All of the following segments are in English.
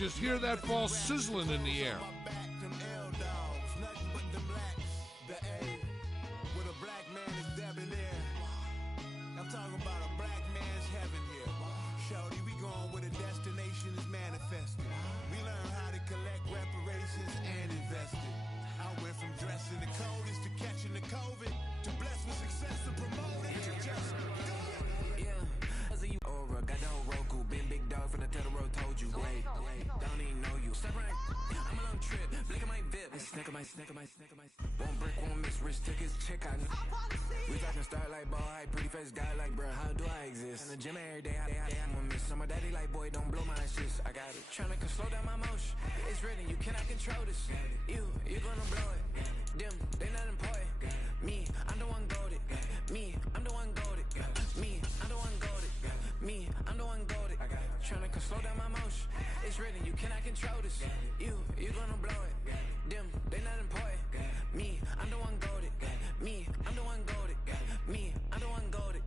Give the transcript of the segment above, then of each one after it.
just hear that ball sizzling in the air. Won't break, won't miss, rich tickets, check out. We talking starlight, ball high, pretty face guy like, bruh, how do I exist? In the gym every day, I'm gonna miss. My daddy like, boy, don't blow my shit. I got it. Tryna slow down my motion. It's written, you cannot control this. You gonna blow it. Them, they not important. Me, I'm the one goated. Me, I'm the one goated. Me, I'm the one goated. Me, I'm the one goated. Tryna slow down my motion. It's written, you cannot control this. You gonna blow it. Them, they not important. Me, I'm the one goated. Me, I'm the one goated. Me, I'm the one goated.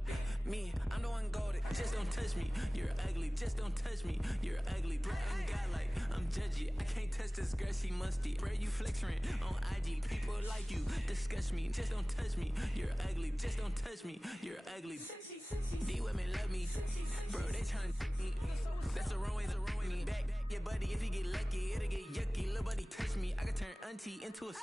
Me, I'm the one goated. Just don't touch me, you're ugly. Just don't touch me, you're ugly. Bro, I'm godlike, I'm judgy. I can't touch this girl, she musty. Bro, you flexing on IG. People like you disgust me. Just don't touch me, you're ugly. Just don't touch me, you're ugly. These women love me, bro. They tryna me. That's the wrong way, me back. Yeah, buddy, if you get lucky, it'll get yucky. Little buddy touch me, I can turn auntie into a.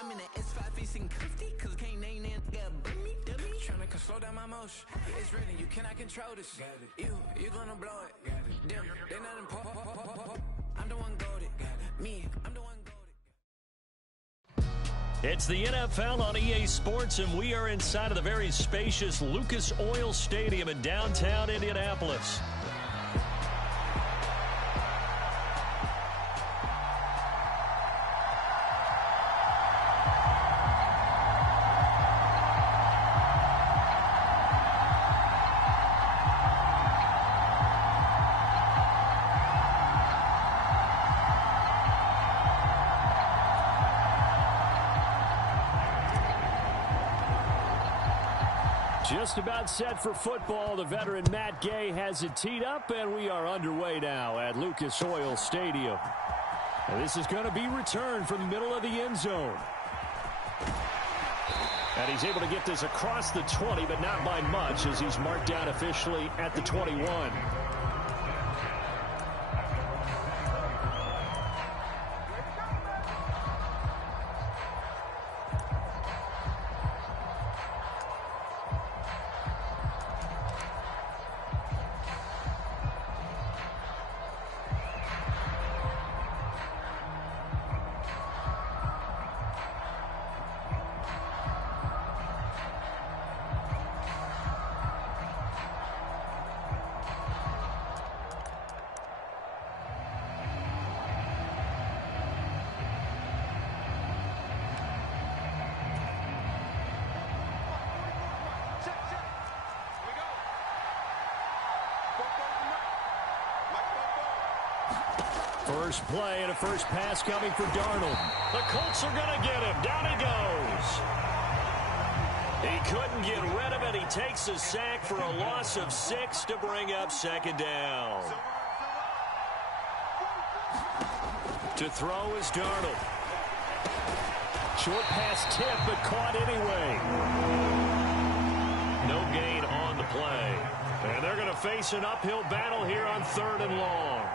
I'm in the S5 facing comfy, cause I can't name that guy but me, dummy. Tryna slow down my motion. It's written, you cannot control this. You gonna blow it. Them, they not important. I'm the one goated. Me, I'm the one goated. It's the NFL on EA Sports, and we are inside of the very spacious Lucas Oil Stadium in downtown Indianapolis. Just about set for football. The veteran Matt Gay has it teed up, and we are underway now at Lucas Oil Stadium. And this is going to be returned from the middle of the end zone. And he's able to get this across the 20, but not by much, as he's marked down officially at the 21. First play and a first pass coming for Darnold. The Colts are going to get him. Down he goes. He couldn't get rid of it. He takes a sack for a loss of 6 to bring up second down. To throw is Darnold. Short pass tip, but caught anyway. No gain on the play. And they're going to face an uphill battle here on 3rd and long.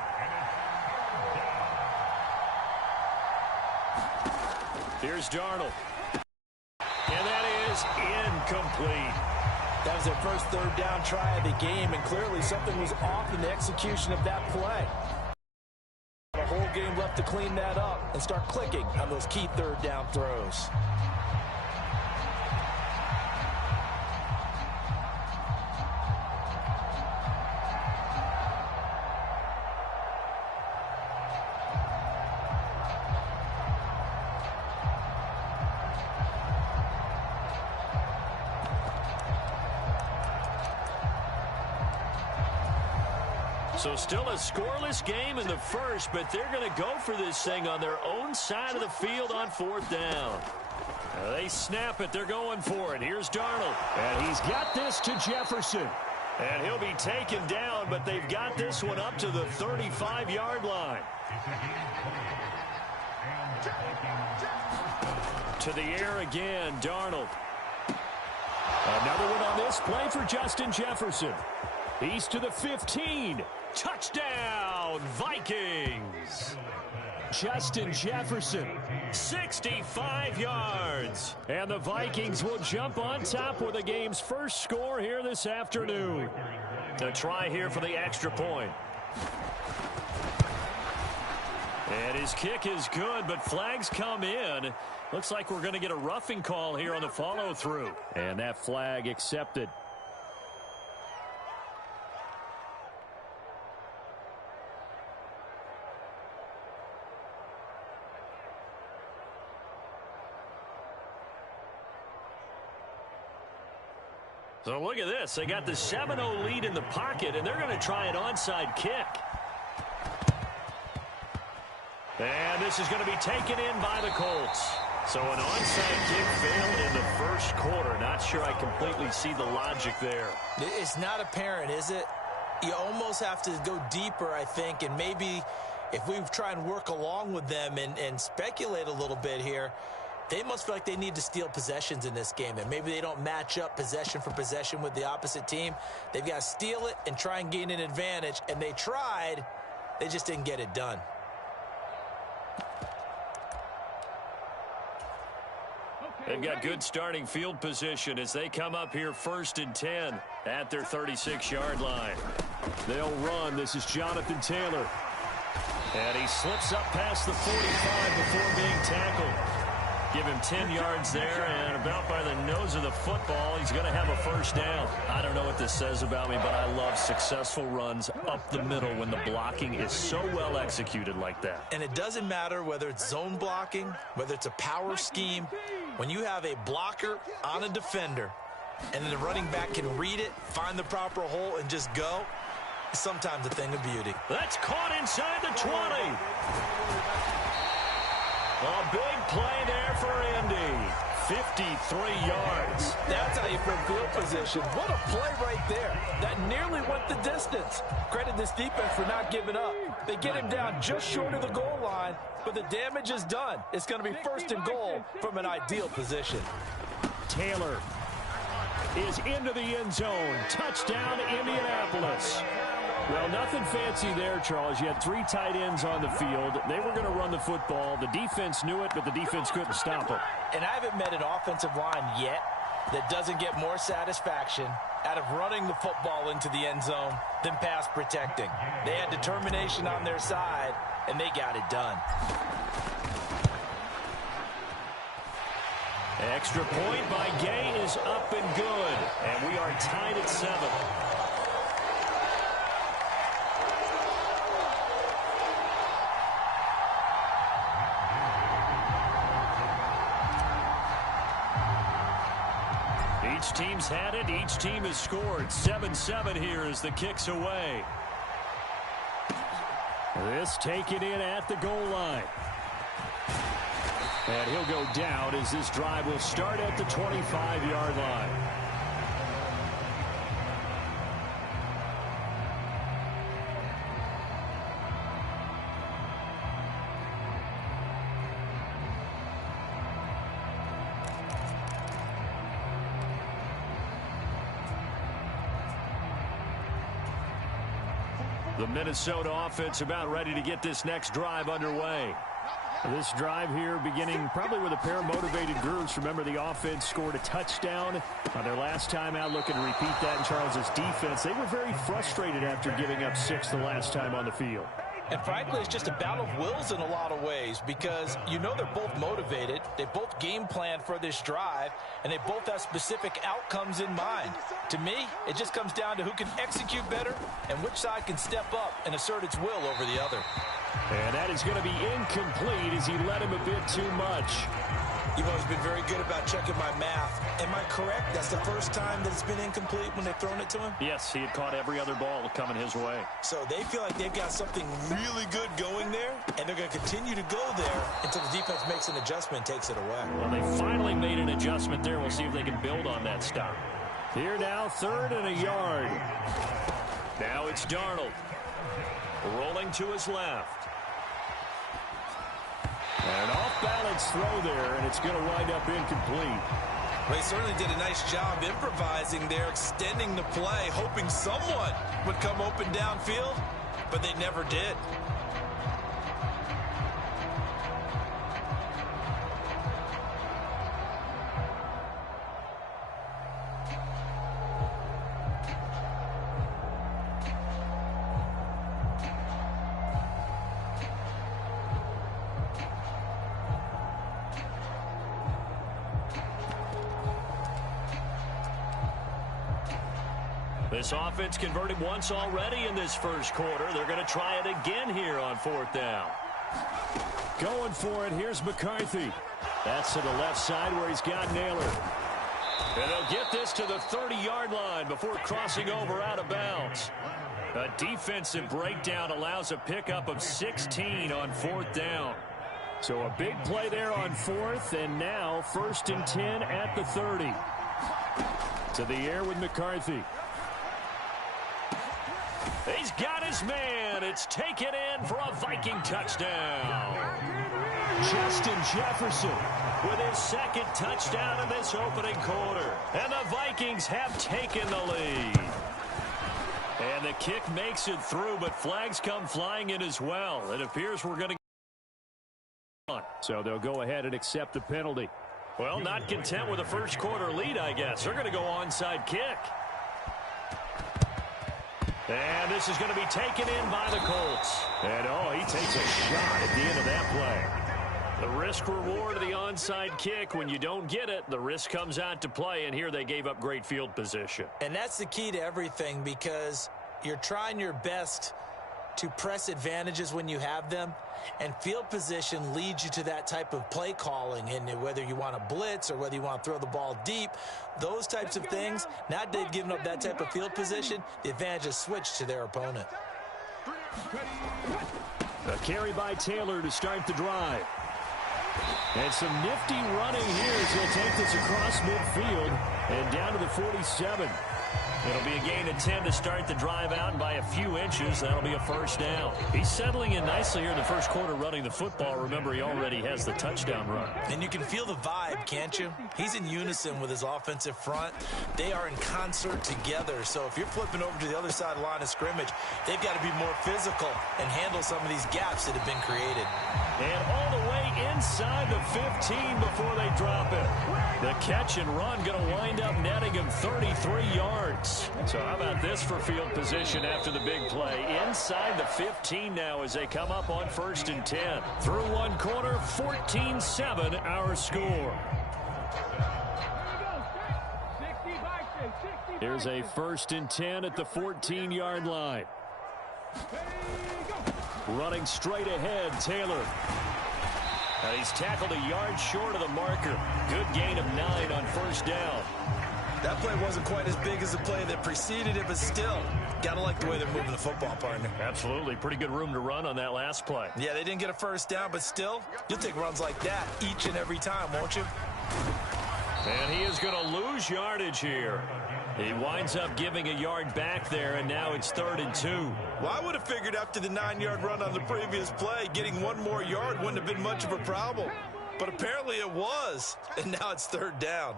Here's Darnold. And that is incomplete. That was their first 3rd down try of the game, and clearly something was off in the execution of that play. A whole game left to clean that up and start clicking on those key 3rd down throws. So still a scoreless game in the first, but they're going to go for this thing on their own side of the field on 4th down. They snap it. They're going for it. Here's Darnold. And he's got this to Jefferson. And he'll be taken down, but they've got this one up to the 35-yard line. To the air again, Darnold. Another one on this play for Justin Jefferson. He's to the 15. Touchdown, Vikings. Justin Jefferson, 65 yards. And the Vikings will jump on top with the game's first score here this afternoon. To try here for the extra point. And his kick is good, but flags come in. Looks like we're going to get a roughing call here on the follow-through. And that flag accepted. So look at this. They got the 7-0 lead in the pocket, and they're going to try an onside kick. And this is going to be taken in by the Colts. So an onside kick failed in the first quarter. Not sure I completely see the logic there. It's not apparent, is it? You almost have to go deeper, I think, and maybe if we try and work along with them and speculate a little bit here, they must feel like they need to steal possessions in this game, and maybe they don't match up possession for possession with the opposite team. They've got to steal it and try and gain an advantage, and they tried. They just didn't get it done. They've got good starting field position as they come up here 1st and 10 at their 36-yard line. They'll run. This is Jonathan Taylor. And he slips up past the 45 before being tackled. Give him 10 yards there, and about by the nose of the football, he's going to have a first down. I don't know what this says about me, but I love successful runs up the middle when the blocking is so well executed like that. And it doesn't matter whether it's zone blocking, whether it's a power scheme. When you have a blocker on a defender, and then the running back can read it, find the proper hole, and just go, it's sometimes a thing of beauty. That's caught inside the 20. A big play there for Indy. 53 yards. That's how you put field position. What a play right there. That nearly went the distance. Credit this defense for not giving up. They get him down just short of the goal line, but the damage is done. It's going to be 1st and goal from an ideal position. Taylor is into the end zone. Touchdown, Indianapolis. Well, nothing fancy there, Charles. You had 3 tight ends on the field. They were going to run the football. The defense knew it, but the defense couldn't stop them. And I haven't met an offensive line yet that doesn't get more satisfaction out of running the football into the end zone than pass protecting. They had determination on their side, and they got it done. Extra point by Gay is up and good. And we are tied at 7. Each team's had it. Each team has scored. 7-7 here as the kick's away. This taken in at the goal line. And he'll go down as this drive will start at the 25-yard line. The Minnesota offense about ready to get this next drive underway. This drive here beginning probably with a pair of motivated groups. Remember, the offense scored a touchdown on their last time out. Looking to repeat that in Charles's defense. They were very frustrated after giving up 6 the last time on the field. And frankly, it's just a battle of wills in a lot of ways because you know they're both motivated. They both game plan for this drive, and they both have specific outcomes in mind. To me, it just comes down to who can execute better and which side can step up and assert its will over the other. And that is going to be incomplete as he led him a bit too much. You've always been very good about checking my math. Am I correct? That's the first time that it's been incomplete when they've thrown it to him? Yes, he had caught every other ball coming his way. So they feel like they've got something really good going there, and they're going to continue to go there until the defense makes an adjustment and takes it away. Well, they finally made an adjustment there. We'll see if they can build on that stop. Here now, 3rd and a yard. Now it's Darnold. Rolling to his left. And an off-balance throw there, and it's going to wind up incomplete. They certainly did a nice job improvising there, extending the play, hoping someone would come open downfield, but they never did. This offense converted once already in this first quarter. They're going to try it again here on 4th down. Going for it. Here's McCarthy. That's to the left side where he's got Naylor. And they'll get this to the 30-yard line before crossing over out of bounds. A defensive breakdown allows a pickup of 16 on 4th down. So a big play there on 4th, and now 1st and 10 at the 30. To the air with McCarthy. He's got his man. It's taken in for a Viking touchdown. Justin Jefferson with his 2nd touchdown in this opening quarter. And the Vikings have taken the lead. And the kick makes it through, but flags come flying in as well. It appears we're going to get on. So they'll go ahead and accept the penalty. Well, not content with a first quarter lead, I guess. They're going to go onside kick. And this is going to be taken in by the Colts. And, oh, he takes a shot at the end of that play. The risk-reward of the onside kick, when you don't get it, the risk comes out to play, and here they gave up great field position. And that's the key to everything, because you're trying your best to press advantages when you have them, and field position leads you to that type of play calling. And whether you want to blitz or whether you want to throw the ball deep, those types of things, now that they've given up that type of field position, the advantage is switched to their opponent. A carry by Taylor to start the drive. And some nifty running here as he'll take this across midfield and down to the 47. It'll be a gain of 10 to start the drive out, and by a few inches, that'll be a first down. He's settling in nicely here in the first quarter running the football. Remember, he already has the touchdown run. And you can feel the vibe, can't you? He's in unison with his offensive front. They are in concert together. So if you're flipping over to the other side of the line of scrimmage, they've got to be more physical and handle some of these gaps that have been created. And all the way inside the 15 before they drop it. The catch and run going to wind up netting him 33 yards. So how about this for field position after the big play? Inside the 15 now as they come up on 1st and 10. Through one quarter, 14-7 our score. Here's a 1st and 10 at the 14-yard line. Running straight ahead, Taylor. And he's tackled a yard short of the marker. Good gain of 9 on 1st down. That play wasn't quite as big as the play that preceded it, but still, got to like the way they're moving the football, partner. Absolutely. Pretty good room to run on that last play. Yeah, they didn't get a first down, but still, you'll take runs like that each and every time, won't you? And he is going to lose yardage here. He winds up giving a yard back there, and now it's 3rd and 2. Well, I would have figured after the 9-yard run on the previous play, getting one more yard wouldn't have been much of a problem. But apparently it was, and now it's 3rd down.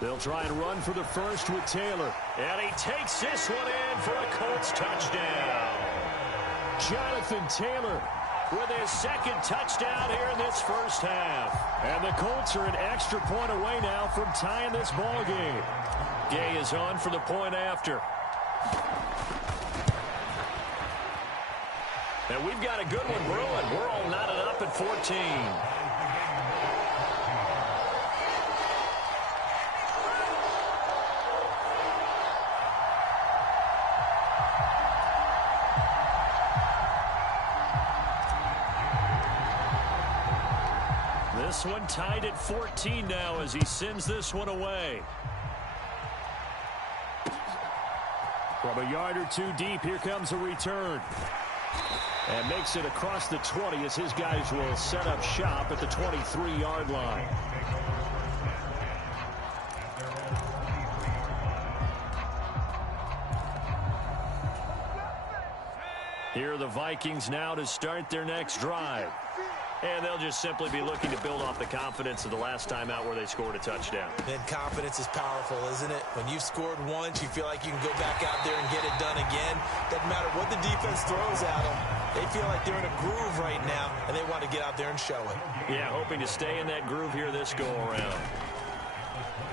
They'll try and run for the first with Taylor. And he takes this one in for a Colts touchdown. Jonathan Taylor with his 2nd touchdown here in this first half. And the Colts are an extra point away now from tying this ball game. Gay is on for the point after. And we've got a good one brewing. We're all knotted up at 14. This one tied at 14 now as he sends this one away. From a yard or two deep, here comes a return. And makes it across the 20 as his guys will set up shop at the 23-yard line. Here are the Vikings now to start their next drive. And they'll just simply be looking to build off the confidence of the last time out where they scored a touchdown. And confidence is powerful, isn't it? When you've scored once, you feel like you can go back out there and get it done again. Doesn't matter what the defense throws at them. They feel like they're in a groove right now, and they want to get out there and show it. Yeah, hoping to stay in that groove here this go-around.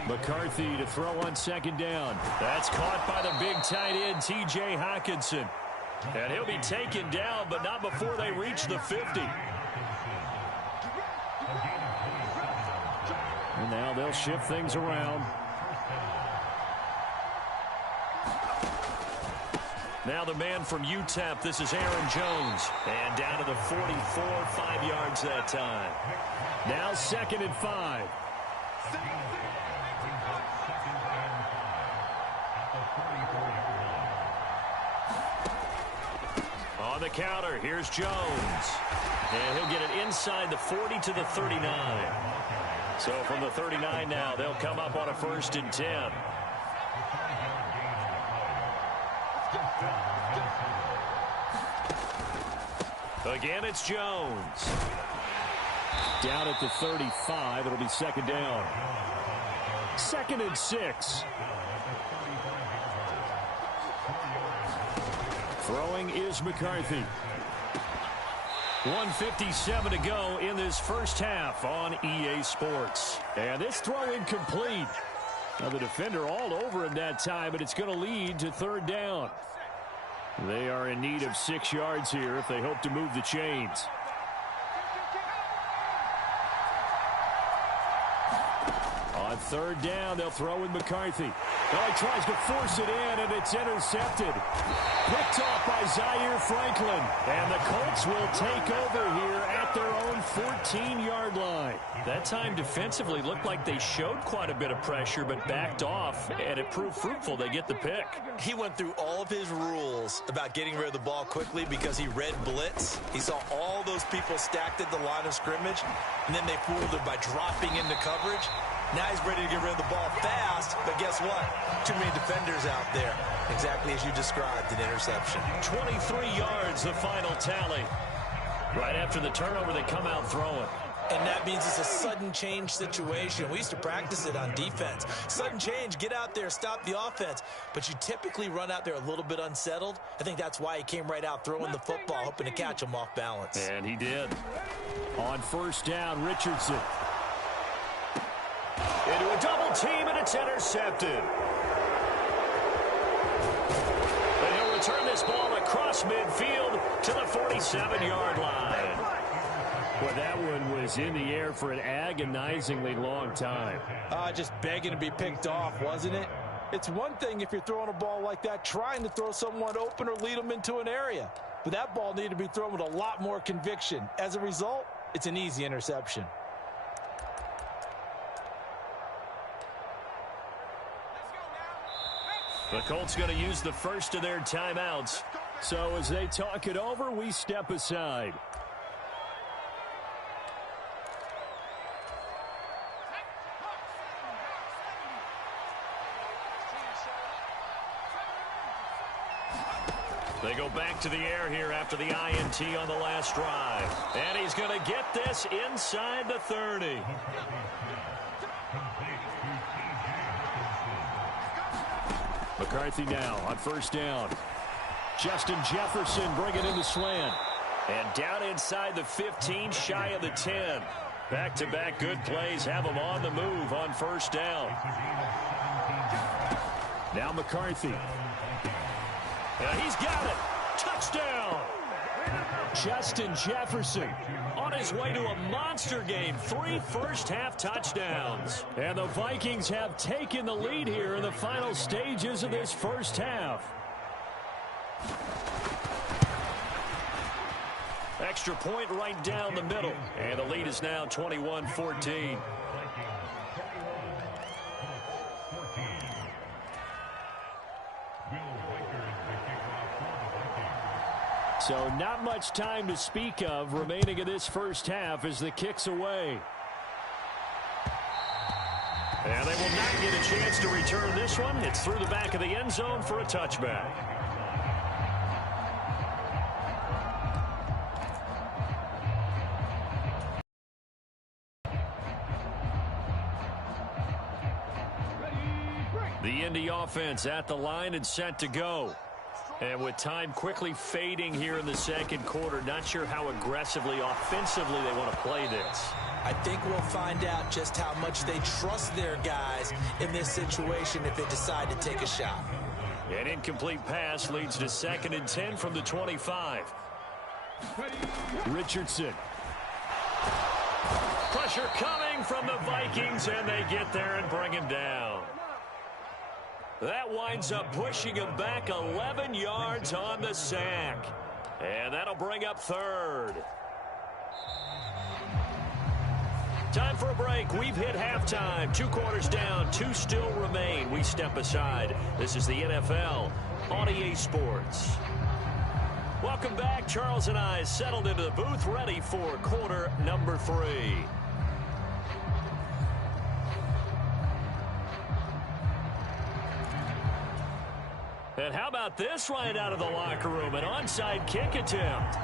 McCarthy to throw on second down. That's caught by the big tight end, T.J. Hockenson. And he'll be taken down, but not before they reach the 50. And now they'll shift things around. Now the man from UTEP, this is Aaron Jones. And down to the 44, 5 yards that time. Now 2nd and 5. On the counter, here's Jones. And he'll get it inside the 40 to the 39. So from the 39 now, they'll come up on a 1st and 10. Again, it's Jones. Down at the 35, it'll be 2nd down. 2nd and 6. Throwing is McCarthy. 1:57 to go in this first half on EA Sports. And this throw incomplete. Now the defender all over him that time, but it's going to lead to 3rd down. They are in need of 6 yards here if they hope to move the chains. On 3rd down, they'll throw in McCarthy. Well, he tries to force it in, and it's intercepted. Picked off by Zaire Franklin. And the Colts will take over here at their own 14-yard line. That time defensively looked like they showed quite a bit of pressure, but backed off, and it proved fruitful. They get the pick. He went through all of his rules about getting rid of the ball quickly because he read blitz. He saw all those people stacked at the line of scrimmage, and then they fooled him by dropping into coverage. Now he's ready to get rid of the ball fast, but guess what? Too many defenders out there. Exactly as you described, an interception. 23 yards, the final tally. Right after the turnover, they come out throwing. And that means it's a sudden change situation. We used to practice it on defense. Sudden change, get out there, stop the offense. But you typically run out there a little bit unsettled. I think that's why he came right out throwing the football, hoping to catch him off balance. And he did. On 1st down, Richardson. Into a double team, and it's intercepted. And he'll return this ball across midfield to the 47-yard line. Well, that one was in the air for an agonizingly long time. Just begging to be picked off, wasn't it? It's one thing if you're throwing a ball like that, trying to throw someone open or lead them into an area. But that ball needed to be thrown with a lot more conviction. As a result, it's an easy interception. The Colts going to use the first of their timeouts. So as they talk it over, we step aside. They go back to the air here after the INT on the last drive. And he's going to get this inside the 30. McCarthy now on 1st down. Justin Jefferson bringing in the slant. And down inside the 15, shy of the 10. Back-to-back good plays have him on the move on 1st down. Now McCarthy. And he's got it. Touchdown. Justin Jefferson on his way to a monster game. 3 first-half touchdowns. And the Vikings have taken the lead here in the final stages of this first half. Extra point right down the middle. And the lead is now 21-14. So not much time to speak of remaining in this first half as the kick's away. And they will not get a chance to return this one. It's through the back of the end zone for a touchback. The Indy offense at the line and set to go. And with time quickly fading here in the second quarter, not sure how aggressively, offensively they want to play this. I think we'll find out just how much they trust their guys in this situation if they decide to take a shot. An incomplete pass leads to 2nd and 10 from the 25. Richardson. Pressure coming from the Vikings, and they get there and bring him down. That winds up pushing him back 11 yards on the sack. And that'll bring up 3rd. Time for a break. We've hit halftime. 2 quarters down, 2 still remain. We step aside. This is the NFL on EA Sports. Welcome back. Charles and I settled into the booth, ready for quarter number 3. And how about this right out of the locker room? An onside kick attempt.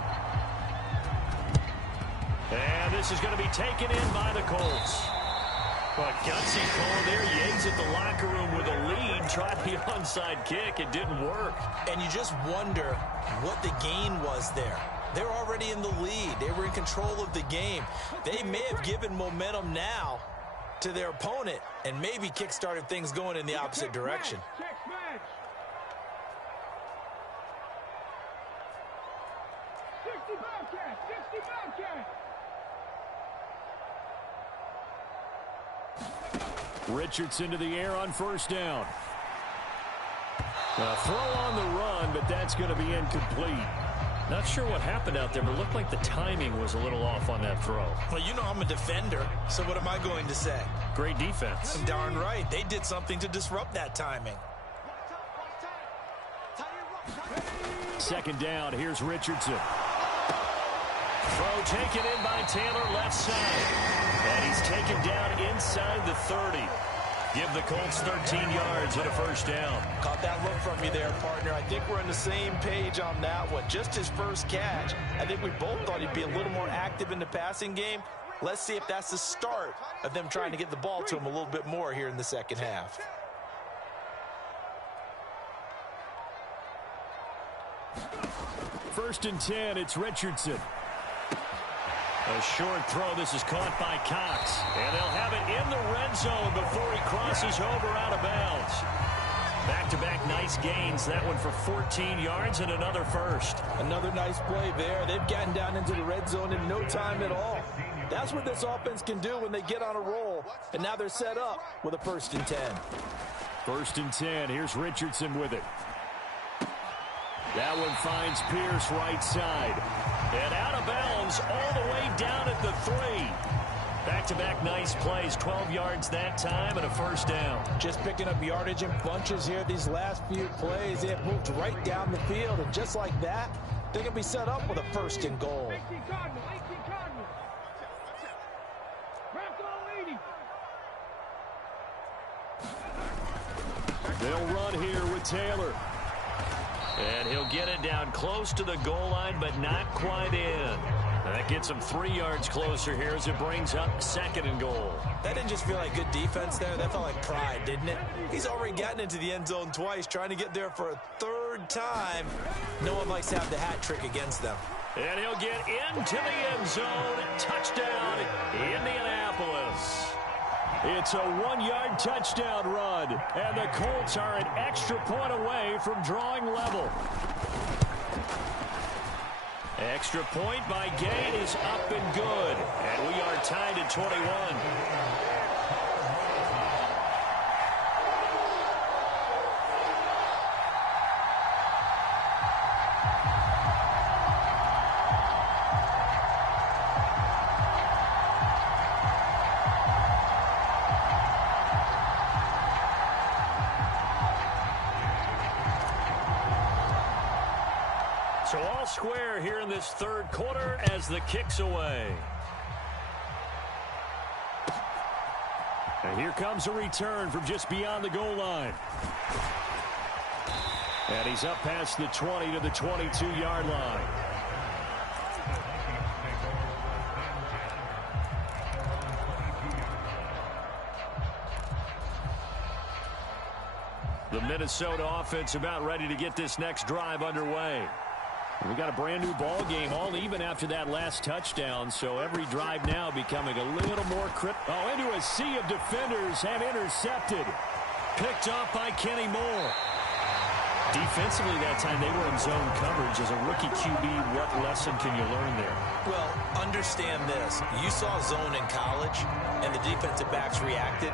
And this is going to be taken in by the Colts. But gutsy call there. You exit the locker room with a lead. Tried the onside kick. It didn't work. And you just wonder what the gain was there. They're already in the lead. They were in control of the game. They may have given momentum now to their opponent and maybe kick-started things going in the opposite direction. Richardson to the air on 1st down. A throw on the run, but that's going to be incomplete. Not sure what happened out there, but it looked like the timing was a little off on that throw. Well, you know I'm a defender, so what am I going to say? Great defense. Darn right. They did something to disrupt that timing. 2nd down. Here's Richardson. Throw taken in by Taylor, left side. And he's taken down inside the 30. Give the Colts 13 yards and a 1st down. Caught that look from you there, partner. I think we're on the same page on that one. Just his first catch. I think we both thought he'd be a little more active in the passing game. Let's see if that's the start of them trying to get the ball to him a little bit more here in the second half. First and 10, it's Richardson. A short throw. This is caught by Cox. And they'll have it in the red zone before he crosses over out of bounds. Back-to-back nice gains. That one for 14 yards and another 1st. Another nice play there. They've gotten down into the red zone in no time at all. That's what this offense can do when they get on a roll. And now they're set up with a 1st and 10. 1st and 10. Here's Richardson with it. That one finds Pierce right side. And out of bounds all the way down at the 3. Back-to-back nice plays. 12 yards that time and a 1st down. Just picking up yardage in bunches here these last few plays. They have moved right down the field. And just like that, they're going to be set up with a 1st and goal. They'll run here with Taylor. And he'll get it down close to the goal line, but not quite in. That gets him 3 yards closer here as it brings up 2nd and goal. That didn't just feel like good defense there. That felt like pride, didn't it? He's already gotten into the end zone twice, trying to get there for a 3rd time. No one likes to have the hat trick against them. And he'll get into the end zone. Touchdown, Indianapolis. It's a 1-yard touchdown run, and the Colts are an extra point away from drawing level. Extra point by Gay is up and good, and we are tied at 21. So all square here in this third quarter as the kick's away. And here comes a return from just beyond the goal line. And he's up past the 20 to the 22-yard line. The Minnesota offense about ready to get this next drive underway. We got a brand new ball game, all even after that last touchdown, so every drive now becoming a little more critical. Oh, into a sea of defenders have intercepted. Picked off by Kenny Moore. Defensively that time they were in zone coverage. As a rookie QB, what lesson can you learn there? Well, understand this. You saw zone in college, and the defensive backs reacted,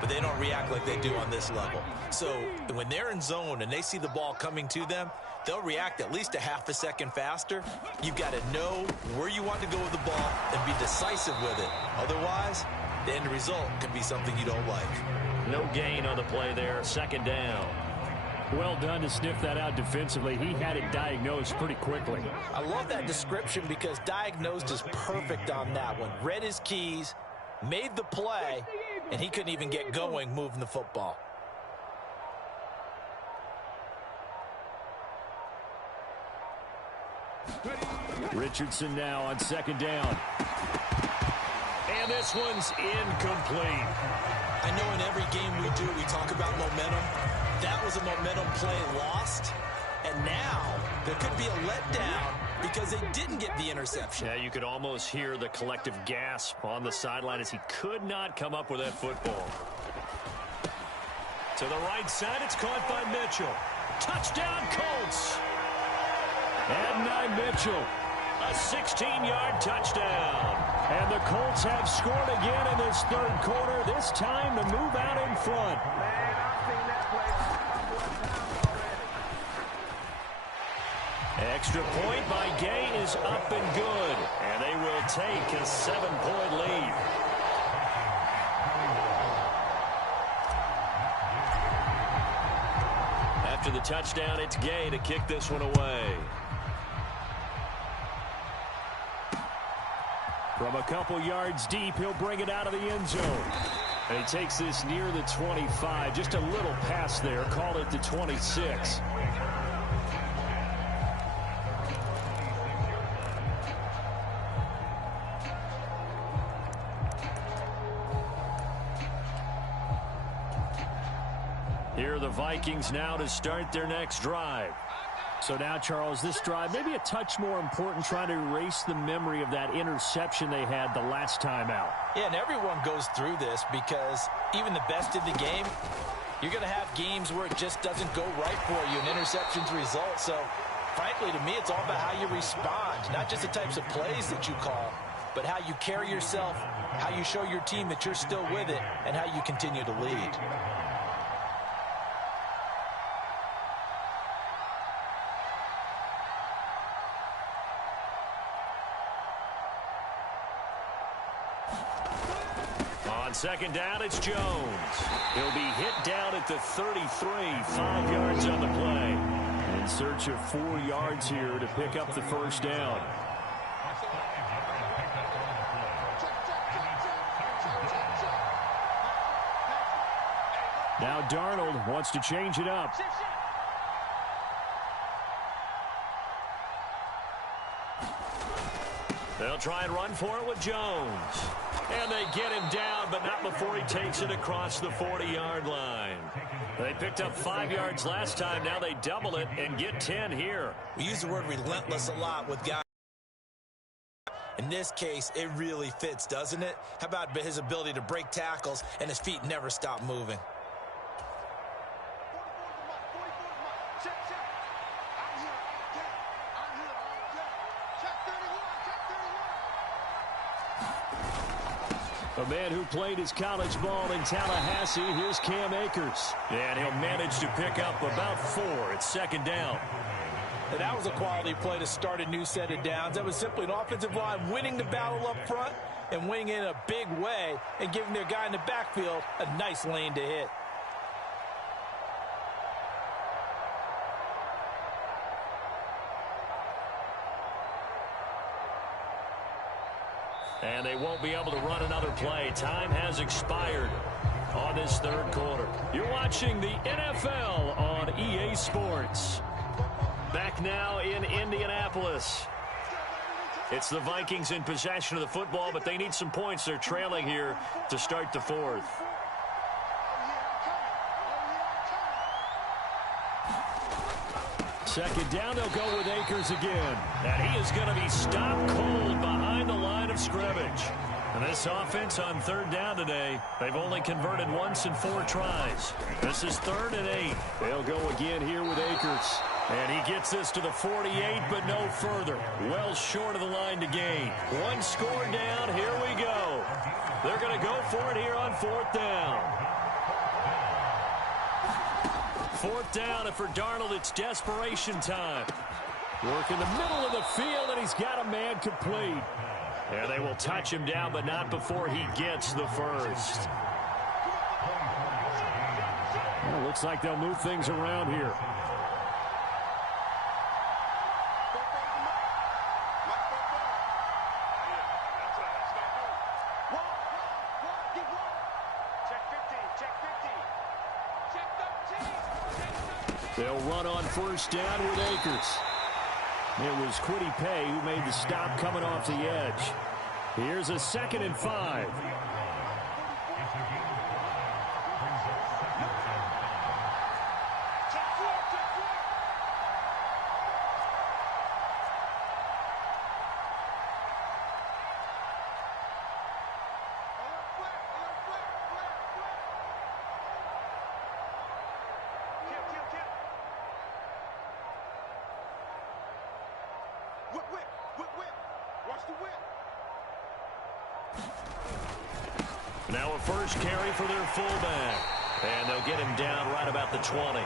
but they don't react like they do on this level. So when they're in zone and they see the ball coming to them, they'll react at least a half a second faster. You've got to know where you want to go with the ball and be decisive with it. Otherwise, the end result can be something you don't like. No gain on the play there. Second down. Well done to sniff that out defensively. He had it diagnosed pretty quickly. I love that description because diagnosed is perfect on that one. Read his keys, made the play, and he couldn't even get going moving the football. Richardson now on second down. And this one's incomplete. I know in every game we do, we talk about momentum. That was a momentum play lost. And now there could be a letdown because they didn't get the interception. Yeah, you could almost hear the collective gasp on the sideline as he could not come up with that football. To the right side, it's caught by Mitchell. Touchdown, Colts. Adonai Mitchell, a 16-yard touchdown. And the Colts have scored again in this third quarter, this time to move out in front. Extra point by Gay is up and good, and they will take a 7-point lead. After the touchdown, it's Gay to kick this one away. From a couple yards deep, he'll bring it out of the end zone. And he takes this near the 25. Just a little pass there. Call it the 26. Here are the Vikings now to start their next drive. So now, Charles, this drive maybe a touch more important, trying to erase the memory of that interception they had the last time out. Yeah, and everyone goes through this because even the best in the game, you're going to have games where it just doesn't go right for you, and interceptions result. So, frankly, to me, it's all about how you respond, not just the types of plays that you call, but how you carry yourself, how you show your team that you're still with it, and how you continue to lead. On second down, it's Jones. He'll be hit down at the 33, 5 yards on the play. In search of 4 yards here to pick up the first down. Now Darnold wants to change it up. They'll try and run for it with Jones. And they get him down, but not before he takes it across the 40-yard line. They picked up 5 yards last time. Now they double it and get 10 here. We use the word relentless a lot with guys. In this case, it really fits, doesn't it? How about his ability to break tackles and his feet never stop moving? A man who played his college ball in Tallahassee, here's Cam Akers. And he'll manage to pick up about 4 at second down. And that was a quality play to start a new set of downs. That was simply an offensive line winning the battle up front and winning in a big way and giving their guy in the backfield a nice lane to hit. And they won't be able to run another play. Time has expired on this third quarter. You're watching the NFL on EA Sports. Back now in Indianapolis. It's the Vikings in possession of the football, but they need some points. They're trailing here to start the fourth. Second down, they'll go with Akers again. And he is going to be stopped cold behind the line of scrimmage. And this offense on third down today, they've only converted once in 4 tries. This is 3rd and 8. They'll go again here with Akers. And he gets this to the 48, but no further. Well short of the line to gain. 1 score down. Here we go. They're going to go for it here on 4th down. 4th down, and for Darnold, it's desperation time. Work in the middle of the field, and he's got a man complete. And they will touch him down, but not before he gets the first. Well, looks like they'll move things around here. They'll run on 1st down with Akers. It was Kwity Paye who made the stop coming off the edge. Here's a 2nd and 5. Now a first carry for their fullback. And they'll get him down right about the 20.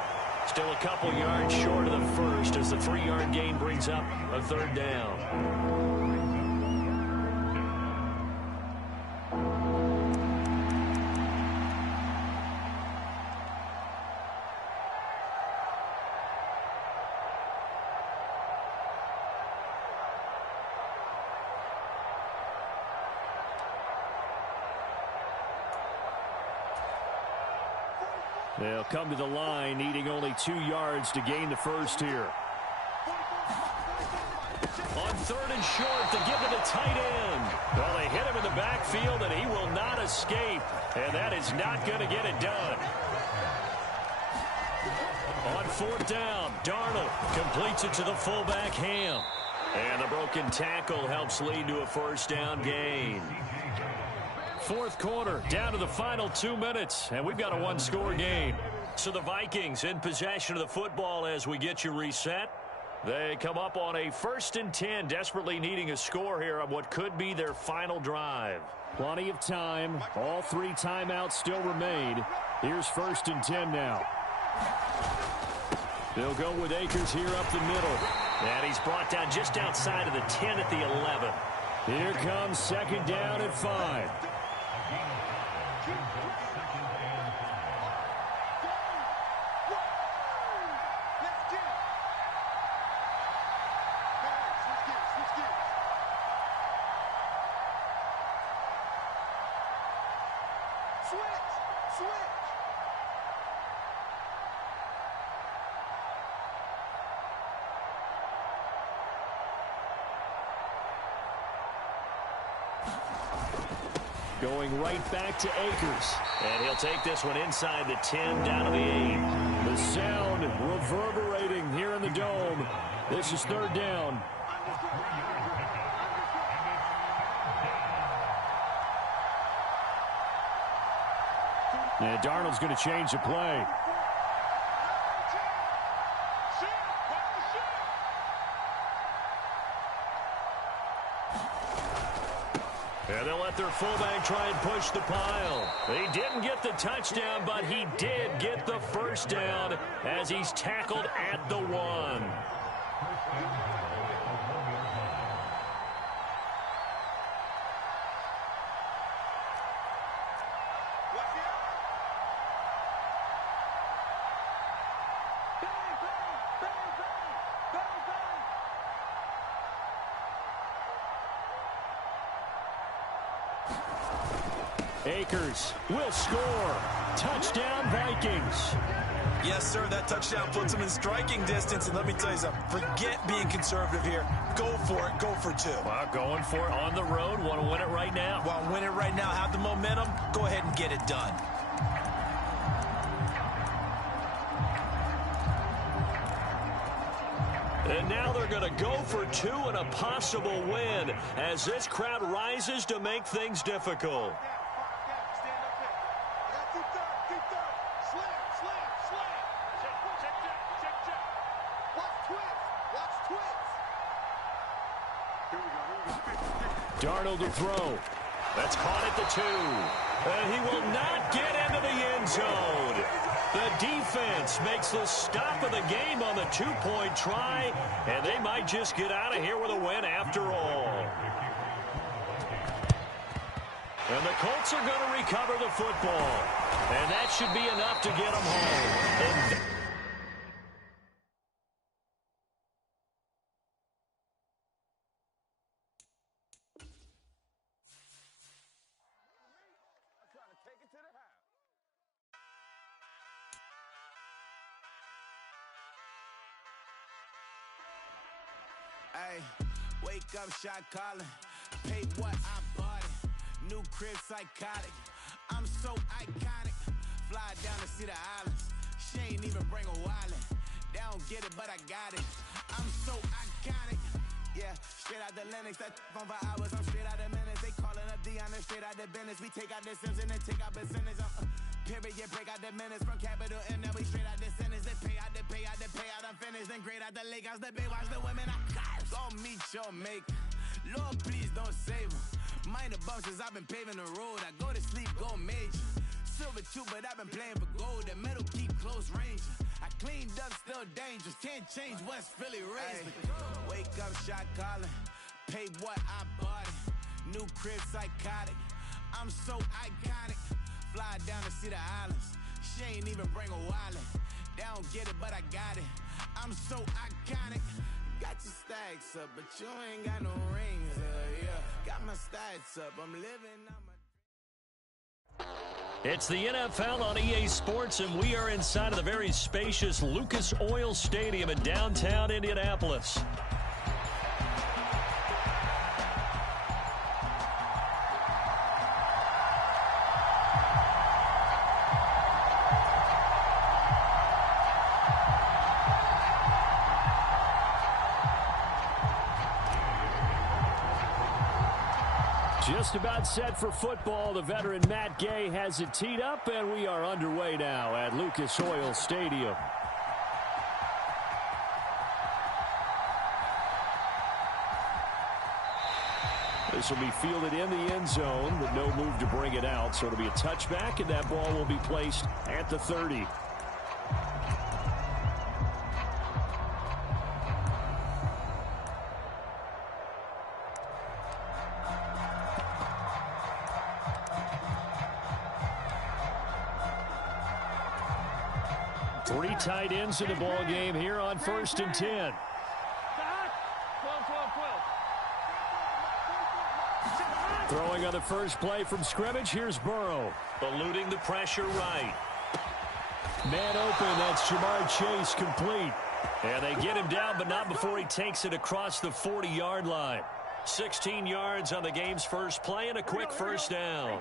Still a couple yards short of the first as the 3-yard gain brings up a 3rd down. They'll come to the line, needing only 2 yards to gain the first here. On 3rd and short, to give to the tight end. Well, they hit him in the backfield, and he will not escape. And that is not going to get it done. On 4th down, Darnold completes it to the fullback, Ham. And the broken tackle helps lead to a 1st down gain. 4th quarter, down to the final 2 minutes, and we've got a 1-score game. So the Vikings in possession of the football as we get you reset. They come up on a 1st and 10, desperately needing a score here on what could be their final drive. Plenty of time. All 3 timeouts still remain. Here's 1st and 10 now. They'll go with Akers here up the middle. And he's brought down just outside of the 10 at the 11. Here comes 2nd down at 5. Going right back to Akers. And he'll take this one inside the 10, down to the 8. The sound reverberating here in the dome. This is 3rd down. And Darnold's going to change the play. And they'll let their fullback try and push the pile. He didn't get the touchdown, but he did get the 1st down as he's tackled at the 1. Akers will score. Touchdown, Vikings. Yes, sir, that touchdown puts them in striking distance. And let me tell you something, forget being conservative here. Go for it. Go for 2. Well, going for it on the road. Want to win it right now. Want to win it right now, have the momentum, go ahead and get it done. And now they're going to go for 2 and a possible win as this crowd rises to make things difficult. Darnold to throw. That's caught at the 2. And he will not get into the end zone. The defense makes the stop of the game on the 2-point try, and they might just get out of here with a win after all. And the Colts are going to recover the football. And that should be enough to get them home. Hey, wake up, shot calling. Paid what I bought it. New crib, psychotic. I'm so iconic. Fly down to see the islands. She ain't even bring a wallet. They don't get it, but I got it. I'm so iconic. Yeah, straight out the Lennox. That phone for hours. I'm straight out the minutes. They calling up Dion. Straight out the business. We take out the Sims and then take out percentage. Period, break out the minutes from capital and then we straight out the sentence. They pay out, I'm finished. Then grade out the Lakers, the Bay, watch the women, I curse. Gon' meet your mate. Lord, please don't save them. Minor bumps as I've been paving the road. I go to sleep, go major. Silver too, but I've been playing for gold. The metal keep close range. I cleaned up, still dangerous. Can't change West Philly raised. Wake up, shot calling. Pay what I bought it. New crib, psychotic. I'm so iconic. Fly down to see the islands. She ain't even bring a wallet. They don't get it, but I got it. I'm so iconic. Got your stacks up, but you ain't got no rings. Yeah, got my stats up. I'm living on my... It's the NFL on EA Sports, and we are inside of the very spacious Lucas Oil Stadium in downtown Indianapolis. Just about set for football. The veteran Matt Gay has it teed up, and we are underway now at Lucas Oil Stadium. This will be fielded in the end zone with no move to bring it out, so it'll be a touchback, and that ball will be placed at the 30. Three tight ends in the ball game here on 1st and 10. Throwing on the first play from scrimmage, here's Burrow. Eluding the pressure right. Man open, that's Jamar Chase complete. And they get him down, but not before he takes it across the 40-yard line. 16 yards on the game's first play and a quick first down.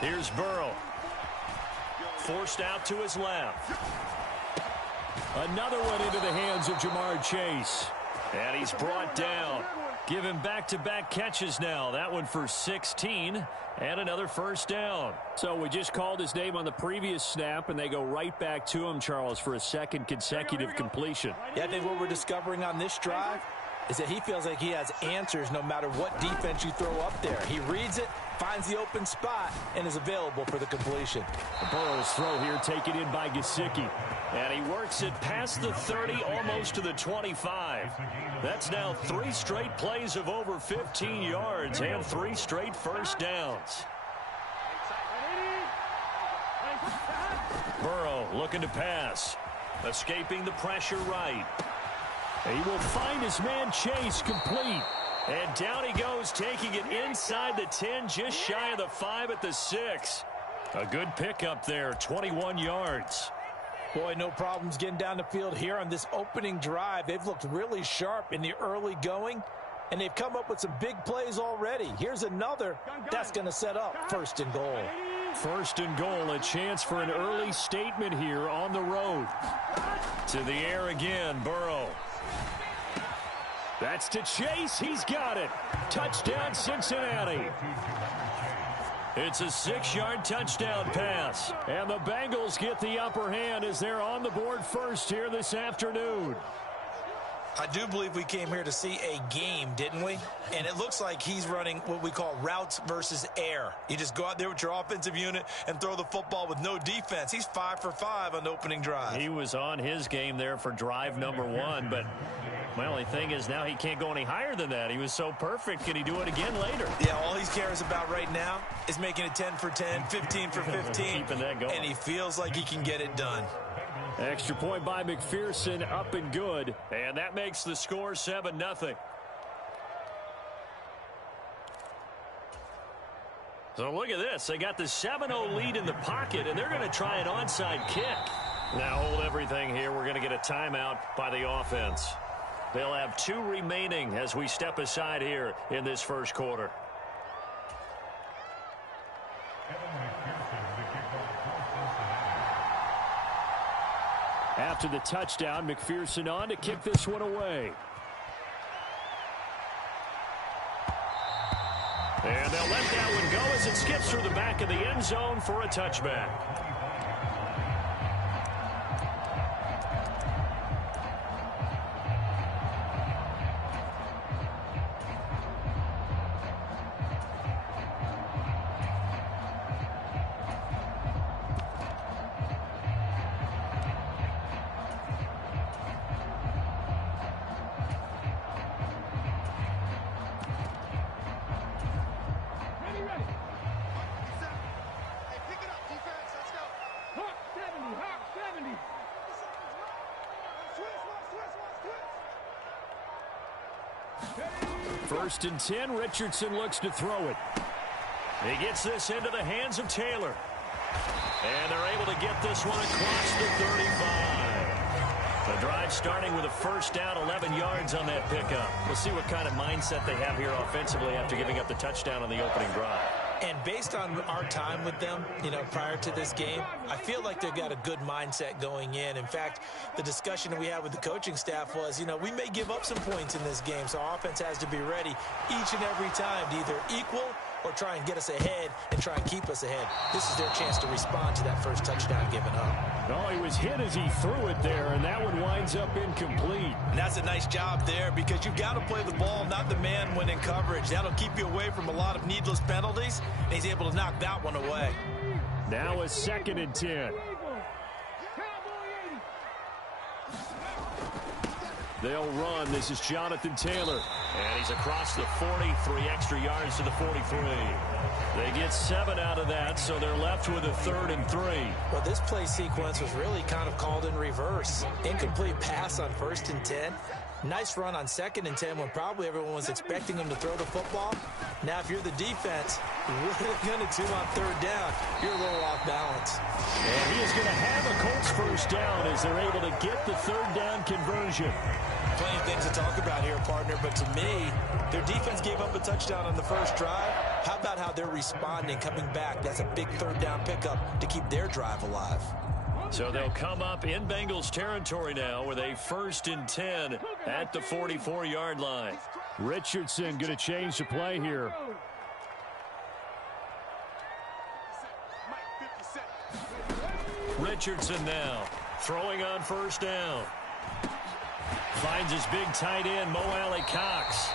Here's Burrow. Forced out to his left. Another one into the hands of Jamar Chase. And he's brought down. Give him back-to-back catches now. That one for 16 and another first down. So we just called his name on the previous snap, and they go right back to him, Charles, for a second consecutive completion. Yeah, I think what we're discovering on this drive is that he feels like he has answers no matter what defense you throw up there. He reads it, finds the open spot, and is available for the completion. Burrow's throw here taken in by Gesicki. And he works it past the 30, almost to the 25. That's now 3 straight plays of over 15 yards and 3 straight first downs. Burrow looking to pass. Escaping the pressure right. He will find his man Chase complete. And down he goes, taking it inside the 10, just shy of the 5 at the 6. A good pickup there, 21 yards. Boy, no problems getting down the field here on this opening drive. They've looked really sharp in the early going, and they've come up with some big plays already. Here's another that's going to set up 1st and goal. 1st and goal, a chance for an early statement here on the road. To the air again, Burrow. That's to Chase. He's got it. Touchdown, Cincinnati. It's a 6-yard touchdown pass. And the Bengals get the upper hand as they're on the board first here this afternoon. I do believe we came here to see a game, didn't we? And it looks like he's running what we call routes versus air. You just go out there with your offensive unit and throw the football with no defense. He's 5 for 5 on the opening drive. He was on his game there for drive number 1, but my only thing is now he can't go any higher than that. He was so perfect. Can he do it again later? Yeah, all he cares about right now is making it 10 for 10, 15 for 15. Keeping that going. And he feels like he can get it done. Extra point by McPherson, up and good. And that makes the score 7-0. So look at this. They got the 7-0 lead in the pocket, and they're going to try an onside kick. Now hold everything here. We're going to get a timeout by the offense. They'll have 2 remaining as we step aside here in this first quarter. After the touchdown, McPherson on to kick this one away. And they'll let that one go as it skips through the back of the end zone for a touchback. First and 10, Richardson looks to throw it. He gets this into the hands of Taylor. And they're able to get this one across the 35. The drive starting with a first down, 11 yards on that pickup. We'll see what kind of mindset they have here offensively after giving up the touchdown on the opening drive. And based on our time with them, prior to this game, I feel like they've got a good mindset going in. In fact, the discussion that we had with the coaching staff was, we may give up some points in this game, so our offense has to be ready each and every time to either equal or try and get us ahead and try and keep us ahead. This is their chance to respond to that first touchdown given up. Oh, he was hit as he threw it there, and that one winds up incomplete. And that's a nice job there because you've got to play the ball, not the man when in coverage. That'll keep you away from a lot of needless penalties, and he's able to knock that one away. Now a 2nd and 10. They'll run. This is Jonathan Taylor. And he's across the 40, 3 extra yards to the 43. They get 7 out of that, so they're left with a 3rd and 3. Well, this play sequence was really kind of called in reverse. Incomplete pass on 1st and 10. Nice run on 2nd and 10 when probably everyone was expecting him to throw the football. Now, if you're the defense, what are they going to do on 3rd down? You're a little off balance. And he is going to have a Colts first down as they're able to get the 3rd down conversion. Plenty of things to talk about here, partner, but to me, their defense gave up a touchdown on the first drive. How about how they're responding, coming back? That's a big 3rd down pickup to keep their drive alive. So they'll come up in Bengals territory now with a 1st and 10 at the 44-yard line. Richardson going to change the play here. Richardson now throwing on 1st down. Finds his big tight end, Mo Alley Cox.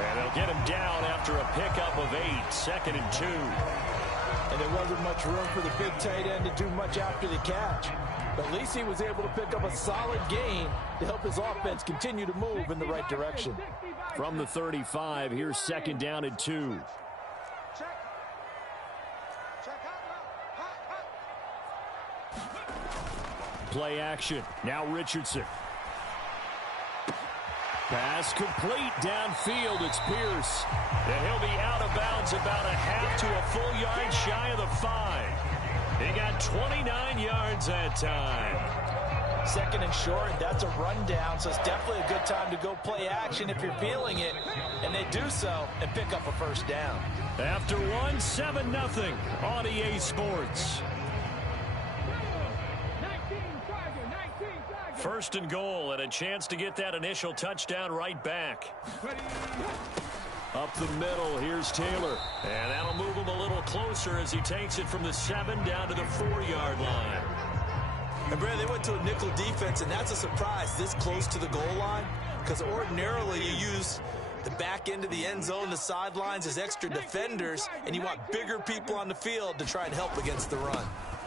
And they'll get him down after a pickup of 8, 2nd and 2. And there wasn't much room for the big tight end to do much after the catch. But at least he was able to pick up a solid gain to help his offense continue to move in the right direction. From the 35, here's 2nd down and 2. Play action. Now Richardson. Pass complete downfield. It's Pierce. And he'll be out of bounds about a half to a full yard shy of the 5. He got 29 yards that time. Second and short, and that's a rundown, so it's definitely a good time to go play action if you're feeling it. And they do so and pick up a first down. After 7-0 on EA Sports. First and goal, and a chance to get that initial touchdown right back. Up the middle, here's Taylor. And that'll move him a little closer as he takes it from the 7 down to the 4-yard line. And, Brad, they went to a nickel defense, and that's a surprise this close to the goal line, because ordinarily you use the back end of the end zone, the sidelines as extra defenders, and you want bigger people on the field to try and help against the run.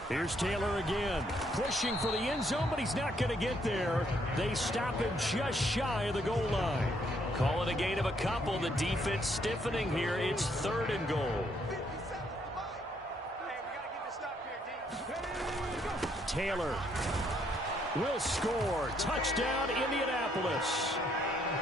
Here's Taylor again, pushing for the end zone, but he's not going to get there. They stop him just shy of the goal line. Call it a gain of a couple. The defense stiffening here. It's 3rd and goal. Taylor will score. Touchdown, Indianapolis.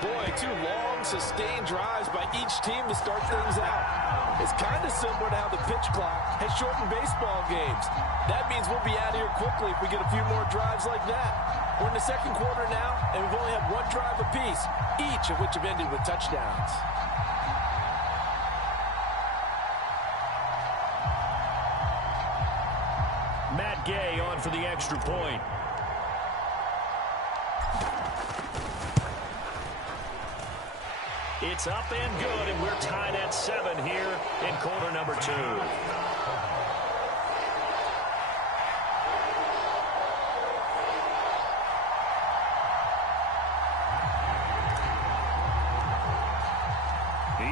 Boy, 2 long, sustained drives by each team to start things out. It's kind of similar to how the pitch clock has shortened baseball games. That means we'll be out of here quickly if we get a few more drives like that. We're in the second quarter now, and we've only had 1 drive apiece, each of which have ended with touchdowns. Matt Gay on for the extra point. It's up and good, and we're tied at 7 here in quarter number 2.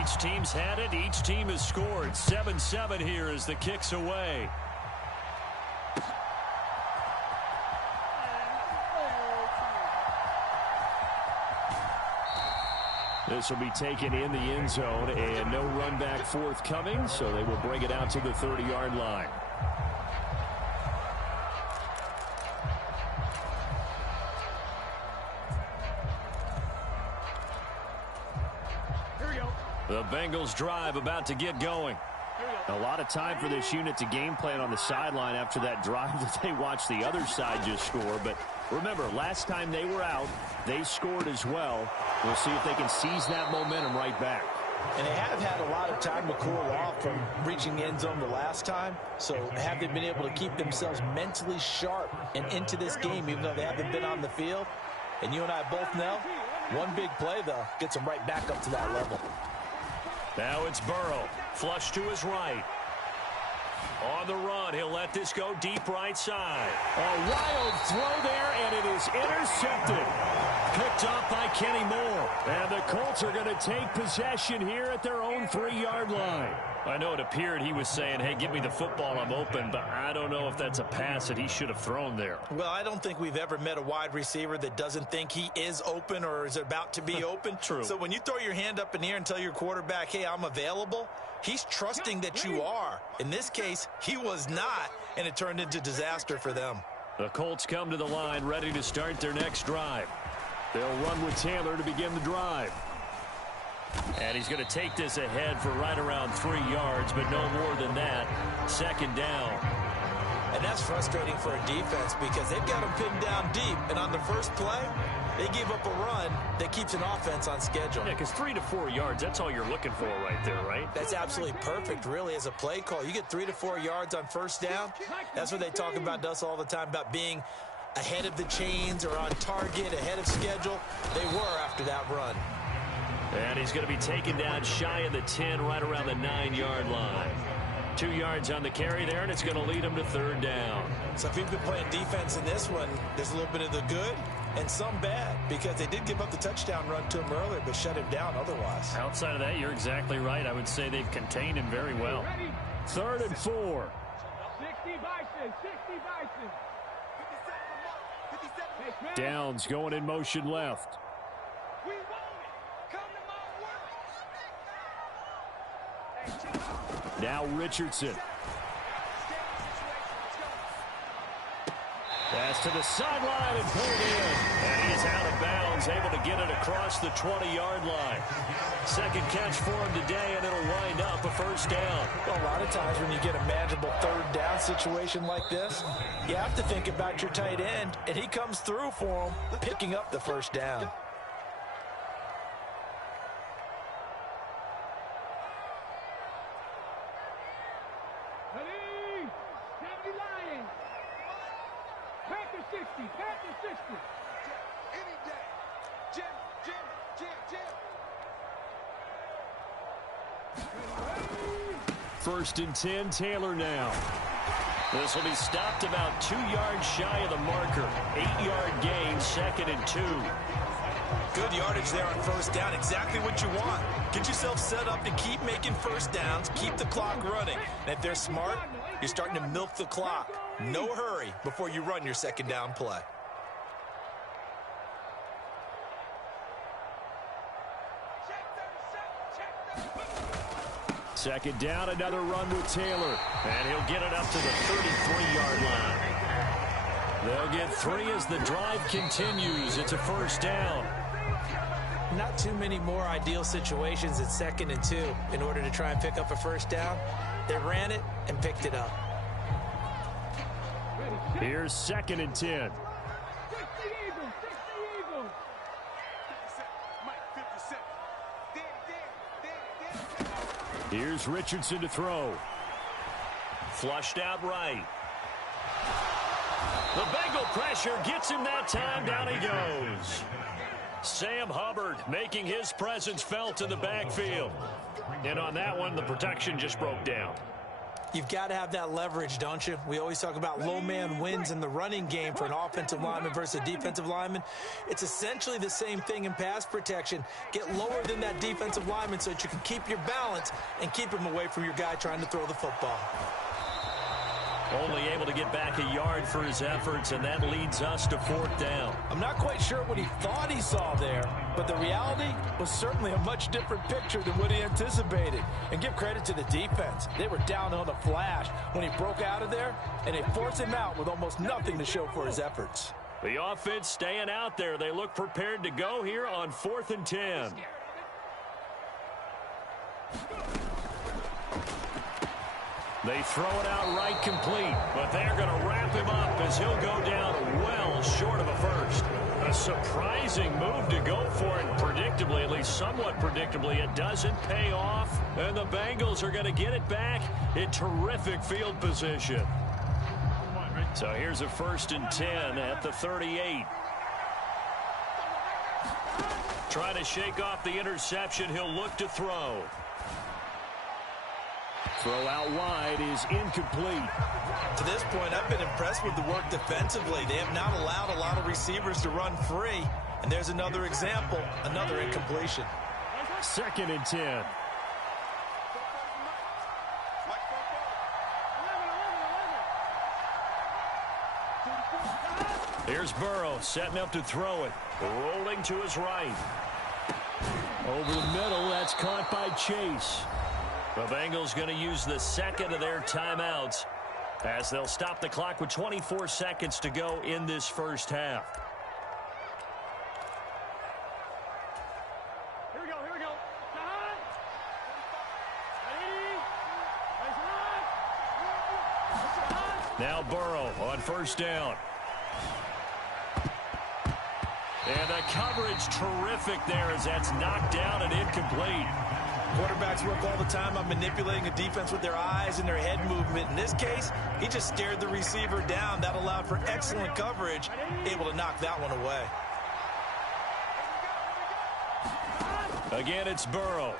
Each team's had it. Each team has scored. 7-7 here as the kick's away. This will be taken in the end zone, and no run back forthcoming, so they will bring it out to the 30-yard line. Here we go. The Bengals drive about to get going. A lot of time for this unit to game plan on the sideline after that drive that they watched the other side just score. But remember, last time they were out, they scored as well. We'll see if they can seize that momentum right back. And they have had a lot of time to cool off from reaching the end zone the last time. So have they been able to keep themselves mentally sharp and into this game, even though they haven't been on the field? And you and I both know, one big play, though, gets them right back up to that level. Now it's Burrow. Flush to his right. On the run, he'll let this go deep right side. A wild throw there, and it is intercepted. Picked off by Kenny Moore. And the Colts are going to take possession here at their own 3-yard line. I know it appeared he was saying, hey, give me the football, I'm open, but I don't know if that's a pass that he should have thrown there. Well, I don't think we've ever met a wide receiver that doesn't think he is open or is about to be open. True. So when you throw your hand up in the air and tell your quarterback, hey, I'm available, he's trusting that you are. In this case, he was not, and it turned into disaster for them. The Colts come to the line ready to start their next drive. They'll run with Taylor to begin the drive. And he's going to take this ahead for right around 3 yards, but no more than that. 2nd down. And that's frustrating for a defense because they've got them pinned down deep. And on the first play, they give up a run that keeps an offense on schedule. Yeah, because 3 to 4 yards, that's all you're looking for right there, right? That's absolutely perfect, really, as a play call. You get 3 to 4 yards on first down. That's what they talk about to us all the time, about being ahead of the chains or on target, ahead of schedule. They were after that run. And he's going to be taken down shy of the 10, right around the 9-yard line. 2 yards on the carry there, and it's going to lead him to 3rd down. So if you've been playing defense in this one, there's a little bit of the good and some bad, because they did give up the touchdown run to him earlier, but shut him down otherwise. Outside of that, you're exactly right. I would say they've contained him very well. 3rd and 4. 60 Bison, 60 Bison. Downs going in motion left. Now Richardson. Pass to the sideline and pulled in. And he is out of bounds, able to get it across the 20-yard line. Second catch for him today, and it'll wind up a first down. Well, a lot of times when you get a manageable third down situation like this, you have to think about your tight end, and he comes through for him, picking up the first down. First and 10, Taylor now. This will be stopped about 2 yards shy of the marker. 8-yard gain, 2nd and 2. Good yardage there on first down. Exactly what you want. Get yourself set up to keep making first downs, keep the clock running. And if they're smart, you're starting to milk the clock. No hurry before you run your second down play. Second down, another run with Taylor. And he'll get it up to the 33-yard line. They'll get 3 as the drive continues. It's a first down. Not too many more ideal situations at 2nd and 2 in order to try and pick up a first down. They ran it and picked it up. Here's 2nd and 10. Here's Richardson to throw. Flushed out right. The Bengal pressure gets him that time. Down he goes. Sam Hubbard making his presence felt in the backfield. And on that one, the protection just broke down. You've got to have that leverage, don't you? We always talk about low man wins in the running game for an offensive lineman versus a defensive lineman. It's essentially the same thing in pass protection. Get lower than that defensive lineman so that you can keep your balance and keep him away from your guy trying to throw the football. Only able to get back a yard for his efforts, and that leads us to 4th down. I'm not quite sure what he thought he saw there, but the reality was certainly a much different picture than what he anticipated. And give credit to the defense. They were down on the flash when he broke out of there, and they forced him out with almost nothing to show for his efforts. The offense staying out there. They look prepared to go here on 4th and 10. They throw it out right complete, but they're going to wrap him up as he'll go down well short of a first. A surprising move to go for it, predictably, at least somewhat predictably. It doesn't pay off, and the Bengals are going to get it back in terrific field position. So here's a 1st and 10 at the 38. Trying to shake off the interception. He'll look to throw. Throw out wide is incomplete. To this point, I've been impressed with the work defensively. They have not allowed a lot of receivers to run free. And there's another example, another incompletion. 2nd and 10. Here's Burrow setting up to throw it. Rolling to his right. Over the middle, that's caught by Chase. The Bengals going to use the 2nd of their timeouts as they'll stop the clock with 24 seconds to go in this first half. Here we go, here we go. Now Burrow on first down. And the coverage terrific there as that's knocked down and incomplete. Quarterbacks work all the time on manipulating a defense with their eyes and their head movement. In this case, he just stared the receiver down. That allowed for excellent coverage, able to knock that one away. Again, it's Burrow.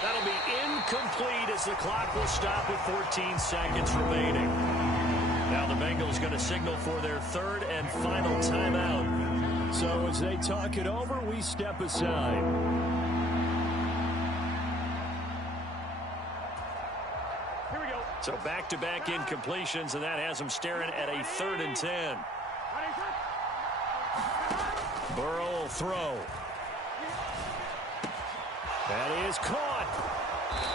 That'll be incomplete as the clock will stop with 14 seconds remaining. Now the Bengals going to signal for their 3rd and final timeout. So as they talk it over, we step aside. Here we go. So back-to-back incompletions, and that has them staring at a 3rd and 10. Burrow will throw. That is caught.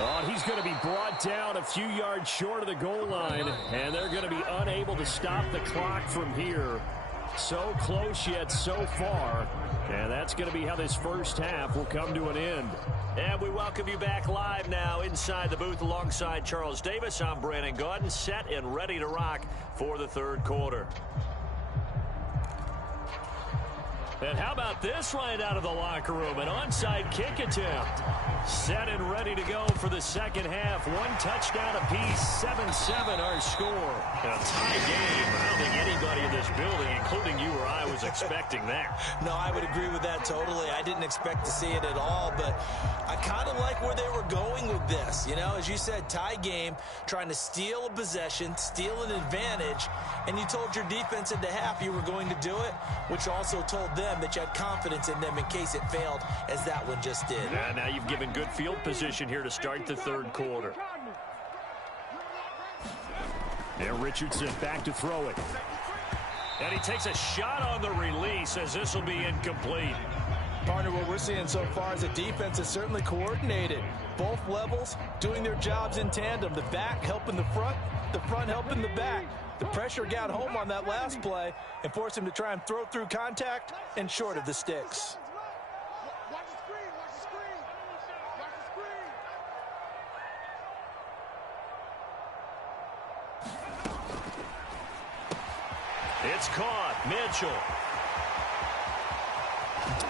Oh, he's going to be brought down a few yards short of the goal line, and they're going to be unable to stop the clock from here. So close yet so far, and that's going to be how this first half will come to an end. And we welcome you back live now inside the booth alongside Charles Davis. I'm Brandon Gaudin, set and ready to rock for the third quarter. And how about this right out of the locker room? An onside kick attempt. Set and ready to go for the second half. One touchdown apiece, 7-7 our score. A tie game. I don't think anybody in this building, including you or I, was expecting that. No, I would agree with that totally. I didn't expect to see it at all, but I kind of like where they were going with this. You know, as you said, tie game, trying to steal a possession, steal an advantage, and you told your defense at the half you were going to do it, which also told them that you had confidence in them in case it failed, as that one just did. And now you've given good field position here to start the third quarter. There, Richardson back to throw it. And he takes a shot on the release as this will be incomplete. Partner, what we're seeing so far is the defense is certainly coordinated. Both levels doing their jobs in tandem. The back helping the front helping the back. The pressure got home on that last play and forced him to try and throw through contact and short of the sticks. Watch the screen. Watch the screen. Watch the screen. It's caught. Mitchell.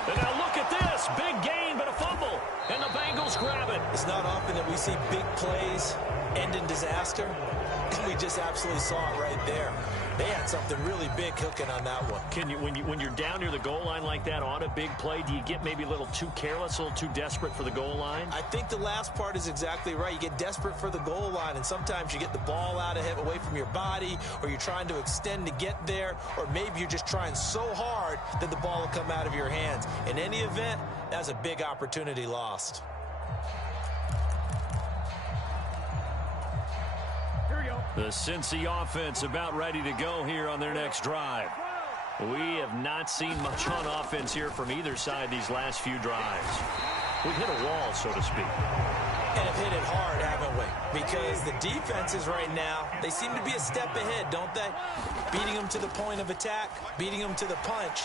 And now look at this. Big gain, but a fumble. And the Bengals grab it. It's not often that we see big plays end in disaster. We just absolutely saw it right there. They had something really big cooking on that one. Can you, when you're down near the goal line like that on a big play, do you get maybe a little too careless, a little too desperate for the goal line? I think the last part is exactly right. You get desperate for the goal line, and sometimes you get the ball out of it away from your body, or you're trying to extend to get there, or maybe you're just trying so hard that the ball will come out of your hands. In any event, that's a big opportunity lost. The Cincy offense about ready to go here on their next drive. We have not seen much on offense here from either side these last few drives. We've hit a wall, so to speak. And have hit it hard, haven't we? Because the defenses right now, they seem to be a step ahead, don't they? Beating them to the point of attack, beating them to the punch.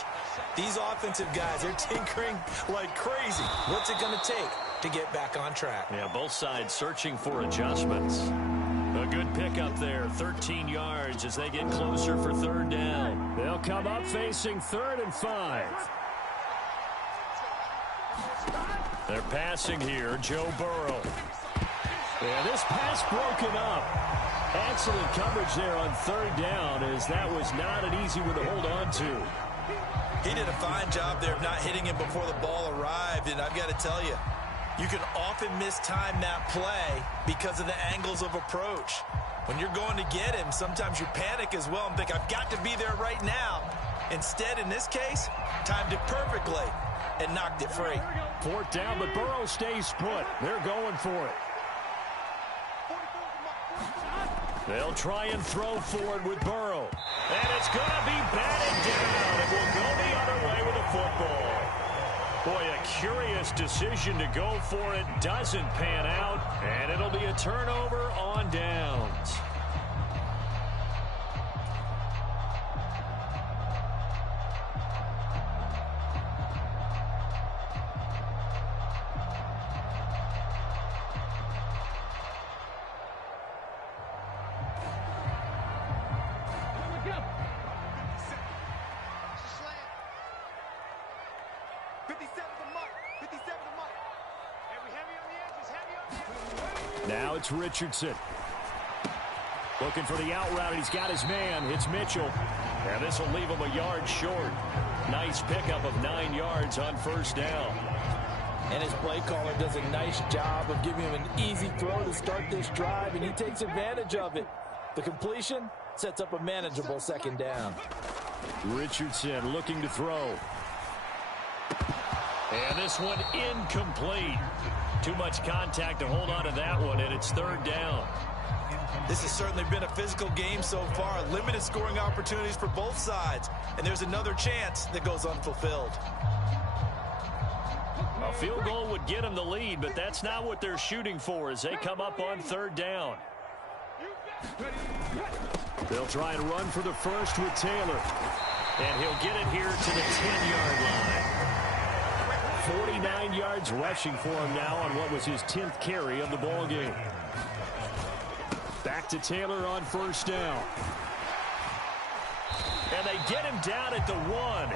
These offensive guys, they're tinkering like crazy. What's it going to take to get back on track? Yeah, both sides searching for adjustments. A good pickup there, 13 yards as they get closer for third down. They'll come up facing 3rd and 5. They're passing here, Joe Burrow. And this pass broken up. Excellent coverage there on 3rd down, as that was not an easy one to hold on to. He did a fine job there of not hitting him before the ball arrived, and I've got to tell you, you can often mistime that play because of the angles of approach. When you're going to get him, sometimes you panic as well and think, I've got to be there right now. Instead, in this case, timed it perfectly and knocked it free. 4th down, but Burrow stays put. They're going for it. They'll try and throw forward with Burrow. And it's going to be batted down. It will go the other way with a football. Boy, a curious decision to go for it. Doesn't pan out, and it'll be a turnover on downs. Now it's Richardson. Looking for the out route. He's got his man. It's Mitchell. And this will leave him a yard short. Nice pickup of 9 yards on 1st down. And his play caller does a nice job of giving him an easy throw to start this drive, and he takes advantage of it. The completion sets up a manageable 2nd down. Richardson looking to throw. And this one incomplete. Too much contact to hold on to that one, and it's 3rd down. This has certainly been a physical game so far. Limited scoring opportunities for both sides. And there's another chance that goes unfulfilled. A field goal would get them the lead, but that's not what they're shooting for as they come up on third down. They'll try and run for the first with Taylor. And he'll get it here to the 10-yard line. 49 yards rushing for him now on what was his 10th carry of the ball game. Back to Taylor on first down. And they get him down at the 1.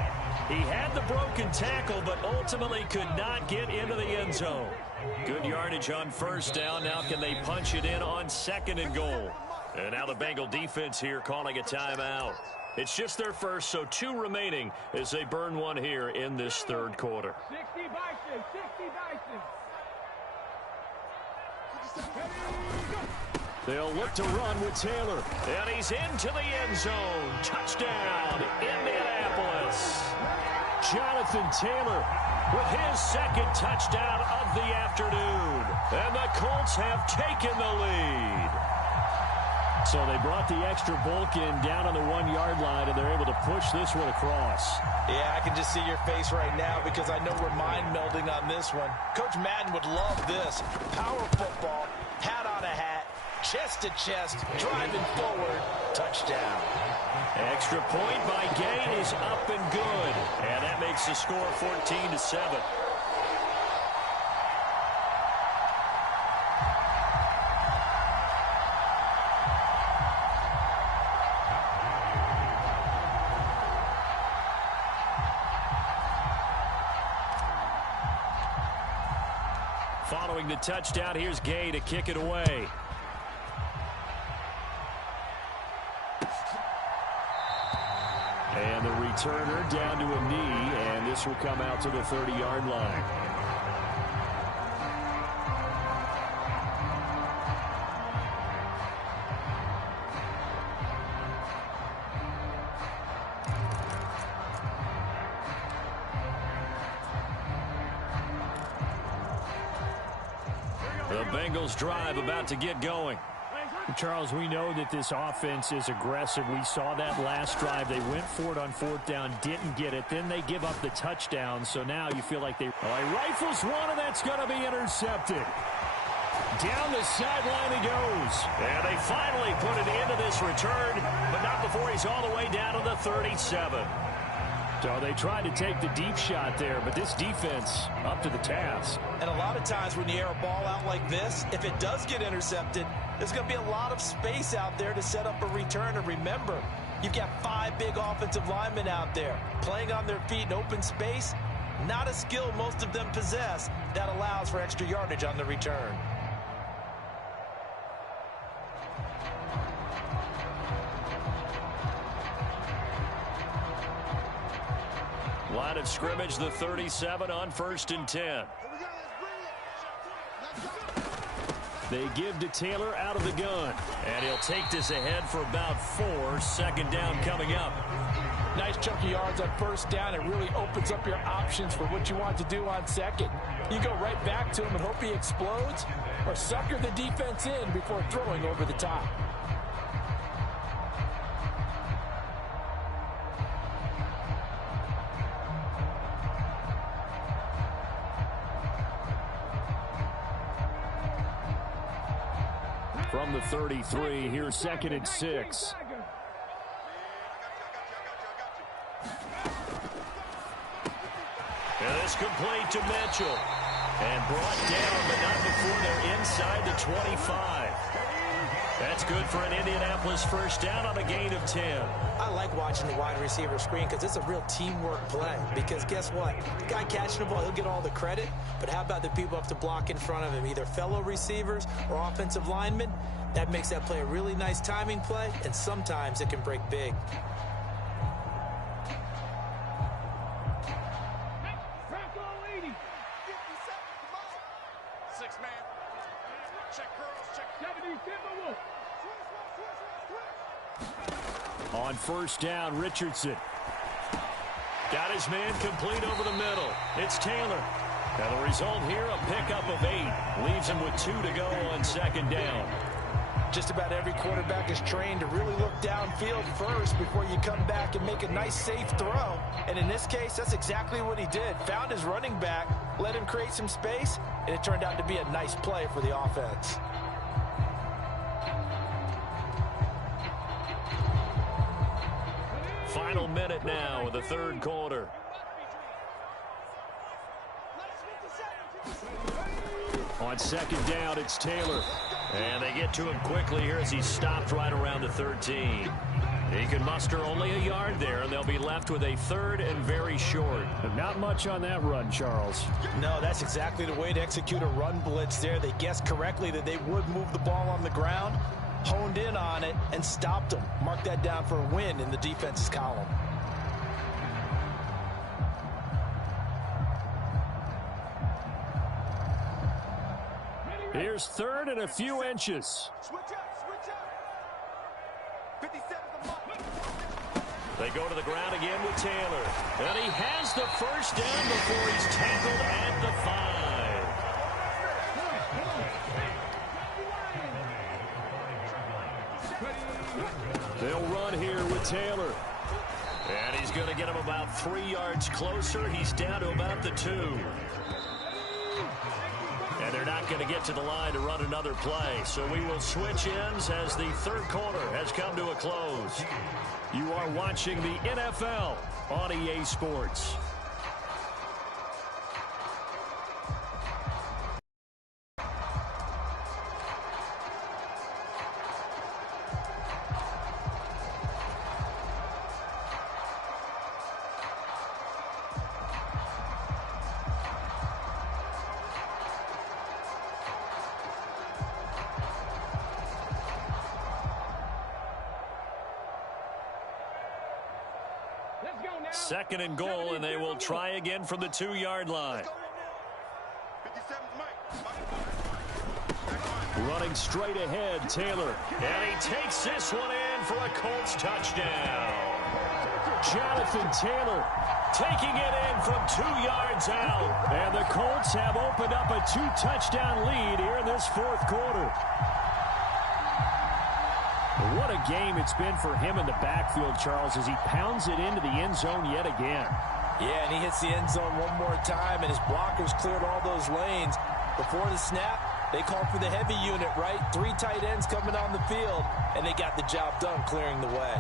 He had the broken tackle, but ultimately could not get into the end zone. Good yardage on first down. Now can they punch it in on second and goal? And now the Bengal defense here calling a timeout. It's just their first, so 2 remaining as they burn one here in this third quarter. 60 Bison, 60 Bison. They'll look to run with Taylor. And he's into the end zone. Touchdown, Indianapolis. Jonathan Taylor with his second touchdown of the afternoon. And the Colts have taken the lead. So they brought the extra bulk in down on the 1-yard line, and they're able to push this one across. Yeah, I can just see your face right now because I know we're mind melding on this one. Coach Madden would love this. Power football, hat on a hat, chest to chest, driving forward, touchdown. Extra point by Gay is up and good. And that makes the score 14-7. Following the touchdown, here's Gay to kick it away. And the returner down to a knee, and this will come out to the 30-yard line. The Bengals drive about to get going. Charles, we know that this offense is aggressive. We saw that last drive. They went for it on fourth down, didn't get it. Then they give up the touchdown. So now you feel like they rifles one, and that's going to be intercepted. Down the sideline he goes. And they finally put it into this return, but not before he's all the way down to the 37. So they tried to take the deep shot there, but this defense up to the task. And a lot of times when you air a ball out like this, if it does get intercepted, there's going to be a lot of space out there to set up a return. And remember, you've got 5 big offensive linemen out there playing on their feet in open space. Not a skill most of them possess that allows for extra yardage on the return. Line of scrimmage, the 37 on 1st and 10. They give to Taylor out of the gun. And he'll take this ahead for about 4. Second down coming up. Nice chunk of yards on first down. It really opens up your options for what you want to do on second. You go right back to him and hope he explodes, or sucker the defense in before throwing over the top. From the 33, here's 2nd and 6. And this complete to Mitchell. And brought down, but not before they're inside the 25. That's good for an Indianapolis first down on a gain of 10. I like watching the wide receiver screen because it's a real teamwork play. Because guess what? The guy catching the ball, he'll get all the credit. But how about the people up to block in front of him, either fellow receivers or offensive linemen? That makes that play a really nice timing play, and sometimes it can break big. On first down, Richardson. Got his man complete over the middle. It's Taylor. And the result here, a pickup of 8. Leaves him with 2 to go on second down. Just about every quarterback is trained to really look downfield first before you come back and make a nice, safe throw. And in this case, that's exactly what he did. Found his running back, let him create some space, and it turned out to be a nice play for the offense. Final minute now in the third quarter. On second down, it's Taylor. And they get to him quickly here as he's stopped right around the 13. He can muster only a yard there, and they'll be left with a third and very short. But not much on that run, Charles. No, that's exactly the way to execute a run blitz there. They guessed correctly that they would move the ball on the ground, honed in on it, and stopped them. Mark that down for a win in the defense's column. Here's third and a few inches. Switch up. 57 the mark. They go to the ground again with Taylor. And he has the first down before he's tackled at the 5. They'll run here with Taylor. And he's going to get him about 3 yards closer. He's down to about the 2. And they're not going to get to the line to run another play. So we will switch ends as the third quarter has come to a close. You are watching the NFL on EA Sports. Second and goal, and they will try again from the 2-yard line. Running straight ahead, Taylor. And he takes this one in for a Colts touchdown. Jonathan Taylor taking it in from 2 yards out. And the Colts have opened up a 2-touchdown lead here in this fourth quarter. What a game it's been for him in the backfield, Charles, as he pounds it into the end zone yet again. Yeah, and he hits the end zone one more time, and his blockers cleared all those lanes. Before the snap, they called for the heavy unit, right? 3 tight ends coming on the field, and they got the job done clearing the way.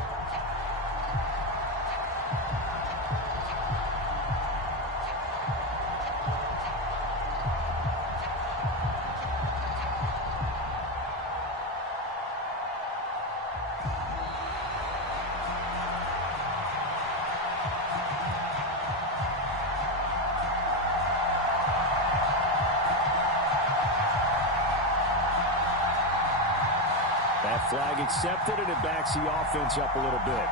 Flag accepted, and it backs the offense up a little bit.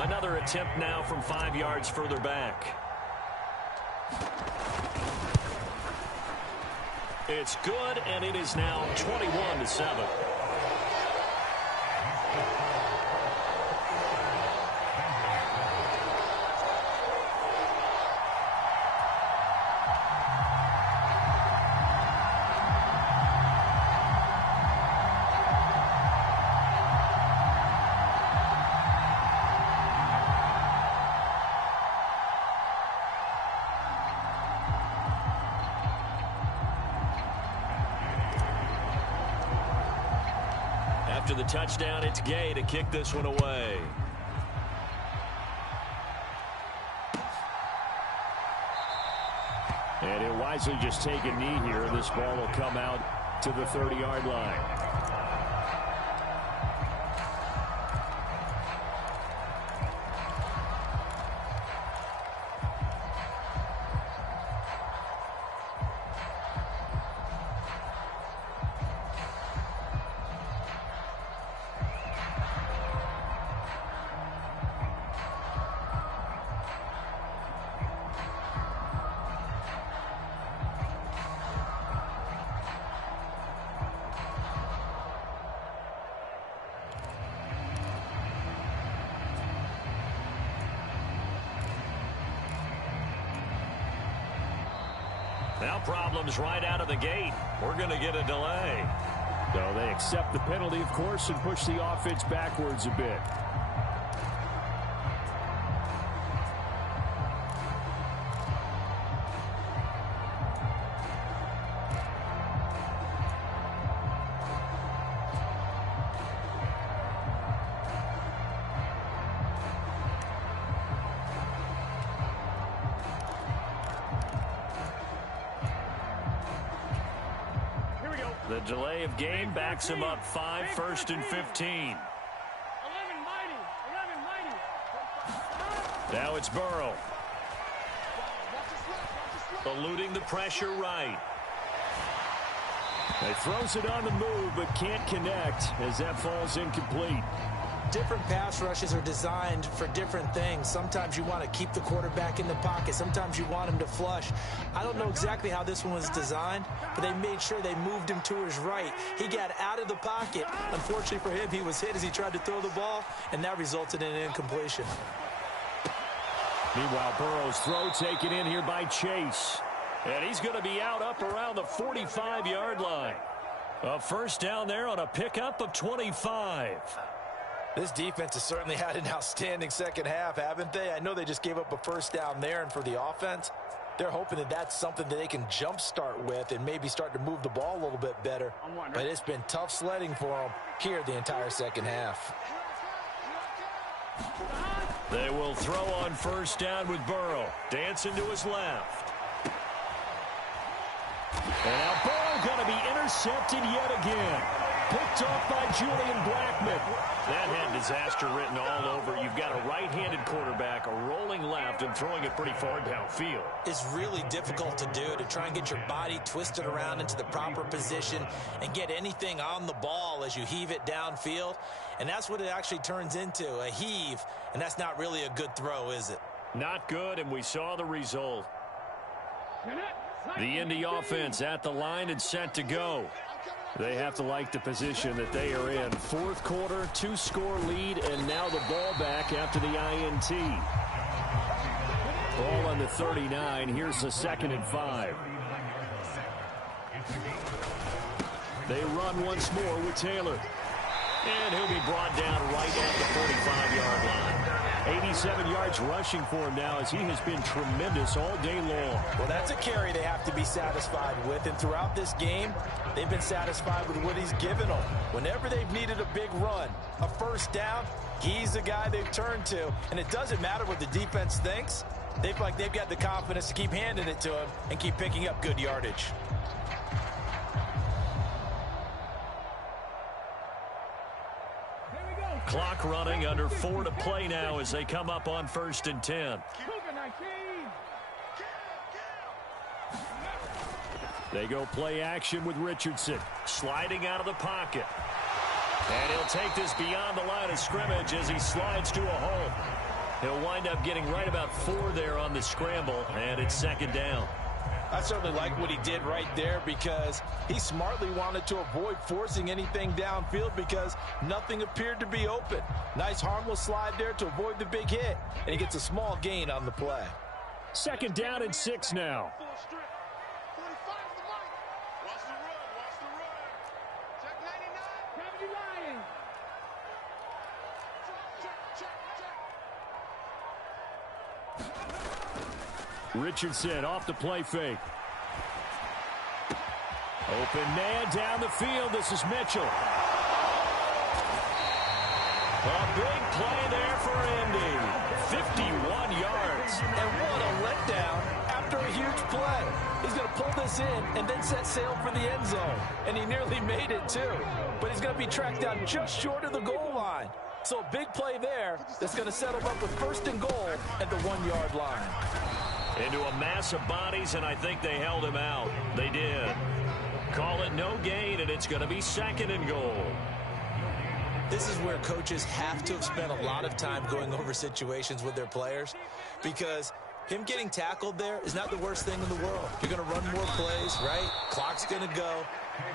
Another attempt now from 5 yards further back. It's good, and it is now 21-7. After the touchdown, it's Gay to kick this one away. And he'll wisely just take a knee here. This ball will come out to the 30-yard line. Now problems right out of the gate. We're going to get a delay. So they accept the penalty, of course, and push the offense backwards a bit. The delay of game backs him up 5, 1st and 15. Now it's Burrow. Eluding the pressure right. He throws it on the move, but can't connect as that falls incomplete. Different pass rushes are designed for different things. Sometimes you want to keep the quarterback in the pocket. Sometimes you want him to flush. I don't know exactly how this one was designed, but they made sure they moved him to his right. He got out of the pocket. Unfortunately for him, he was hit as he tried to throw the ball, and that resulted in an incompletion. Meanwhile, Burrow's throw taken in here by Chase. And he's going to be out up around the 45-yard line. A first down there on a pickup of 25. This defense has certainly had an outstanding second half, haven't they? I know they just gave up a first down there, and for the offense, they're hoping that that's something that they can jumpstart with and maybe start to move the ball a little bit better. But it's been tough sledding for them here the entire second half. They will throw on first down with Burrow. Dancing to his left. And now Burrow going to be intercepted yet again. Picked off by Julian Blackmon. That had disaster written all over. You've got a right-handed quarterback, a rolling left, and throwing it pretty far downfield. It's really difficult to do, to try and get your body twisted around into the proper position and get anything on the ball as you heave it downfield. And that's what it actually turns into, a heave. And that's not really a good throw, is it? Not good, and we saw the result. The Indy offense at the line and set to go. They have to like the position that they are in. Fourth quarter, 2-score lead, and now the ball back after the INT. Ball on the 39. Here's the 2nd and 5. They run once more with Taylor. And he'll be brought down right at the 45-yard line. 87 yards rushing for him now as he has been tremendous all day long. Well, that's a carry they have to be satisfied with. And throughout this game, they've been satisfied with what he's given them. Whenever they've needed a big run, a first down, he's the guy they've turned to. And it doesn't matter what the defense thinks. They feel like they've got the confidence to keep handing it to him and keep picking up good yardage. Clock running, under 4 to play now as they come up on 1st and 10. They go play action with Richardson. Sliding out of the pocket. And he'll take this beyond the line of scrimmage as he slides to a hole. He'll wind up getting right about 4 there on the scramble, and it's 2nd down. I certainly like what he did right there because he smartly wanted to avoid forcing anything downfield because nothing appeared to be open. Nice harmless slide there to avoid the big hit, and he gets a small gain on the play. 2nd down and 6 now. Richardson off the play fake. Open man down the field. This is Mitchell. A big play there for Indy. 51 yards. And what a letdown after a huge play. He's going to pull this in and then set sail for the end zone. And he nearly made it too. But he's going to be tracked down just short of the goal line. So a big play there that's going to settle up with 1st and goal at the 1-yard line. Into a mass of bodies, and I think they held him out. They did. Call it no gain, and it's going to be 2nd and goal. This is where coaches have to have spent a lot of time going over situations with their players because him getting tackled there is not the worst thing in the world. You're going to run more plays, right? Clock's going to go.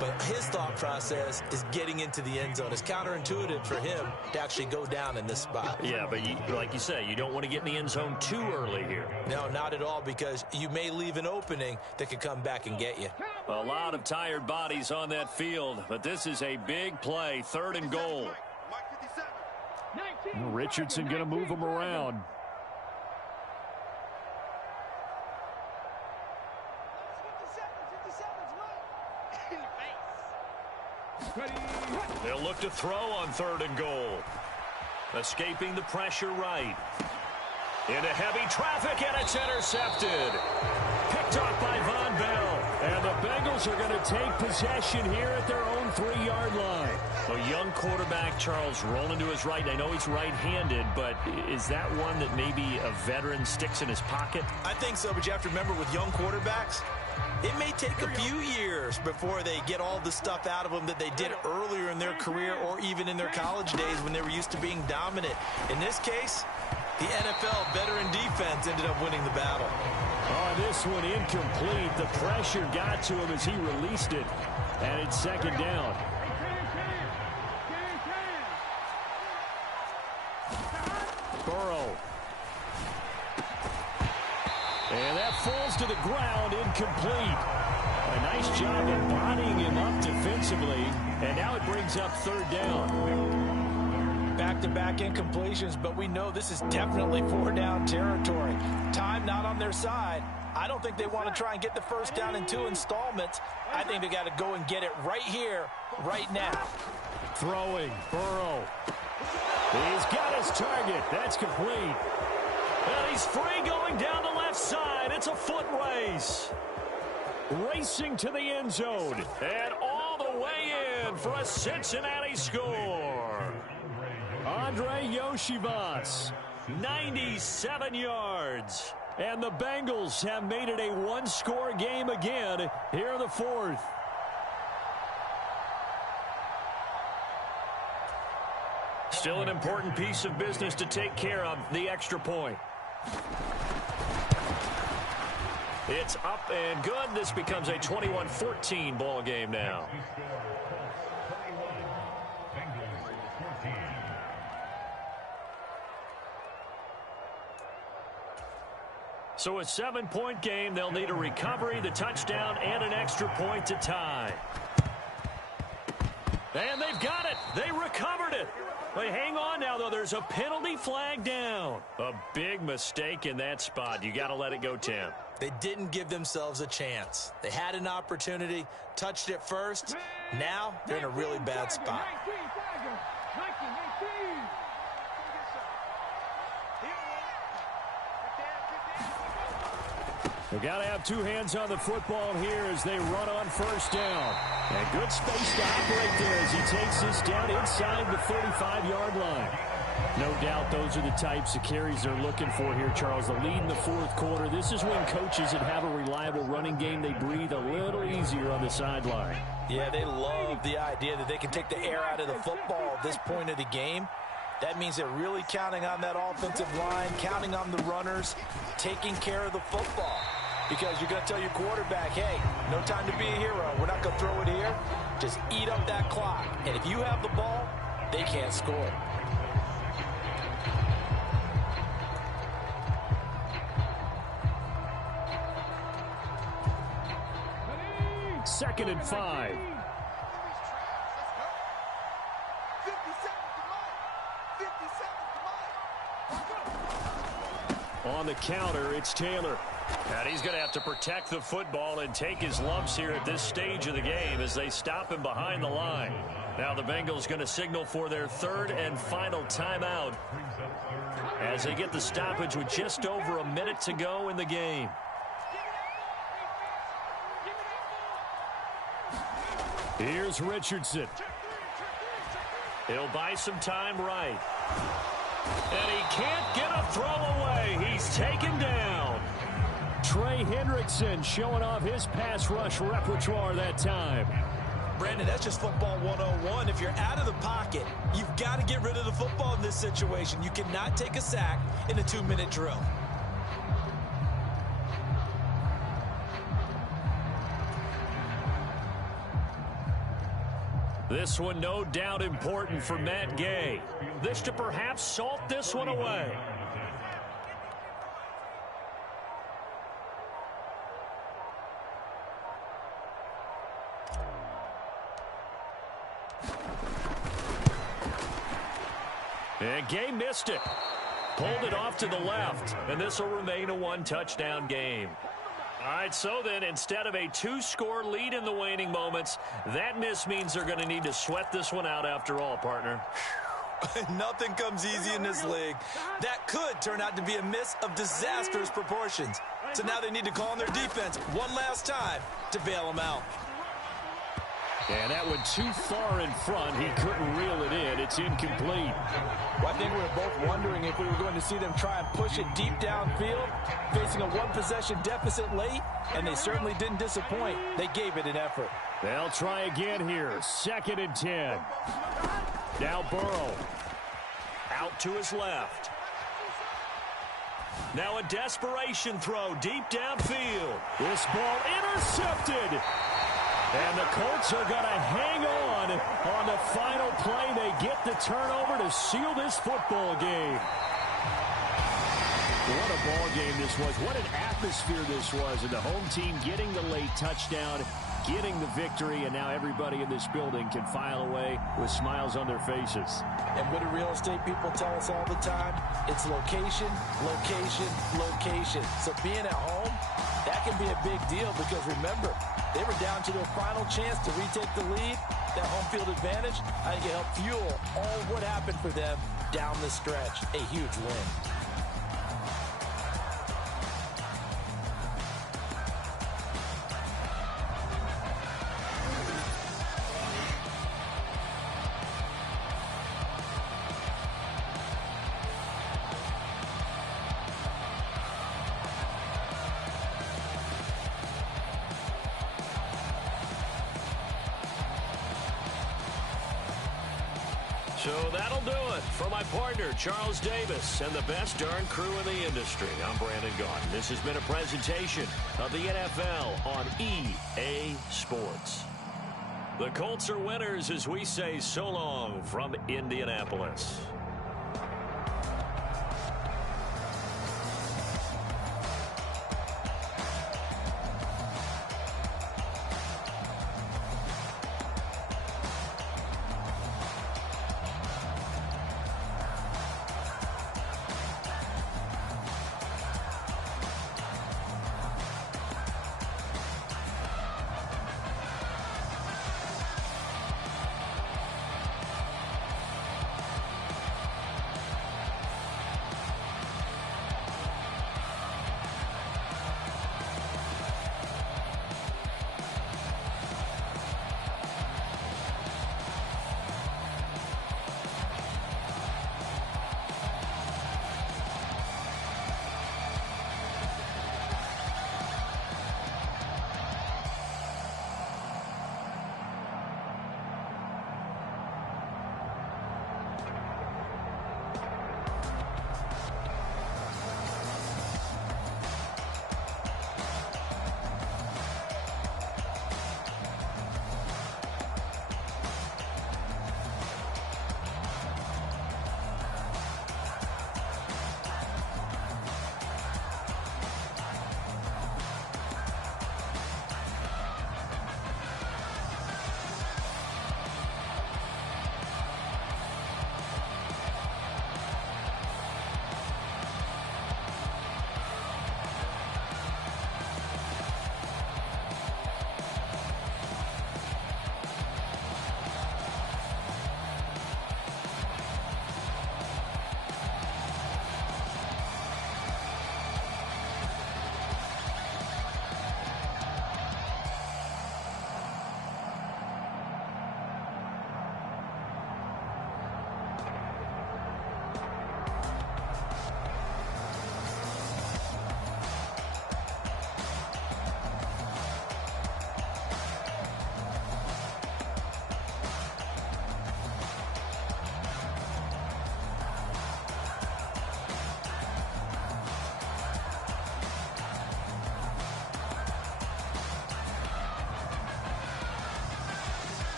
But his thought process is getting into the end zone. It's counterintuitive for him to actually go down in this spot. Yeah, but like you say, you don't want to get in the end zone too early here. No, not at all, because you may leave an opening that could come back and get you. A lot of tired bodies on that field, but this is a big play, 3rd and goal. Richardson going to move him around. They'll look to throw on 3rd and goal. Escaping the pressure right. Into heavy traffic, and it's intercepted. Picked off by Von Bell. And the Bengals are going to take possession here at their own 3-yard line. A young quarterback, Charles, rolling to his right. I know he's right-handed, but is that one that maybe a veteran sticks in his pocket? I think so, but you have to remember with young quarterbacks, it may take a few years before they get all the stuff out of them that they did earlier in their career or even in their college days when they were used to being dominant. In this case, the NFL veteran defense ended up winning the battle. Oh, this one incomplete. The pressure got to him as he released it. And it's 2nd down. Burrow. And that falls to the ground, incomplete. A nice job of bodying him up defensively. And now it brings up 3rd down. Back-to-back incompletions, but we know this is definitely 4-down territory. Time not on their side. I don't think they want to try and get the 1st down in 2 installments. I think they got to go and get it right here, right now. Throwing, Burrow. He's got his target. That's complete. And he's free going down the left side. It's a foot race. Racing to the end zone. And all the way in for a Cincinnati score. Andre Yoshivas, 97 yards. And the Bengals have made it a 1-score game again here in the 4th. Still an important piece of business to take care of, the extra point. It's up and good. This becomes a 21-14 ball game now. So a 7-point game. They'll need a recovery, the touchdown, and an extra point to tie. And they've got it. They recovered it. But hang on now, though. There's a penalty flag down. A big mistake in that spot. You got to let it go, Tim. They didn't give themselves a chance. They had an opportunity, touched it first. Now they're in a really bad spot. They've got to have 2 hands on the football here as they run on 1st down. And good space to operate there as he takes this down inside the 35-yard line. No doubt those are the types of carries they're looking for here, Charles. The lead in the 4th quarter. This is when coaches that have a reliable running game, they breathe a little easier on the sideline. Yeah, they love the idea that they can take the air out of the football at this point of the game. That means they're really counting on that offensive line, counting on the runners, taking care of the football. Because you're going to tell your quarterback, hey, no time to be a hero. We're not going to throw it here. Just eat up that clock. And if you have the ball, they can't score. Second and 5. On the counter, it's Taylor. And he's going to have to protect the football and take his lumps here at this stage of the game as they stop him behind the line. Now the Bengals going to signal for their 3rd and final timeout as they get the stoppage with just over a minute to go in the game. Here's Richardson. He'll buy some time right. And he can't get a throw away. He's taken down. Trey Hendrickson showing off his pass rush repertoire that time. Brandon, that's just football 101. If you're out of the pocket, you've got to get rid of the football in this situation. You cannot take a sack in a 2-minute drill. This one no doubt important for Matt Gay. This to perhaps salt this one away. And Gay missed it. Pulled it off to the left. And this will remain a one-touchdown game. All right, so then instead of a two-score lead in the waning moments, that miss means they're going to need to sweat this one out after all, partner. Nothing comes easy in this league. That could turn out to be a miss of disastrous proportions. So now they need to call on their defense one last time to bail them out. And that went too far in front. He couldn't reel it in. It's incomplete. Well, I think we were both wondering if we were going to see them try and push it deep downfield, facing a one-possession deficit late, and they certainly didn't disappoint. They gave it an effort. They'll try again here. 2nd and 10. Now Burrow. Out to his left. Now a desperation throw deep downfield. This ball intercepted. And the Colts are going to hang on the final play. They get the turnover to seal this football game. What a ball game this was. What an atmosphere this was. And the home team getting the late touchdown, getting the victory, and now everybody in this building can file away with smiles on their faces. And what do real estate people tell us all the time? It's location, location, location. So being at home, that can be a big deal because remember, they were down to their final chance to retake the lead. That home field advantage, I think it helped fuel all what happened for them down the stretch. A huge win. So that'll do it. For my partner, Charles Davis, and the best darn crew in the industry, I'm Brandon Gaudin. This has been a presentation of the NFL on EA Sports. The Colts are winners as we say so long from Indianapolis.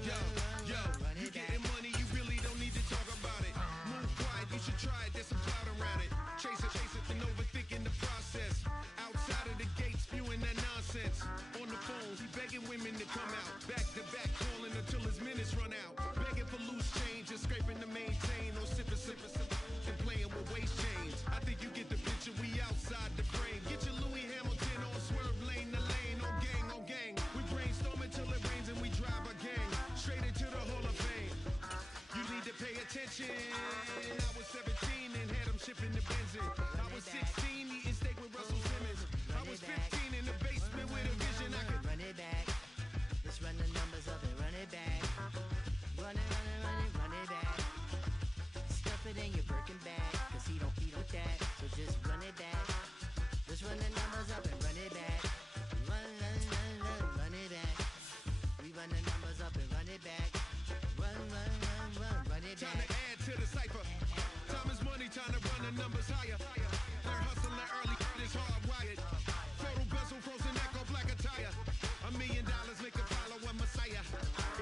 Yo, you getting money, you really don't need to talk about it. Move quiet, you should try it, there's some clout around it. Chase it, and overthinking the process. Outside of the gates, spewing that nonsense. On the phone, he begging women to come out. Back to back, calling until his minutes run out. Begging for loose change and scraping to maintain. Or sipping, and playing with waist chains. I think you get the picture, we outside the frame. Get your Louis Hamilton on swerve lane to lane. On gang. We brainstorm until it rains and we drive a gang. Straight into the Hall of Fame. You need to pay attention. I was 17 and had them shipping the Benzin. I was 16 eating steak with Russell Simmons. I was 15 in the basement with a vision. I could run it back. Let's run the numbers up and run it back. Run it back. Stuff it in your Birkin bag, cause he don't eat with that. So just run it back. Let's run the numbers up and run it back. Run it back. We run the numbers up and run it back. Run it back. Trying to add to the cipher. Time is money, time to run the numbers higher. They're hustling early, this hardwired. Photo bezel, frozen echo, black attire. $1 million make a follow a messiah.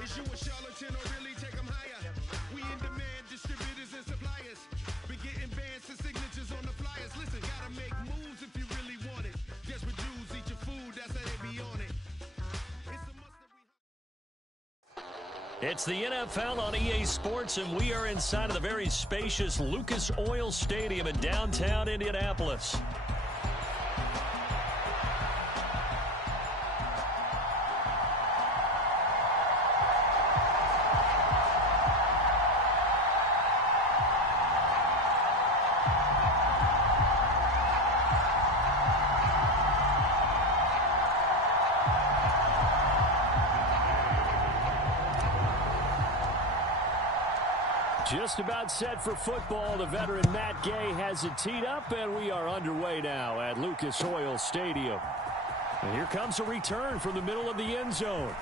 Is you a charlatan or really take them higher? We in demand, distributors and suppliers. Be getting bands and signatures on the flyers. Listen, gotta make moves if you really want it. Desperate Jews eat your food, that's how they be on it. It's a must that we... It's the NFL on EA Sports, and we are inside of the very spacious Lucas Oil Stadium in downtown Indianapolis. Just about set for football. The veteran Matt Gay has it teed up, and we are underway now at Lucas Oil Stadium. And here comes a return from the middle of the end zone.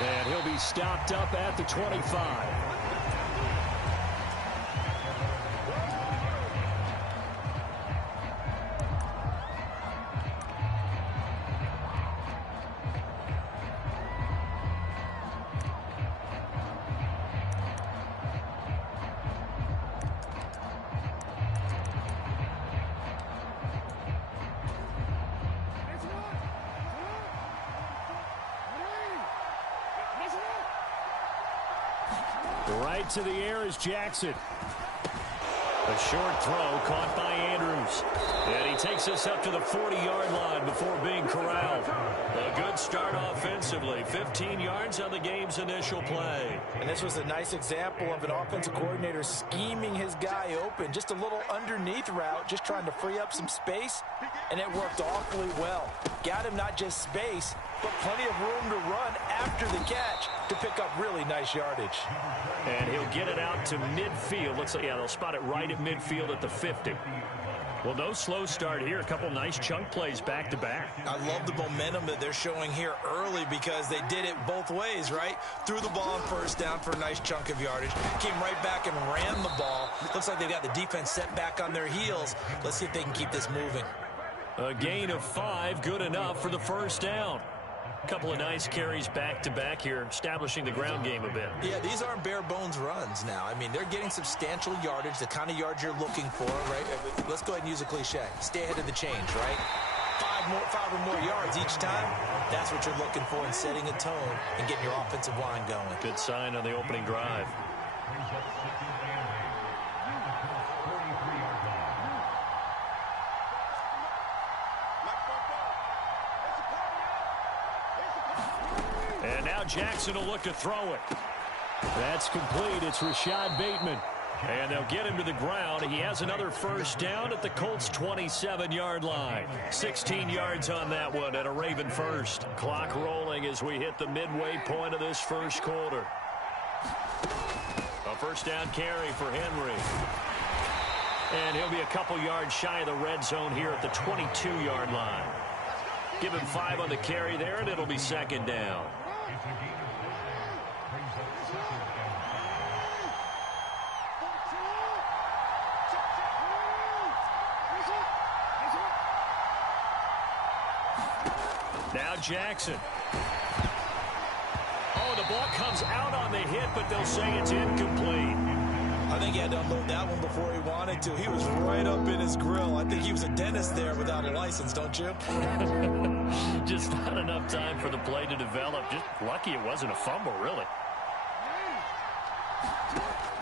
And he'll be stopped up at the 25. Right to the air is Jackson. A short throw caught by Andrews. And he takes us up to the 40-yard line before being corralled. A good start offensively. 15 yards on the game's initial play. And this was a nice example of an offensive coordinator scheming his guy open. Just a little underneath route, just trying to free up some space. And it worked awfully well. Got him not just space, but plenty of room to run after the catch to pick up really nice yardage. And he'll get it out to midfield. Looks like, yeah, they'll spot it right at midfield at the 50. Well, no slow start here. A couple nice chunk plays back-to-back. I love the momentum that they're showing here early because they did it both ways, right? Threw the ball on first down for a nice chunk of yardage. Came right back and ran the ball. Looks like they've got the defense set back on their heels. Let's see if they can keep this moving. A gain of 5, good enough for the first down. A couple of nice carries back-to-back here, establishing the ground game a bit. Yeah, these aren't bare-bones runs now. I mean, they're getting substantial yardage, the kind of yards you're looking for, right? Let's go ahead and use a cliche. Stay ahead of the change, right? Five or more yards each time. That's what you're looking for in setting a tone and getting your offensive line going. Good sign on the opening drive. And now Jackson will look to throw it. That's complete. It's Rashad Bateman. And they'll get him to the ground. He has another first down at the Colts' 27-yard line. 16 yards on that one and a Raven first. Clock rolling as we hit the midway point of this first quarter. A first down carry for Henry. And he'll be a couple yards shy of the red zone here at the 22-yard line. Give him 5 on the carry there, and it'll be second down. Now Jackson. Oh, the comes out on the hit, but they'll say it's incomplete. I think he had to unload that one before he wanted to. He was right up in his grill. I think he was a dentist there without a license, don't you? Just not enough time for the play to develop. Just lucky it wasn't a fumble, really.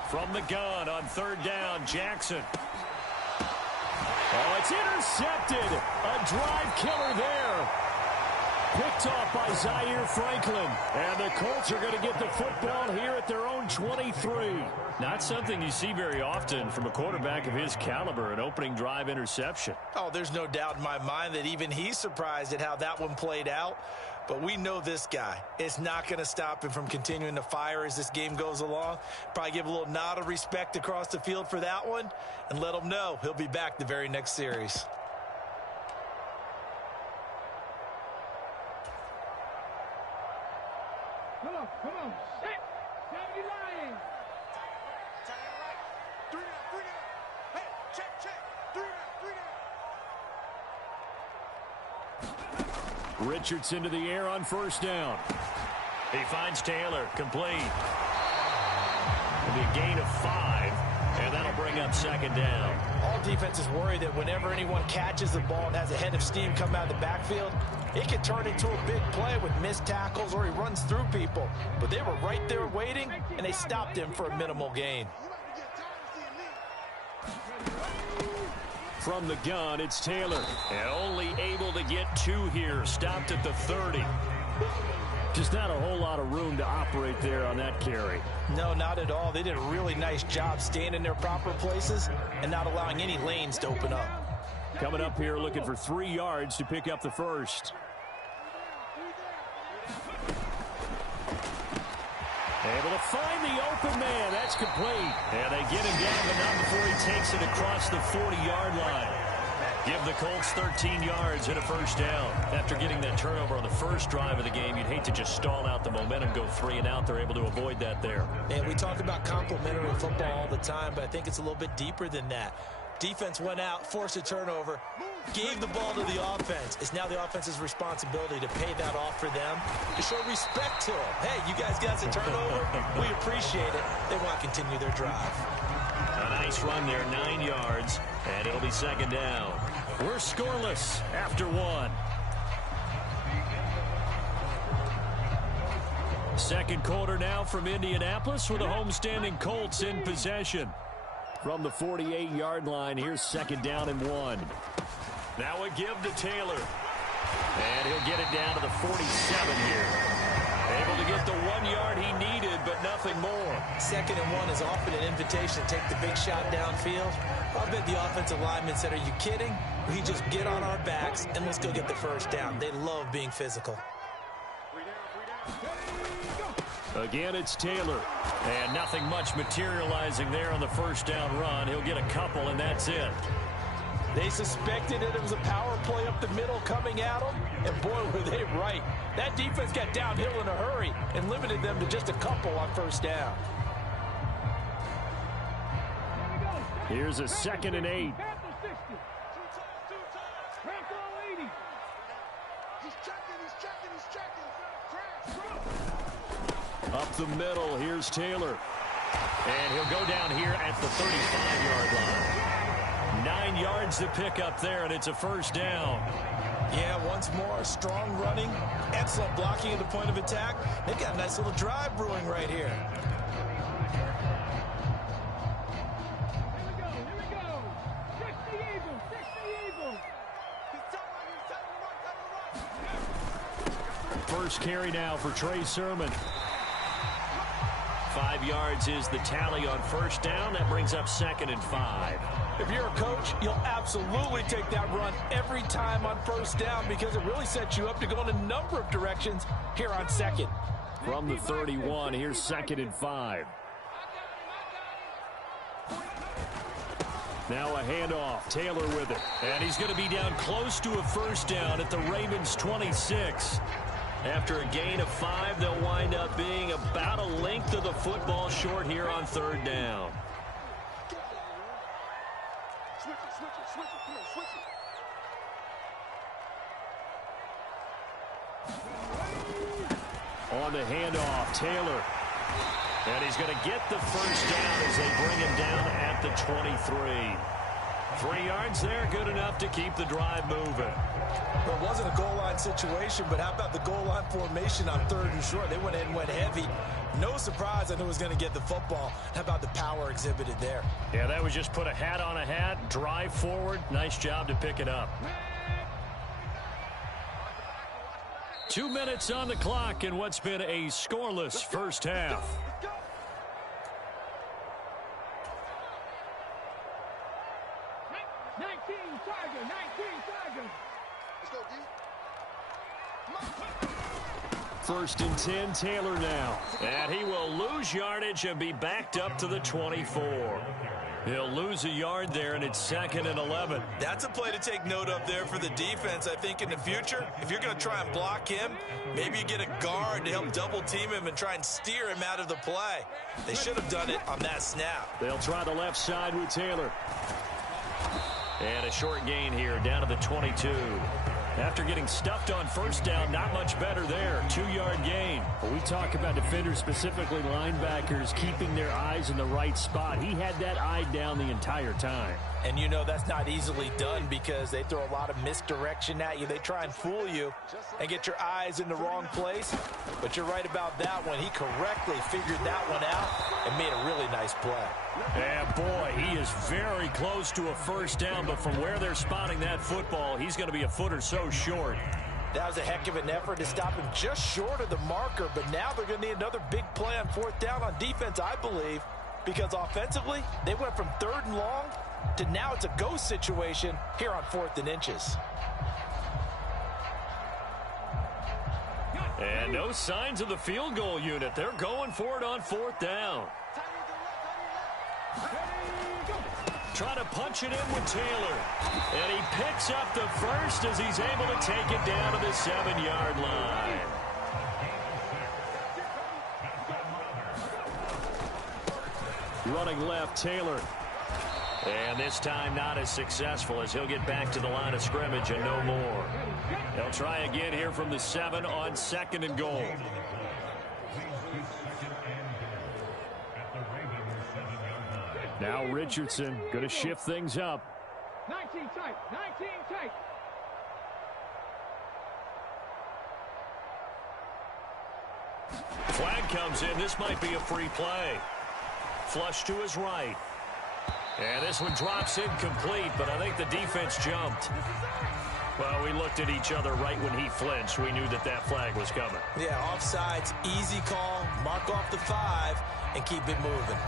From the gun on third down, Jackson. Oh, it's intercepted. A drive killer there. Picked off by Zaire Franklin. And the Colts are going to get the football here at their own 23. Not something you see very often from a quarterback of his caliber, an opening drive interception. Oh, there's no doubt in my mind that even he's surprised at how that one played out. But we know this guy. It's not going to stop him from continuing to fire as this game goes along. Probably give a little nod of respect across the field for that one and let him know he'll be back the very next series. Come on. Set. 70 Lions. Turn it right. 3 down. Hey, check. 3 down. Richardson to the air on first down. He finds Taylor, complete. It'll be a gain of 5, and that'll bring up second down. All defenses worry that whenever anyone catches the ball and has a head of steam come out of the backfield, it can turn into a big play with missed tackles or he runs through people. But they were right there waiting, and they stopped him for a minimal gain. From the gun, it's Taylor. And only able to get 2 here. Stopped at the 30. Just not a whole lot of room to operate there on that carry. No, not at all. They did a really nice job staying in their proper places and not allowing any lanes to open up. Coming up here looking for 3 yards to pick up the first. Able to find the open man. That's complete. And they get him down, but not before he takes it across the 40-yard line. Give the Colts 13 yards and a first down. After getting that turnover on the first drive of the game, you'd hate to just stall out the momentum, go 3 and out. They're able to avoid that there. And we talk about complementary football all the time, but I think it's a little bit deeper than that. Defense went out, forced a turnover, gave the ball to the offense. It's now the offense's responsibility to pay that off for them, to show respect to them. Hey, you guys got a turnover? We appreciate it. They want to continue their drive. A nice run there, 9 yards, and it'll be second down. We're scoreless after 1. Second quarter now from Indianapolis with the homestanding Colts in possession. From the 48-yard line, here's second down and 1. Now a give to Taylor. And he'll get it down to the 47 here. Able to get the 1 yard he needed, but nothing more. Second and 1 is often an invitation to take the big shot downfield. I bet the offensive lineman said, are you kidding? We just get on our backs and let's go get the first down. They love being physical. Again, it's Taylor. And nothing much materializing there on the first down run. He'll get a couple, and that's it. They suspected it was a power play up the middle coming at them, and boy, were they right. That defense got downhill in a hurry and limited them to just a couple on first down. Here's a 2nd and 8. Up the middle, here's Taylor. And he'll go down here at the 35-yard line. 9 yards to pick up there, and it's a first down. Yeah, once more, strong running, excellent blocking at the point of attack. They've got a nice little drive brewing right here. First carry now for Trey Sermon. 5 yards is the tally on first down. That brings up 2nd and 5. If you're a coach, you'll absolutely take that run every time on first down because it really sets you up to go in a number of directions here on second. From the 31, here's 2nd and 5. Now a handoff. Taylor with it. And he's going to be down close to a first down at the Ravens' 26. After a gain of 5, they'll wind up being about a length of the football short here on third down. On the handoff. Taylor. And he's going to get the first down as they bring him down at the 23. 3 yards there, good enough to keep the drive moving. Well, it wasn't a goal line situation, but how about the goal line formation on 3rd and short? They went in and went heavy. No surprise I knew it was going to get the football. How about the power exhibited there? Yeah, that was just put a hat on a hat, drive forward. Nice job to pick it up. 2 minutes on the clock in what's been a scoreless first half. First and 10, Taylor now. And he will lose yardage and be backed up to the 24. He'll lose a yard there, and it's 2nd and 11. That's a play to take note of there for the defense. I think in the future, if you're going to try and block him, maybe you get a guard to help double team him and try and steer him out of the play. They should have done it on that snap. They'll try the left side with Taylor. And a short gain here down to the 22. After getting stuffed on first down, not much better there. 2-yard gain. But we talk about defenders, specifically linebackers, keeping their eyes in the right spot. He had that eye down the entire time. And you know that's not easily done because they throw a lot of misdirection at you. They try and fool you and get your eyes in the wrong place. But you're right about that one. He correctly figured that one out and made a really nice play. And boy, he is very close to a first down, but from where they're spotting that football, he's going to be a foot or so short. That was a heck of an effort to stop him just short of the marker, but now they're going to need another big play on 4th down on defense, I believe, because offensively, they went from 3rd and long to now it's a go situation here on 4th and inches. And no signs of the field goal unit. They're going for it on 4th down. Trying to punch it in with Taylor. And he picks up the first as he's able to take it down to the 7-yard line. Running left, Taylor. And this time not as successful as he'll get back to the line of scrimmage and no more. They'll try again here from the 7 on 2nd and goal. Now Richardson going to shift things up. 19 tight, 19 tight. Flag comes in. This might be a free play. Flush to his right. And this one drops incomplete, but I think the defense jumped. Well, we looked at each other right when he flinched. We knew that that flag was coming. Yeah, offsides, easy call. Mark off the 5 and keep it moving.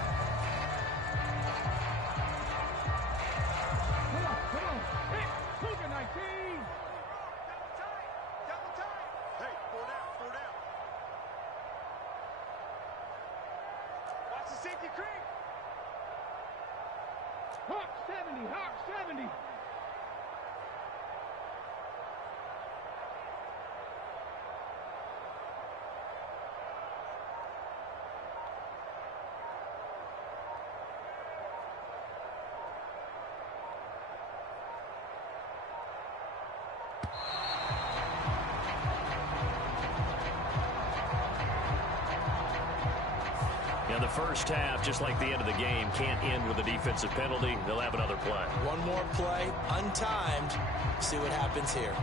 Hawk 70, Hawk 70. And the first half, just like the end of the game, can't end with a defensive penalty. They'll have another play. One more play, untimed. See what happens here.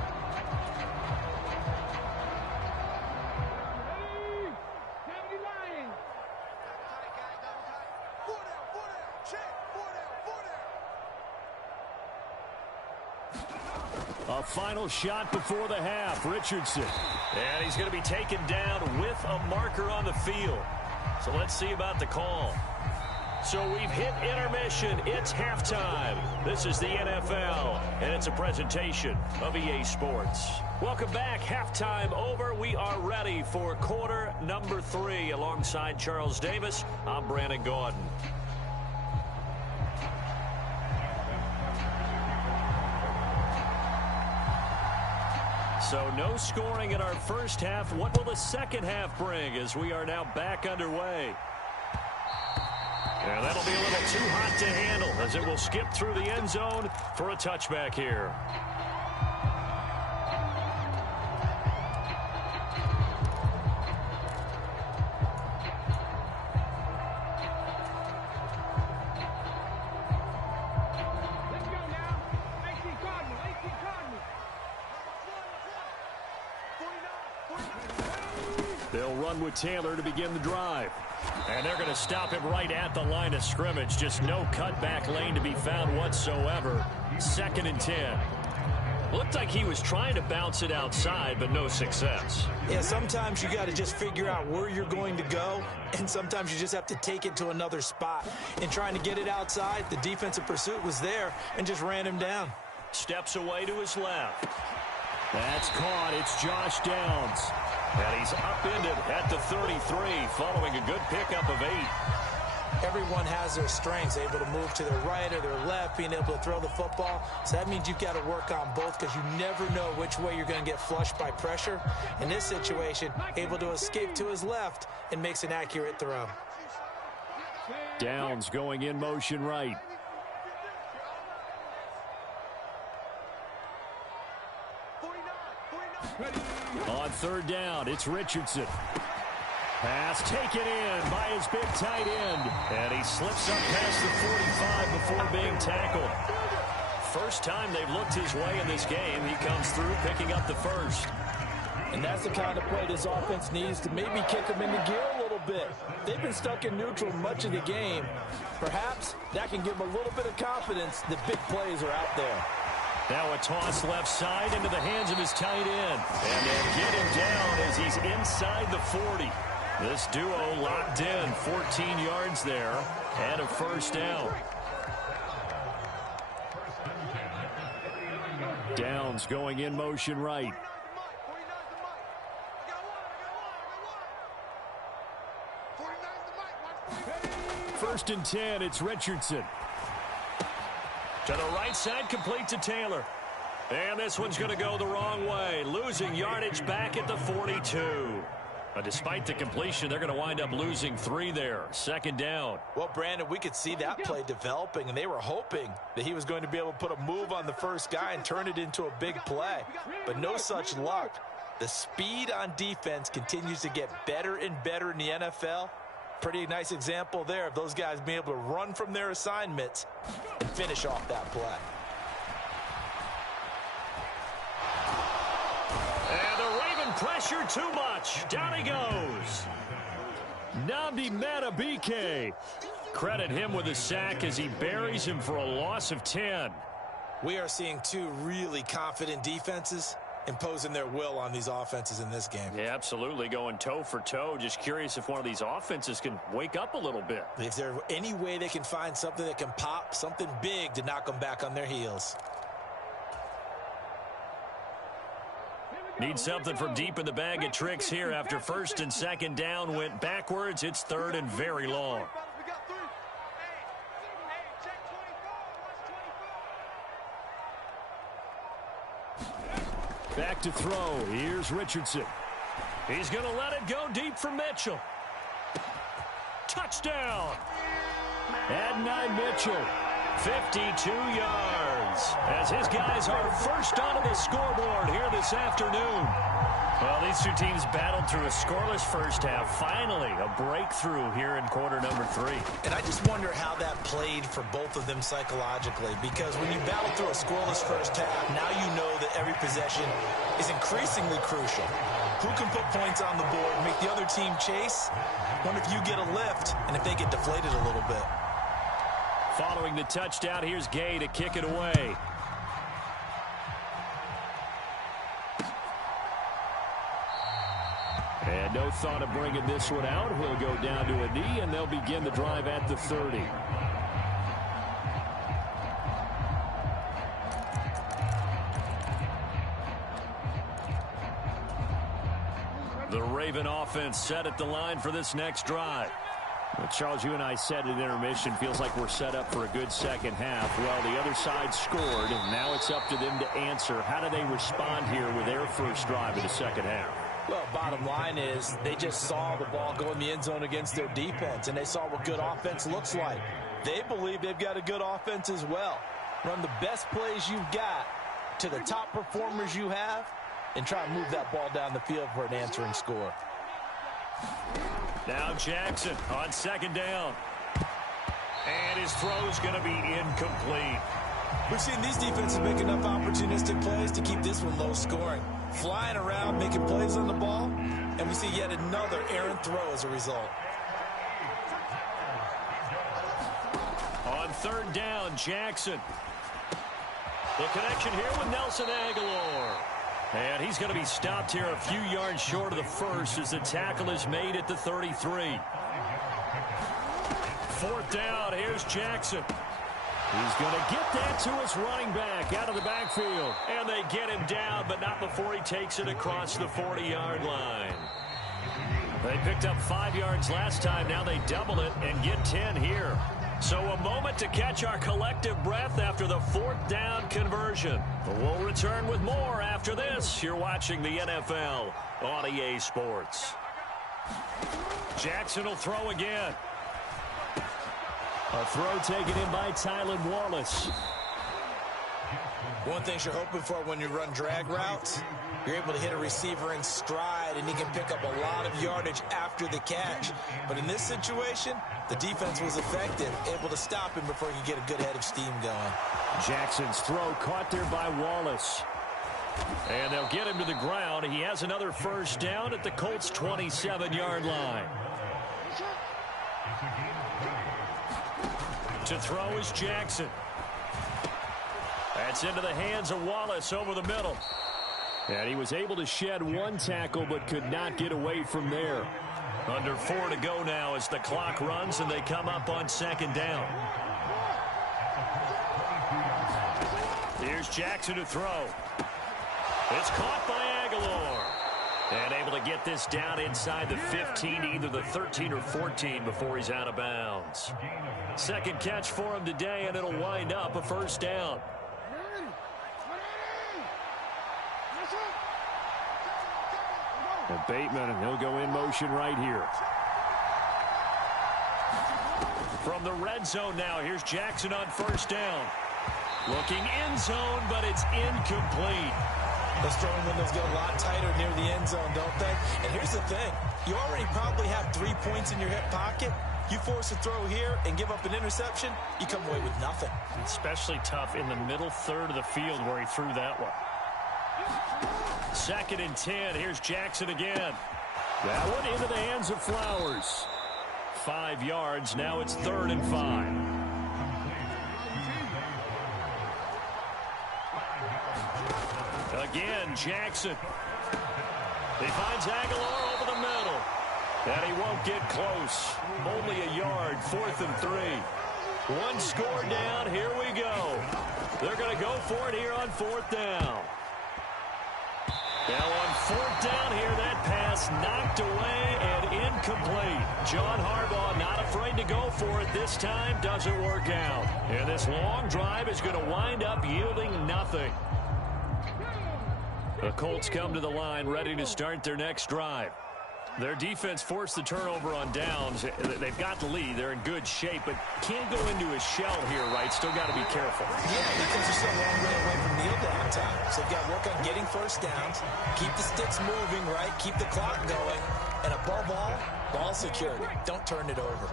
A final shot before the half. Richardson. And he's going to be taken down with a marker on the field. So let's see about the call. So we've hit intermission. It's halftime. This is the NFL, and it's a presentation of EA Sports. Welcome back. Halftime over. We are ready for quarter number 3. Alongside Charles Davis, I'm Brandon Gordon. So no scoring in our first half. What will the second half bring as we are now back underway? And that'll be a little too hot to handle as it will skip through the end zone for a touchback here. They'll run with Taylor to begin the drive. And they're going to stop him right at the line of scrimmage. Just no cutback lane to be found whatsoever. 2nd and 10. Looked like he was trying to bounce it outside, but no success. Yeah, sometimes you got to just figure out where you're going to go, and sometimes you just have to take it to another spot. In trying to get it outside, the defensive pursuit was there and just ran him down. Steps away to his left. That's caught. It's Josh Downs. And he's upended at the 33 following a good pickup of 8. Everyone has their strengths, able to move to their right or their left, being able to throw the football. So that means you've got to work on both because you never know which way you're going to get flushed by pressure. In this situation, able to escape to his left and makes an accurate throw. Downs going in motion right. On 3rd down, it's Richardson. Pass taken in by his big tight end. And he slips up past the 45 before being tackled. First time they've looked his way in this game. He comes through picking up the first. And that's the kind of play this offense needs to maybe kick them into gear a little bit. They've been stuck in neutral much of the game. Perhaps that can give them a little bit of confidence that big plays are out there. Now a toss left side into the hands of his tight end. And they'll get him down as he's inside the 40. This duo locked in, 14 yards there, and a first down. Downs going in motion right. First and 10, it's Richardson. To the right side, complete to Taylor. And this one's going to go the wrong way, losing yardage back at the 42. But despite the completion, they're going to wind up losing 3 there. 2nd down. Well, Brandon, we could see that play developing, and they were hoping that he was going to be able to put a move on the first guy and turn it into a big play. But no such luck. The speed on defense continues to get better and better in the NFL. Pretty nice example there of those guys being able to run from their assignments and finish off that play. And the Raven pressure too much. Down he goes. Nnamdi Madubuike. Credit him with a sack as he buries him for a loss of 10. We are seeing 2 really confident defenses imposing their will on these offenses in this game. Yeah, absolutely, going toe for toe. Just curious if one of these offenses can wake up a little bit. Is there any way they can find something that can pop, something big to knock them back on their heels? Need something from deep in the bag of tricks here after 1st and 2nd down went backwards. It's 3rd and very long. Back to throw. Here's Richardson. He's going to let it go deep for Mitchell. Touchdown. Adonai Mitchell, 52 yards. As his guys are first onto the scoreboard here this afternoon. Well, these 2 teams battled through a scoreless first half. Finally, a breakthrough here in quarter number 3. And I just wonder how that played for both of them psychologically, because when you battle through a scoreless first half, now you know that every possession is increasingly crucial. Who can put points on the board, make the other team chase? What if you get a lift and if they get deflated a little bit? Following the touchdown, here's Gay to kick it away. And no thought of bringing this one out. He'll go down to a knee, and they'll begin the drive at the 30. The Raven offense set at the line for this next drive. Well, Charles, you and I said at intermission, feels like we're set up for a good second half. Well, the other side scored, and now it's up to them to answer. How do they respond here with their first drive of the second half? Well, bottom line is they just saw the ball go in the end zone against their defense, and they saw what good offense looks like. They believe they've got a good offense as well. Run the best plays you've got to the top performers you have and try and move that ball down the field for an answering score. Now Jackson on 2nd down. And his throw's going to be incomplete. We've seen these defenses make enough opportunistic plays to keep this one low scoring. Flying around, making plays on the ball, and we see yet another errant throw as a result. On third down, Jackson. The connection here with Nelson Aguilar. And he's going to be stopped here a few yards short of the first as the tackle is made at the 33. Fourth down, here's Jackson. He's going to get that to his running back out of the backfield. And they get him down, but not before he takes it across the 40-yard line. They picked up 5 yards last time. Now they double it and get 10 here. So a moment to catch our collective breath after the fourth down conversion. We'll return with more after this. You're watching the NFL on EA Sports. Jackson will throw again. A throw taken in by Tylan Wallace. One thing you're hoping for when you run drag routes, you're able to hit a receiver in stride, and he can pick up a lot of yardage after the catch. But in this situation, the defense was effective, able to stop him before he could get a good head of steam going. Jackson's throw caught there by Wallace. And they'll get him to the ground. He has another first down at the Colts' 27-yard line. To throw is Jackson. That's into the hands of Wallace over the middle. And he was able to shed one tackle but could not get away from there. Under 4 to go now as the clock runs and they come up on second down. Here's Jackson to throw. It's caught by Aguilar. And able to get this down inside the 15, either the 13 or 14 before he's out of bounds. Second catch for him today, and it'll wind up a first down. And Bateman, and he'll go in motion right here. From the red zone now, here's Jackson on first down. Looking end zone, but it's incomplete. Those throwing windows get a lot tighter near the end zone, don't they? And here's the thing. You already probably have 3 points in your hip pocket. You force a throw here and give up an interception, you come away with nothing. Especially tough in the middle third of the field where he threw that one. Second and 10. Here's Jackson again. That one into the hands of Flowers. 5 yards. Now it's 3rd and 5. Again, Jackson. He finds Aguilar over the middle. And he won't get close. Only a yard. 4th and 3. One score down. Here we go. They're going to go for it here on 4th down. Now on 4th down here, that pass knocked away and incomplete. John Harbaugh not afraid to go for it this time. Doesn't work out. And this long drive is going to wind up yielding nothing. The Colts come to the line ready to start their next drive. Their defense forced the turnover on downs. They've got the lead. They're in good shape, but can't go into a shell here, right? Still got to be careful. Yeah, because they're still a long way away from kneel down time. So they've got to work on getting first downs, keep the sticks moving, right? Keep the clock going. And above all, ball security. Don't turn it over.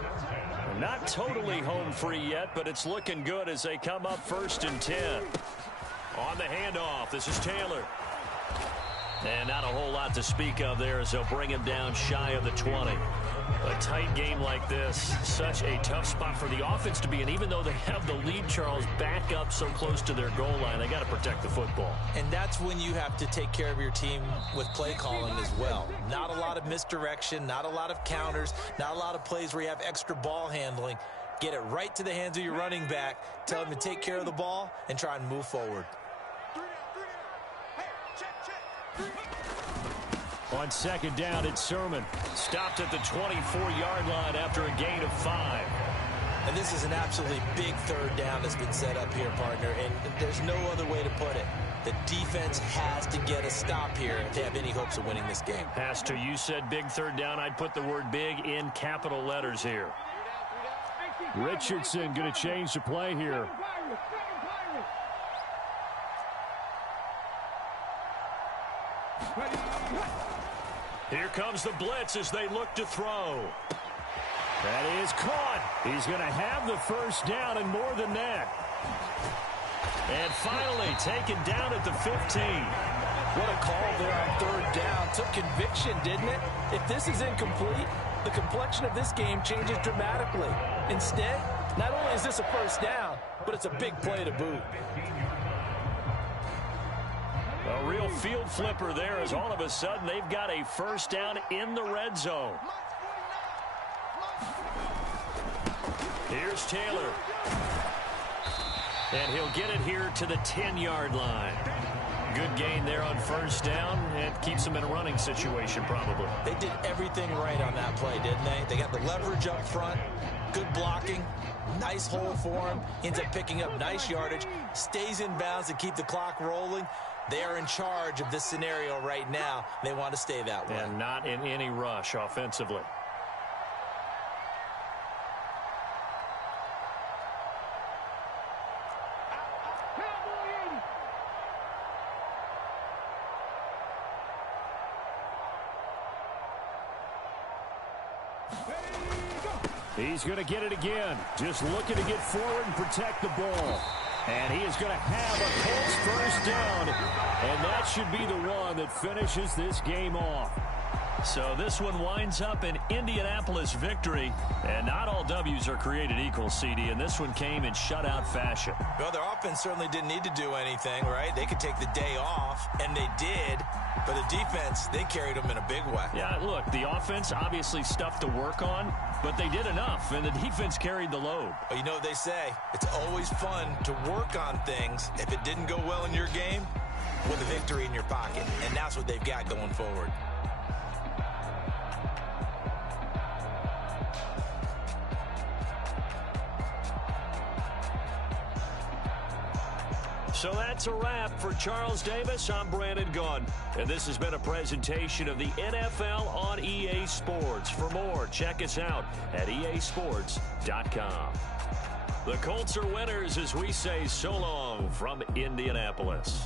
Not totally home free yet, but it's looking good as they come up 1st and 10. On the handoff, this is Taylor. And not a whole lot to speak of there as they'll bring him down shy of the 20. A tight game like this, such a tough spot for the offense to be in. Even though they have the lead, Charles, back up so close to their goal line, they got to protect the football. And that's when you have to take care of your team with play calling as well. Not a lot of misdirection, not a lot of counters, not a lot of plays where you have extra ball handling. Get it right to the hands of your running back. Tell him to take care of the ball and try and move forward. On second down, it's Sermon. Stopped at the 24-yard line after a gain of 5. And this is an absolutely big 3rd down that's been set up here, partner, and there's no other way to put it. The defense has to get a stop here if they have any hopes of winning this game. Has to. You said big 3rd down. I'd put the word big in capital letters here. Richardson going to change the play here. Here comes the blitz as they look to throw. That is caught. He's going to have the first down and more than that. And finally taken down at the 15. What a call there on third down. Took conviction, didn't it? If this is incomplete, the complexion of this game changes dramatically. Instead, not only is this a first down, but it's a big play to boot. A real field flipper there as all of a sudden they've got a first down in the red zone. Here's Taylor. And he'll get it here to the 10-yard line. Good gain there on first down, and keeps them in a running situation probably. They did everything right on that play, didn't they? They got the leverage up front, good blocking, nice hole for him, ends up picking up nice yardage, stays in bounds to keep the clock rolling. They are in charge of this scenario right now. They want to stay that way. And not in any rush offensively. He's going to get it again. Just looking to get forward and protect the ball. And he is going to have a Colts first down. And that should be the one that finishes this game off. So this one winds up an Indianapolis victory. And not all W's are created equal, CD. And this one came in shutout fashion. Well, their offense certainly didn't need to do anything, right? They could take the day off, and they did. But the defense, they carried them in a big way. Yeah, look, the offense obviously stuff to work on, but they did enough, and the defense carried the load. Well, you know what they say. It's always fun to work on things if it didn't go well in your game with a victory in your pocket, and that's what they've got going forward. So that's a wrap for Charles Davis. I'm Brandon Gunn, and this has been a presentation of the NFL on EA Sports. For more, check us out at easports.com. The Colts are winners as we say so long from Indianapolis.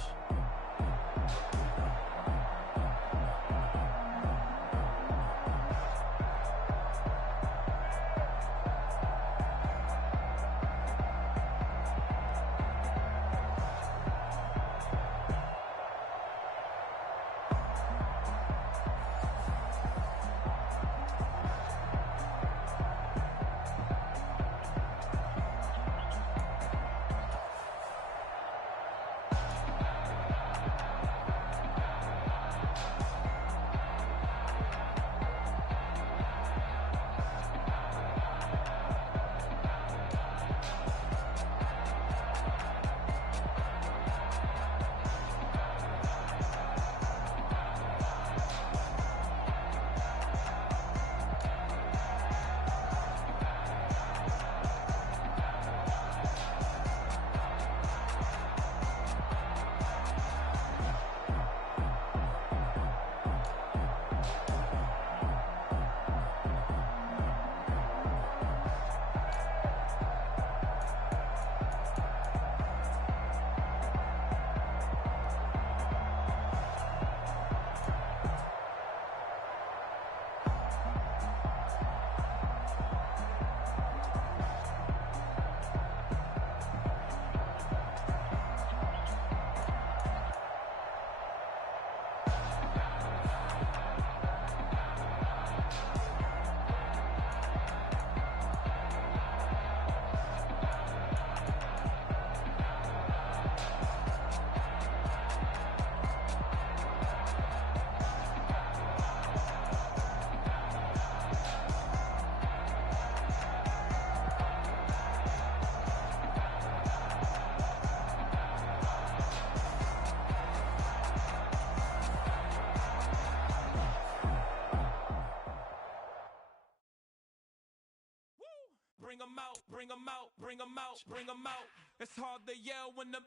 Bring 'em out, bring 'em out, bring 'em out, bring 'em out. It's hard to yell when the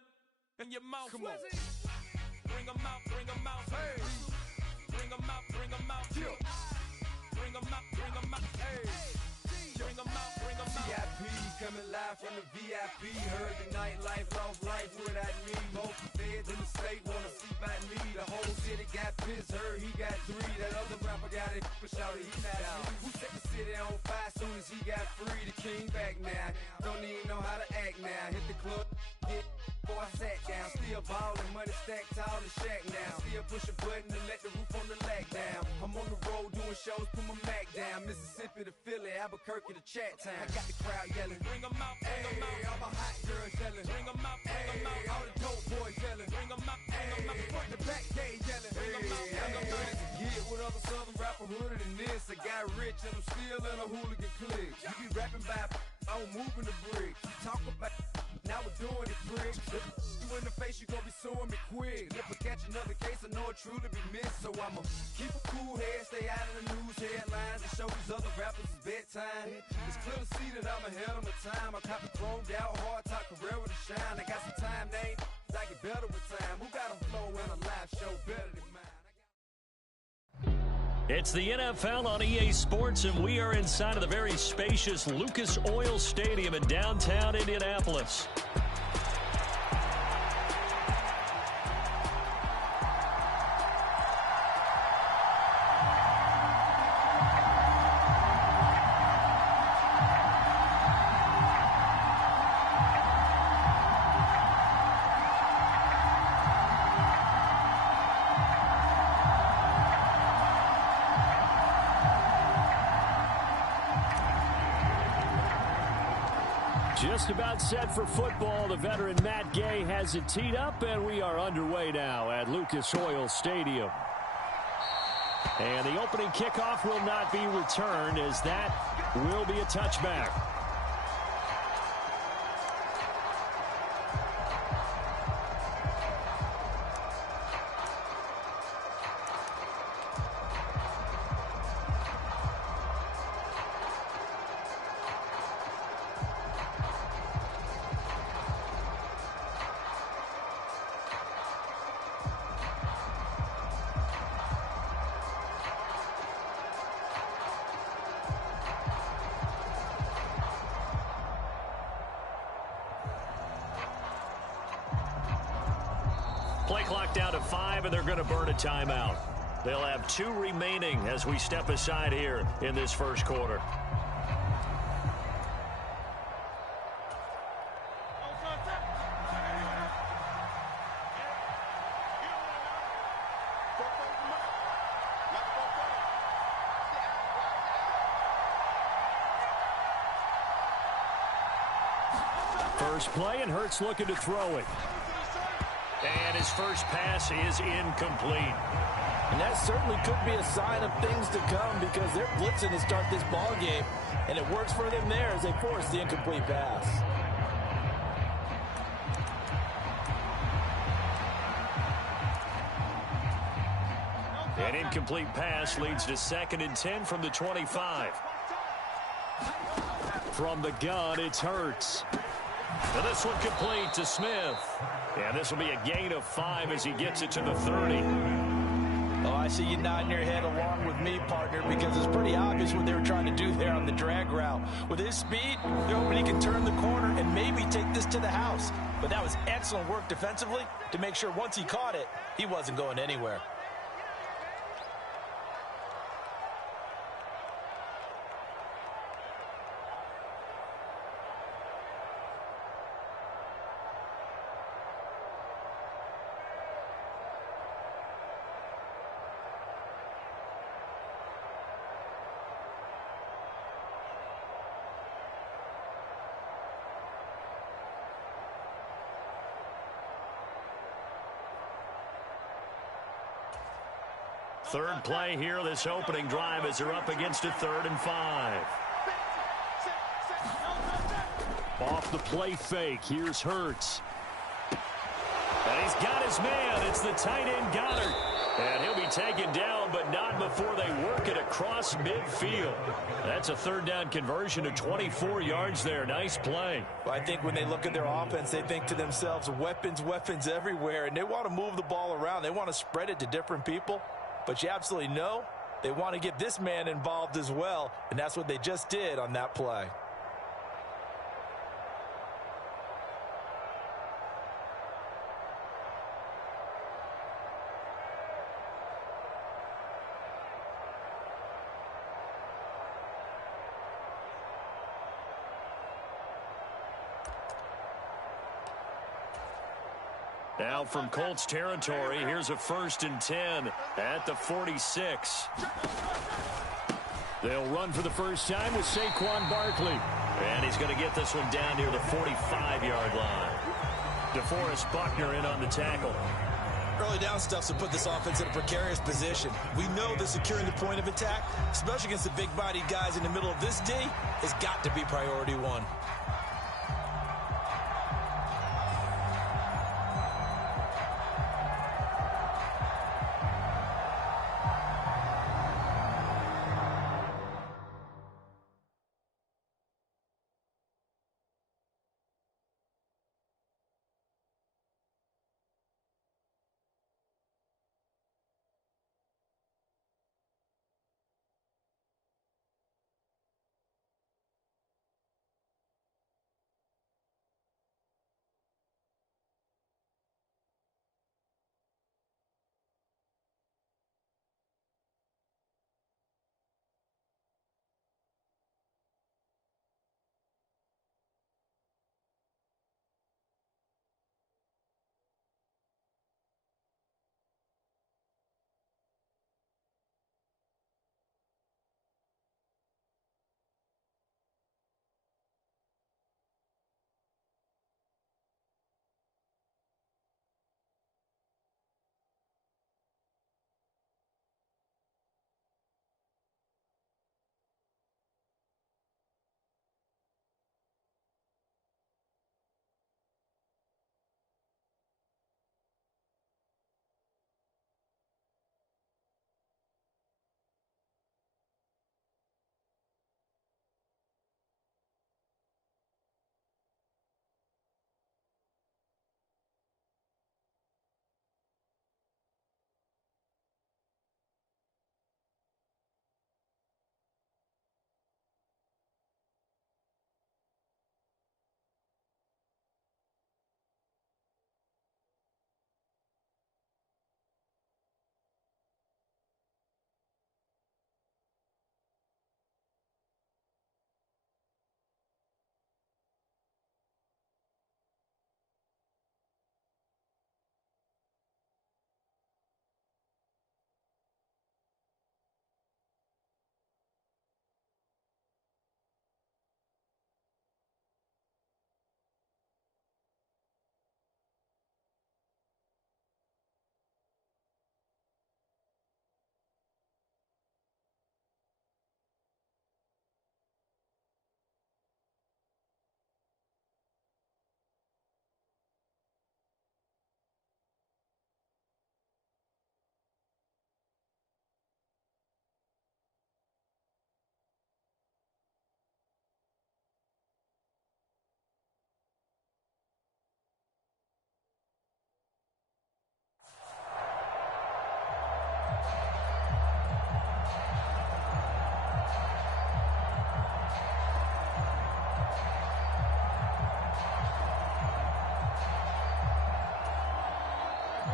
in your mouth. Come on. Bring 'em out, bring 'em out. Hey. Bring 'em out, bring 'em out. Bring 'em out, bring 'em out. Hey. Bring 'em out, bring 'em out. VIPs coming live from the VIP. Heard the nightlife, lost life without me. Most feds in the state wanna see by me. The whole city got pissed, heard he got 3. That other rapper got it, but shouted he not me. Who set the city on fire soon as he got free? The king back now, don't even know how to act now. Hit the club, before I sat down. Still ballin', money stacked tall and shack now. Still push a button to let the roof on the lack down. I'm on the road doing shows, put my Mac down. Mississippi to Philly, Albuquerque to Chat Town. I got the crowd yelling, bring 'em out, bring 'em out. All my hot girls yelling, bring 'em out, bring 'em out. All the dope boys yelling, bring 'em out, bring 'em out. Front to back, they yelling, bring 'em out, bring 'em out. Get with other southern rapper hooded than this. I got rich and I'm still in a hooligan clique. You be rapping by, I'm moving the bricks. You talk about, now we're doing it, prick. You in the face, you gon' be suing me quick. If I catch another case, I know it truly be missed. So I'ma keep a cool head, stay out of the news headlines, and show these other rappers it's bedtime. It's clear to see that I'm ahead of my time. I copy chromed out, hard top career with a shine. I got some time, name, I get better with time. Who got a flow and a live show better than mine? It's the NFL on EA Sports, and we are inside of the very spacious Lucas Oil Stadium in downtown Indianapolis. Just about set for football. The veteran Matt Gay has it teed up, and we are underway now at Lucas Oil Stadium. And the opening kickoff will not be returned, as that will be a touchback. Play clock down to 5, and they're going to burn a timeout. They'll have 2 remaining as we step aside here in this first quarter. First play, and Hurts looking to throw it. And his first pass is incomplete. And that certainly could be a sign of things to come, because they're blitzing to start this ball game, and it works for them there as they force the incomplete pass. An incomplete pass leads to 2nd and 10 from the 25. From the gun, it's Hurts. And this one complete to Smith. And this will be a gain of 5 as he gets it to the 30. Oh, I see you nodding your head along with me, partner, because it's pretty obvious what they were trying to do there on the drag route. With his speed, they're hoping he can turn the corner and maybe take this to the house. But that was excellent work defensively to make sure once he caught it, he wasn't going anywhere. Third play here, this opening drive, as they're up against a 3rd and 5. Off the play fake, here's Hurts. And he's got his man. It's the tight end Goddard. And he'll be taken down, but not before they work it across midfield. That's a 3rd down conversion of 24 yards there. Nice play. Well, I think when they look at their offense, they think to themselves, weapons, weapons everywhere, and they want to move the ball around. They want to spread it to different people. But you absolutely know they want to get this man involved as well, and that's what they just did on that play. Now from Colts territory, here's a 1st and 10 at the 46. They'll run for the first time with Saquon Barkley. And he's going to get this one down near the 45-yard line. DeForest Buckner in on the tackle. Early down stuff's to put this offense in a precarious position. We know that securing the point of attack, especially against the big-bodied guys in the middle of this D, has got to be priority one.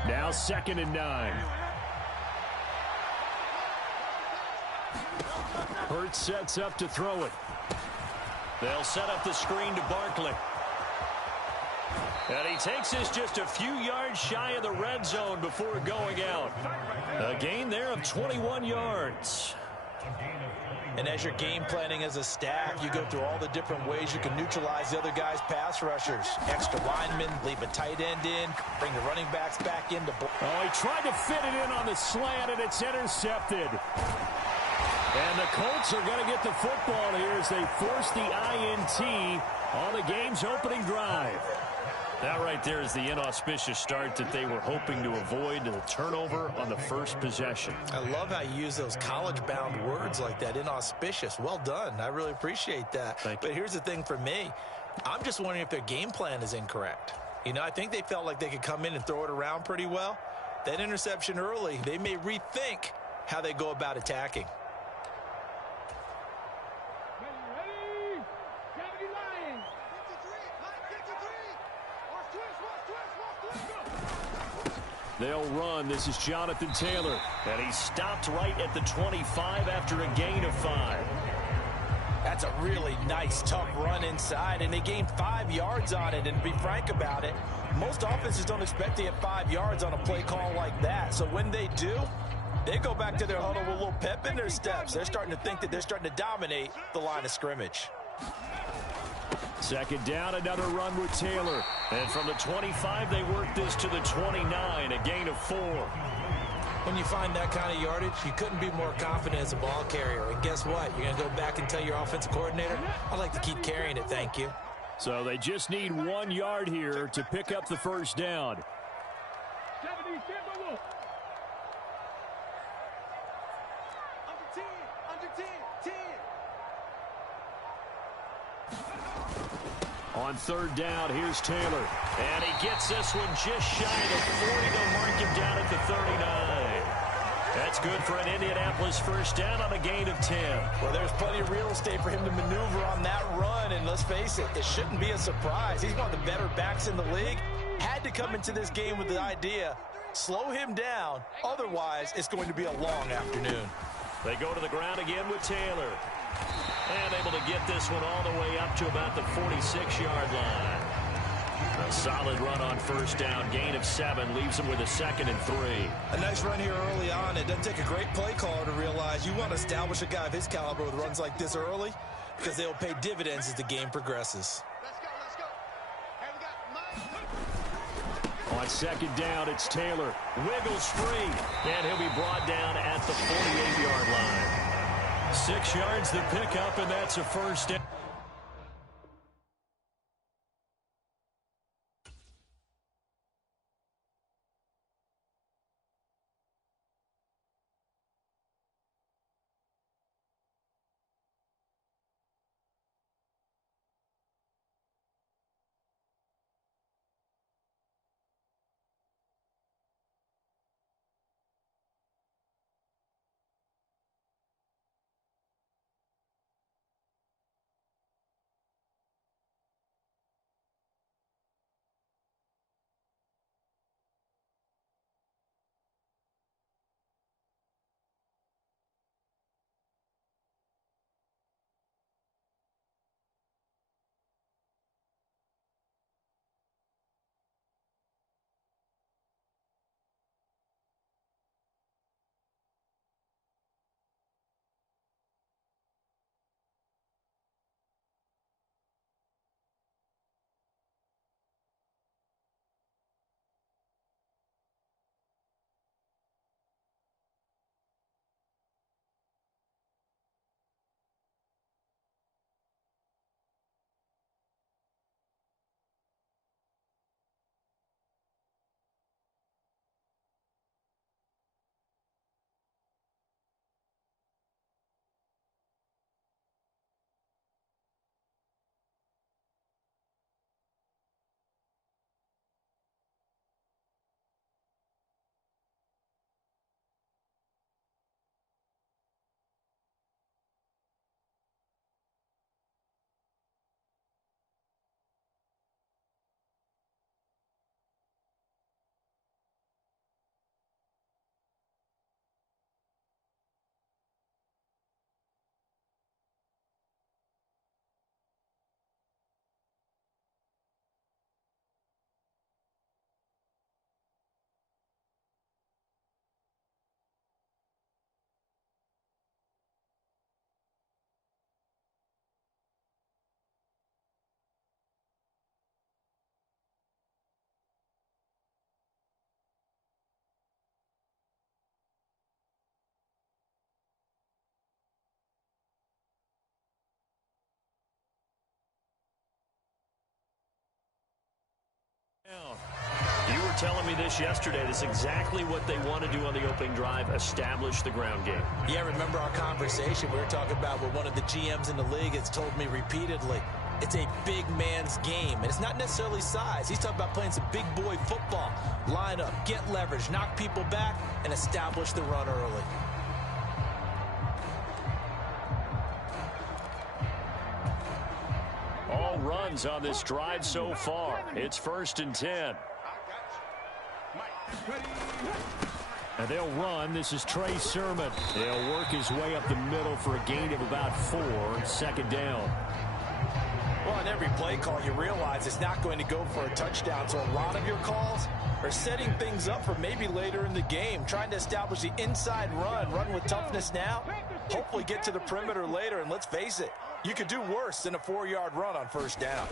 Now 2nd and 9. Hurts sets up to throw it. They'll set up the screen to Barkley. And he takes this just a few yards shy of the red zone before going out. A gain there of 21 yards. And as you're game planning as a staff, you go through all the different ways you can neutralize the other guy's pass rushers. Extra linemen, leave a tight end in, bring the running backs back in to... Oh, he tried to fit it in on the slant, and it's intercepted. And the Colts are going to get the football here as they force the INT on the game's opening drive. That right there is the inauspicious start that they were hoping to avoid, the turnover on the first possession. I love how you use those college-bound words like that, inauspicious. Well done. I really appreciate that. But here's the thing for me. I'm just wondering if their game plan is incorrect. You know, I think they felt like they could come in and throw it around pretty well. That interception early, they may rethink how they go about attacking. They'll run. This is Jonathan Taylor. And he stopped right at the 25 after a gain of 5. That's a really nice, tough run inside, and they gained 5 yards on it. And to be frank about it, most offenses don't expect to get 5 yards on a play call like that. So when they do, they go back to their huddle with a little pep in their steps. They're starting to think that they're starting to dominate the line of scrimmage. Second down, another run with Taylor. And from the 25, they work this to the 29, a gain of 4. When you find that kind of yardage, you couldn't be more confident as a ball carrier. And guess what? You're going to go back and tell your offensive coordinator, I'd like to keep carrying it, thank you. So they just need 1 yard here to pick up the first down. On third down, here's Taylor. And he gets this one just shy of the 40 to mark him down at the 39. That's good for an Indianapolis first down on a gain of 10. Well, there's plenty of real estate for him to maneuver on that run, and let's face it, it shouldn't be a surprise. He's one of the better backs in the league. Had to come into this game with the idea, slow him down, otherwise it's going to be a long afternoon. They go to the ground again with Taylor. And able to get this one all the way up to about the 46-yard line. A solid run on first down, gain of 7, leaves him with a 2nd and 3. A nice run here early on. It doesn't take a great play caller to realize you want to establish a guy of his caliber with runs like this early because they'll pay dividends as the game progresses. On second down, it's Taylor. Wiggles free, and he'll be brought down at the 48-yard line. 6 yards the pickup, and that's a first down. You were telling me this yesterday. This is exactly what they want to do on the opening drive, establish the ground game. Yeah, remember our conversation we were talking about with one of the GMs in the league has told me repeatedly, it's a big man's game, and it's not necessarily size. He's talking about playing some big boy football. Line up, get leverage, knock people back, and establish the run early. All runs on this drive so far. It's 1st and 10. And they'll run. This is Trey Sermon. He'll work his way up the middle for a gain of about 4. Second down. Well, in every play call, you realize it's not going to go for a touchdown. So a lot of your calls are setting things up for maybe later in the game, trying to establish the inside run with toughness now, hopefully get to the perimeter later. And let's face it, you could do worse than a 4-yard run on first down.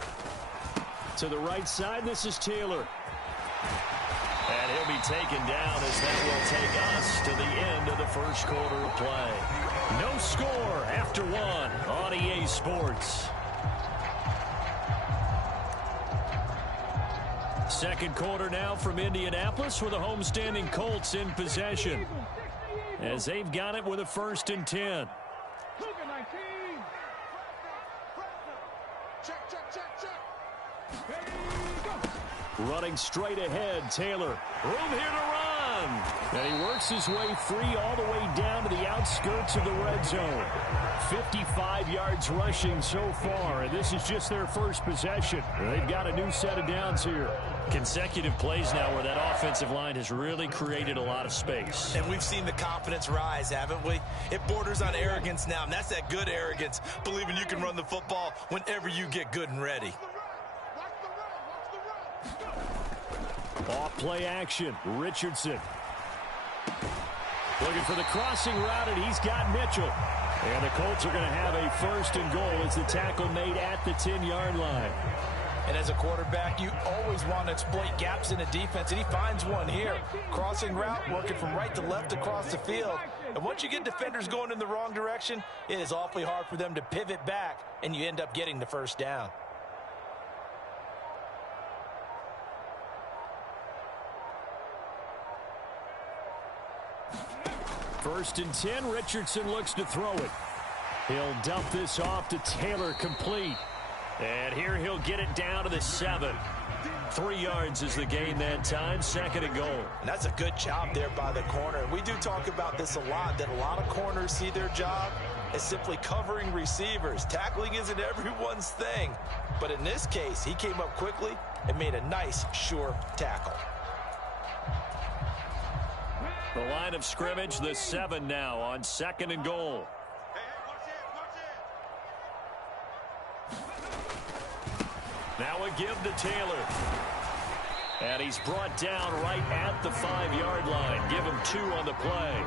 To the right side, this is Taylor. And he'll be taken down as that will take us to the end of the first quarter of play. No score after 1 on EA Sports. Second quarter now from Indianapolis with the homestanding Colts in possession, as they've got it with a 1st and 10. Running straight ahead, Taylor. Room here to run. And he works his way free all the way down to the outskirts of the red zone. 55 yards rushing so far, and this is just their first possession. They've got a new set of downs here. Consecutive plays now where that offensive line has really created a lot of space. And we've seen the confidence rise, haven't we? It borders on arrogance now, and that's that good arrogance, believing you can run the football whenever you get good and ready. Off play action, Richardson. Looking for the crossing route, and he's got Mitchell. And the Colts are going to have a 1st and goal as the tackle made at the 10-yard line. And as a quarterback, you always want to exploit gaps in a defense, and he finds one here. Crossing route, working from right to left across the field. And once you get defenders going in the wrong direction, it is awfully hard for them to pivot back, and you end up getting the first down. First and 10, Richardson looks to throw it. He'll dump this off to Taylor, complete. And here he'll get it down to the 7. 3 yards is the gain that time, 2nd and goal. And that's a good job there by the corner. We do talk about this a lot, that a lot of corners see their job as simply covering receivers. Tackling isn't everyone's thing. But in this case, he came up quickly and made a nice, sure tackle. The line of scrimmage, the 7 now on 2nd and goal. Now a give to Taylor. And he's brought down right at the 5-yard line. Give him 2 on the play.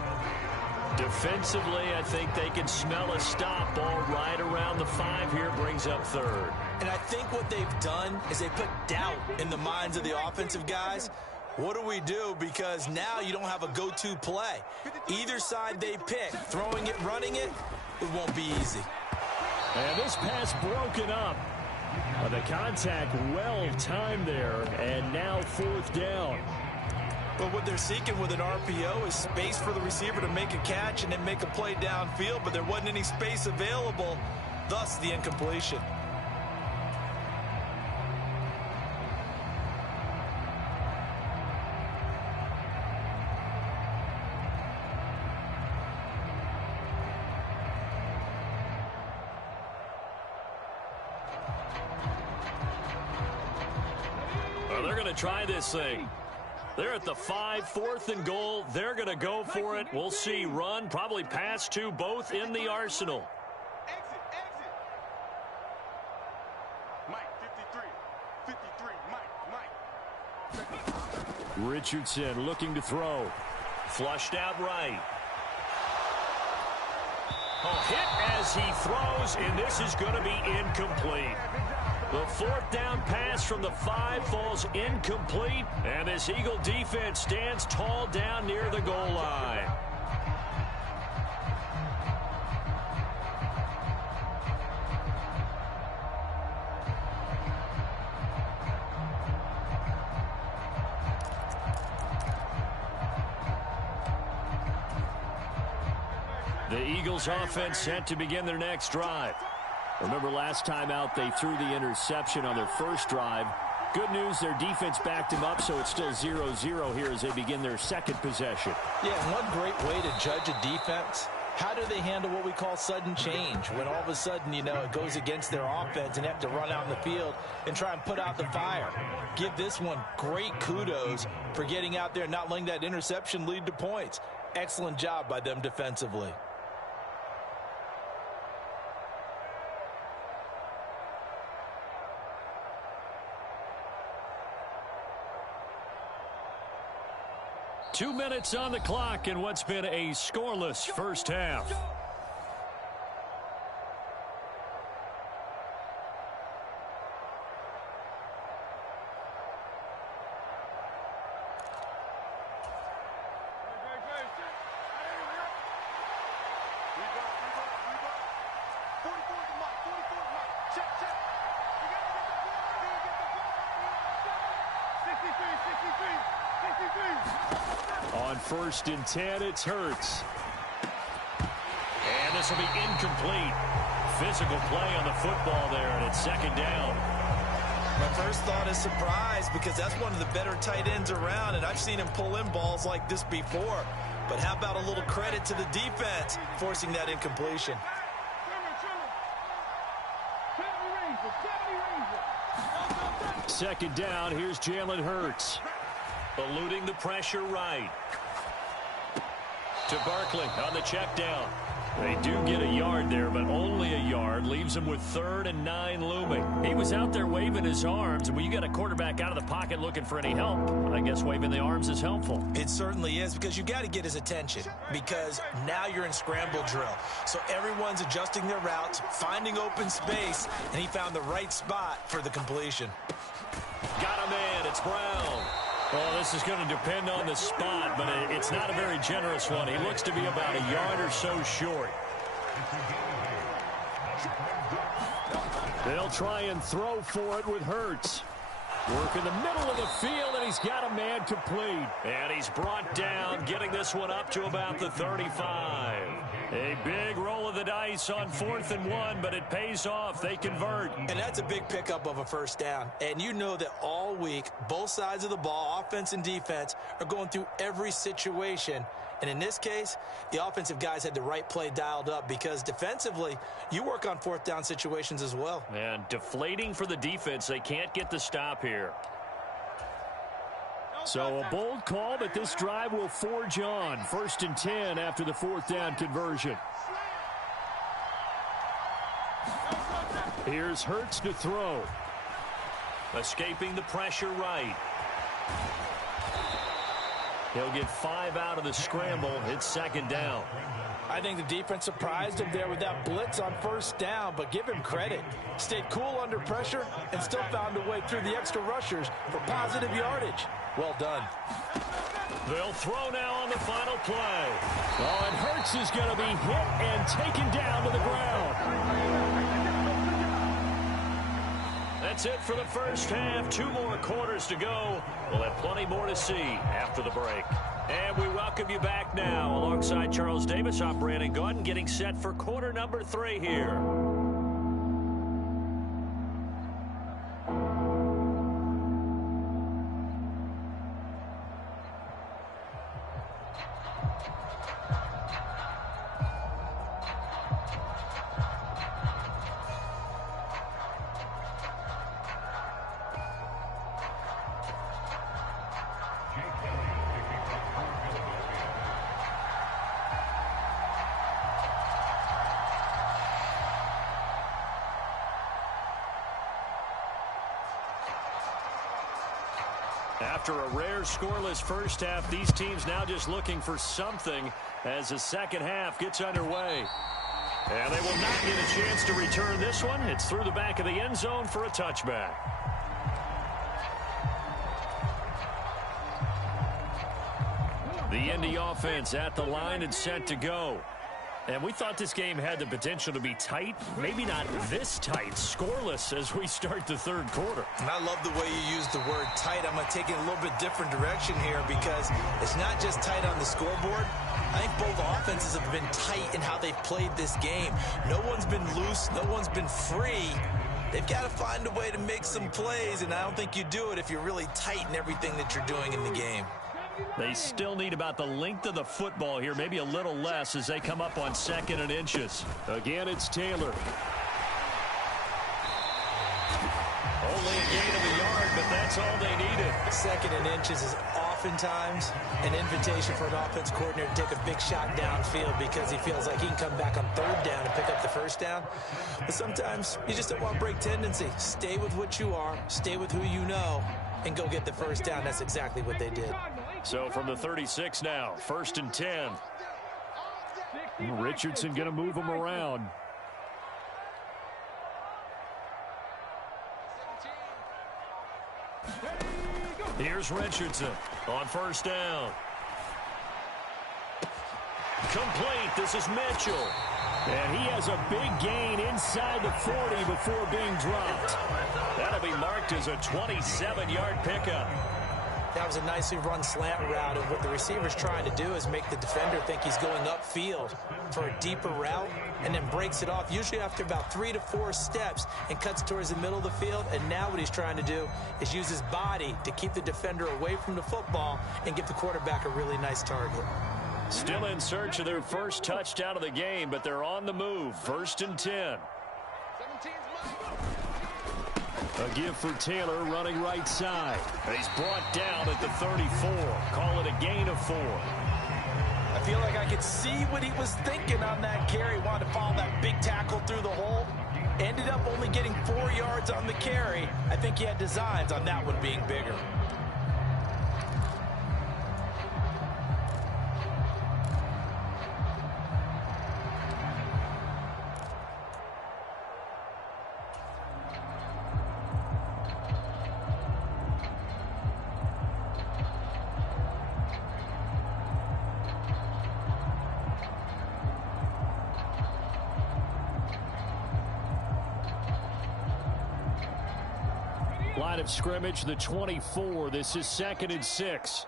Defensively, I think they can smell a stop. Ball right around the 5 here, brings up 3rd. And I think what they've done is they put doubt in the minds of the offensive guys. What do we do? Because now you don't have a go-to play. Either side they pick, throwing it, running it, it won't be easy. And this pass broken up. The contact well timed there, and now 4th down. But what they're seeking with an RPO is space for the receiver to make a catch and then make a play downfield, but there wasn't any space available, thus the incompletion. They're going to try this thing. They're at the 5, 4th and goal. They're going to go for it. We'll see. Run, probably pass to both in the arsenal. Mike, 53, Mike. Richardson looking to throw. Flushed out right. Hit as he throws, and this is going to be incomplete. The 4th down pass from the 5 falls incomplete, and this Eagle defense stands tall down near the goal line. The Eagles offense set to begin their next drive. Remember last time out they threw the interception on their first drive. Good news, their defense backed him up, so it's still 0-0 here as they begin their second possession. Yeah, one great way to judge a defense How do they handle what we call sudden change? When all of a sudden, you know, it goes against their offense and they have to run out in the field and try and put out the fire. Give this one great kudos for getting out there and not letting that interception lead to points. Excellent job by them defensively. Two minutes on the clock in what's been a scoreless first half. On 1st and 10, it's Hurts. And this will be incomplete. Physical play on the football there, and it's 2nd down. My first thought is surprise, because that's one of the better tight ends around, and I've seen him pull in balls like this before. But how about a little credit to the defense forcing that incompletion? 2nd down, here's Jalen Hurts. Eluding the pressure right. To Barkley on the check down. They do get a yard there, but only a yard. Leaves them with 3rd and 9 looming. He was out there waving his arms, and when you got a quarterback out of the pocket looking for any help, I guess waving the arms is helpful. It certainly is, because you got to get his attention, because now you're in scramble drill. So everyone's adjusting their routes, finding open space, and he found the right spot for the completion. Got him in. It's Brown. Well, this is going to depend on the spot, but it's not a very generous one. He looks to be about a yard or so short. They'll try and throw for it with Hurts. Work in the middle of the field, and he's got a man complete. And he's brought down, getting this one up to about the 35. A big roll of the dice on 4th and 1, but it pays off. They convert. And that's a big pickup of a first down. And you know that all week, both sides of the ball, offense and defense, are going through every situation. And in this case, the offensive guys had the right play dialed up, because defensively, you work on 4th down situations as well. And deflating for the defense. They can't get the stop here. So a bold call, but this drive will forge on. 1st and 10 after the 4th down conversion. Here's Hurts to throw. Escaping the pressure right. He'll get 5 out of the scramble. It's 2nd down. I think the defense surprised him there with that blitz on 1st down, but give him credit. Stayed cool under pressure and still found a way through the extra rushers for positive yardage. Well done. They'll throw now on the final play. Oh, and Hurts is going to be hit and taken down to the ground. That's it for the first half. 2 more quarters to go. We'll have plenty more to see after the break. And we welcome you back now. Alongside Charles Davis, I'm Brandon Gaudin, getting set for quarter number 3 here. After a rare scoreless first half, these teams now just looking for something as the second half gets underway. And they will not get a chance to return this one. It's through the back of the end zone for a touchback. The Indy offense at the line and set to go. And we thought this game had the potential to be tight, maybe not this tight, scoreless as we start the 3rd quarter. And I love the way you use the word tight. I'm going to take it a little bit different direction here, because it's not just tight on the scoreboard. I think both offenses have been tight in how they've played this game. No one's been loose. No one's been free. They've got to find a way to make some plays, and I don't think you do it if you're really tight in everything that you're doing in the game. They still need about the length of the football here, maybe a little less as they come up on 2nd and inches. Again, it's Taylor. Only a gain of a yard, but that's all they needed. 2nd and inches is oftentimes an invitation for an offense coordinator to take a big shot downfield because he feels like he can come back on 3rd down and pick up the 1st down. But sometimes you just don't want to break tendency. Stay with what you are, stay with who you know, and go get the 1st down. That's exactly what they did. So from the 36 now, 1st and 10. Richardson going to move him around. Here's Richardson on 1st down. Complete. This is Mitchell. And he has a big gain inside the 40 before being dropped. That'll be marked as a 27-yard pickup. That was a nicely run slant route, and what the receiver's trying to do is make the defender think he's going upfield for a deeper route and then breaks it off, usually after about 3 to 4 steps, and cuts towards the middle of the field. And now what he's trying to do is use his body to keep the defender away from the football and give the quarterback a really nice target. Still in search of their first touchdown of the game, but they're on the move. 1st and 10. A give for Taylor running right side. He's brought down at the 34. Call it a gain of 4. I feel like I could see what he was thinking on that carry. Wanted to follow that big tackle through the hole. Ended up only getting 4 yards on the carry. I think he had designs on that one being bigger. Line of scrimmage, the 24. This is 2nd and 6.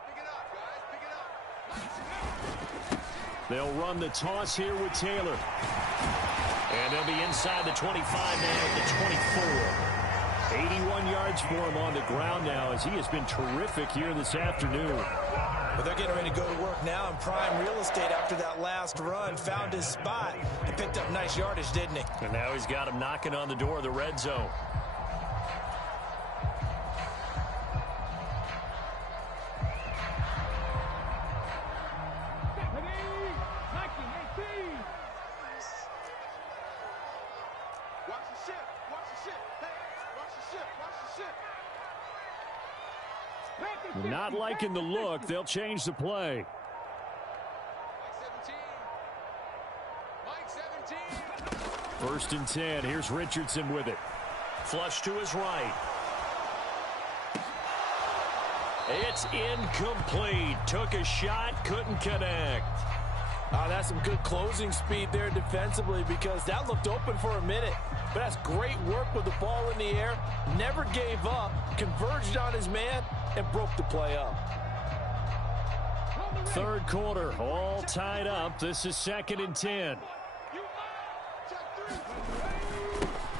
They'll run the toss here with Taylor. And they'll be inside the 25 now at the 24. 81 yards for him on the ground now as he has been terrific here this afternoon. But they're getting ready to go to work now in prime real estate after that last run. Found his spot and picked up nice yardage, didn't he? And now he's got him knocking on the door of the red zone. Not liking the look. They'll change the play. First and 10. Here's Richardson with it. Flush to his right. It's incomplete. Took a shot, couldn't connect. That's some good closing speed there defensively because that looked open for a minute. But that's great work with the ball in the air. Never gave up. Converged on his man and broke the play up. 3rd quarter, all tied up. This is 2nd and 10.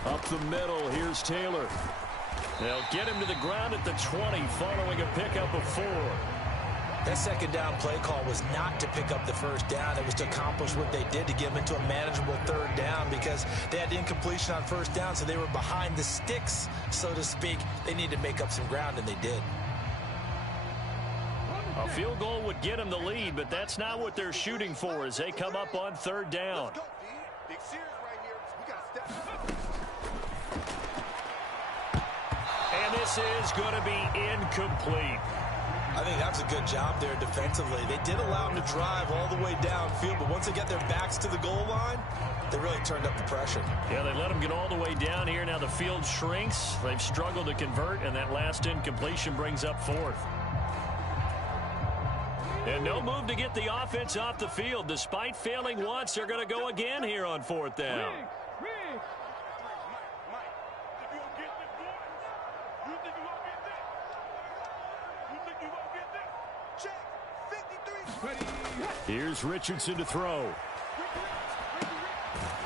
Up the middle, here's Taylor. They'll get him to the ground at the 20 following a pickup of 4. That 2nd down play call was not to pick up the 1st down. It was to accomplish what they did to get them into a manageable 3rd down because they had incompletion on 1st down, so they were behind the sticks, so to speak. They needed to make up some ground, and they did. A field goal would get them the lead, but that's not what they're shooting for as they come up on 3rd down. Big series right here. We got to step up. And this is going to be incomplete. I think that was a good job there defensively. They did allow them to drive all the way downfield, but once they got their backs to the goal line, they really turned up the pressure. Yeah, they let them get all the way down here. Now the field shrinks. They've struggled to convert, and that last incompletion brings up 4th. And no move to get the offense off the field. Despite failing once, they're going to go again here on 4th down. Here's Richardson to throw.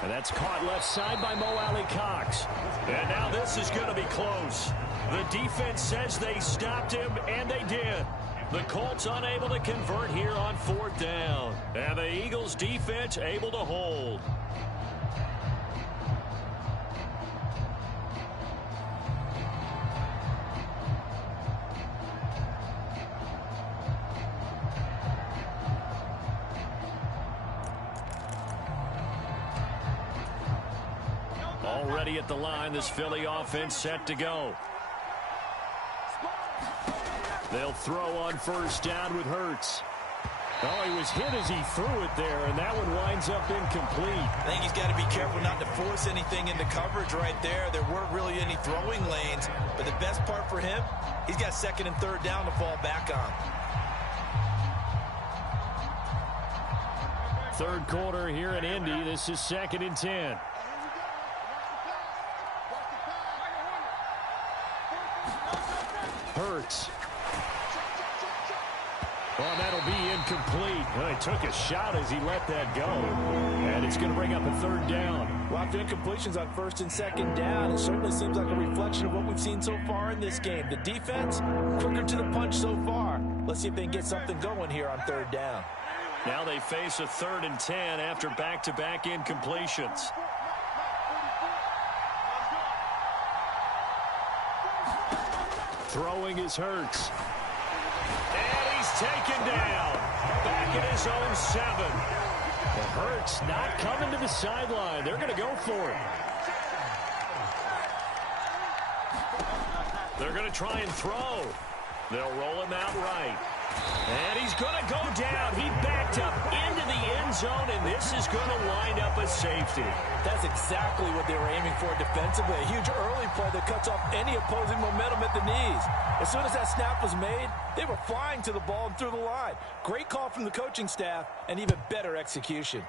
And that's caught left side by Mo Alley-Cox. And now this is going to be close. The defense says they stopped him, and they did. The Colts unable to convert here on 4th down. And the Eagles defense able to hold. Already at the line, this Philly offense set to go. They'll throw on 1st down with Hurts. Oh, he was hit as he threw it there, and that one winds up incomplete. I think he's got to be careful not to force anything into coverage right there. There weren't really any throwing lanes, but the best part for him, he's got 2nd and 3rd down to fall back on. 3rd quarter here in Indy. This is 2nd and 10. Hurts. Oh, that'll be incomplete. Well, he took a shot as he let that go. And it's going to bring up a 3rd down. Well, after incompletions on 1st and 2nd down, it certainly seems like a reflection of what we've seen so far in this game. The defense, quicker to the punch so far. Let's see if they can get something going here on 3rd down. Now they face a 3rd and 10 after back-to-back incompletions. Throwing is Hurts. And he's taken down. Back at his own 7. Well, Hurts not coming to the sideline. They're going to go for it. They're going to try and throw. They'll roll him out right. And he's going to go down. He backed up into the end zone, and this is going to wind up a safety. That's exactly what they were aiming for defensively. A huge early play that cuts off any opposing momentum at the knees. As soon as that snap was made, they were flying to the ball and through the line. Great call from the coaching staff, and even better execution.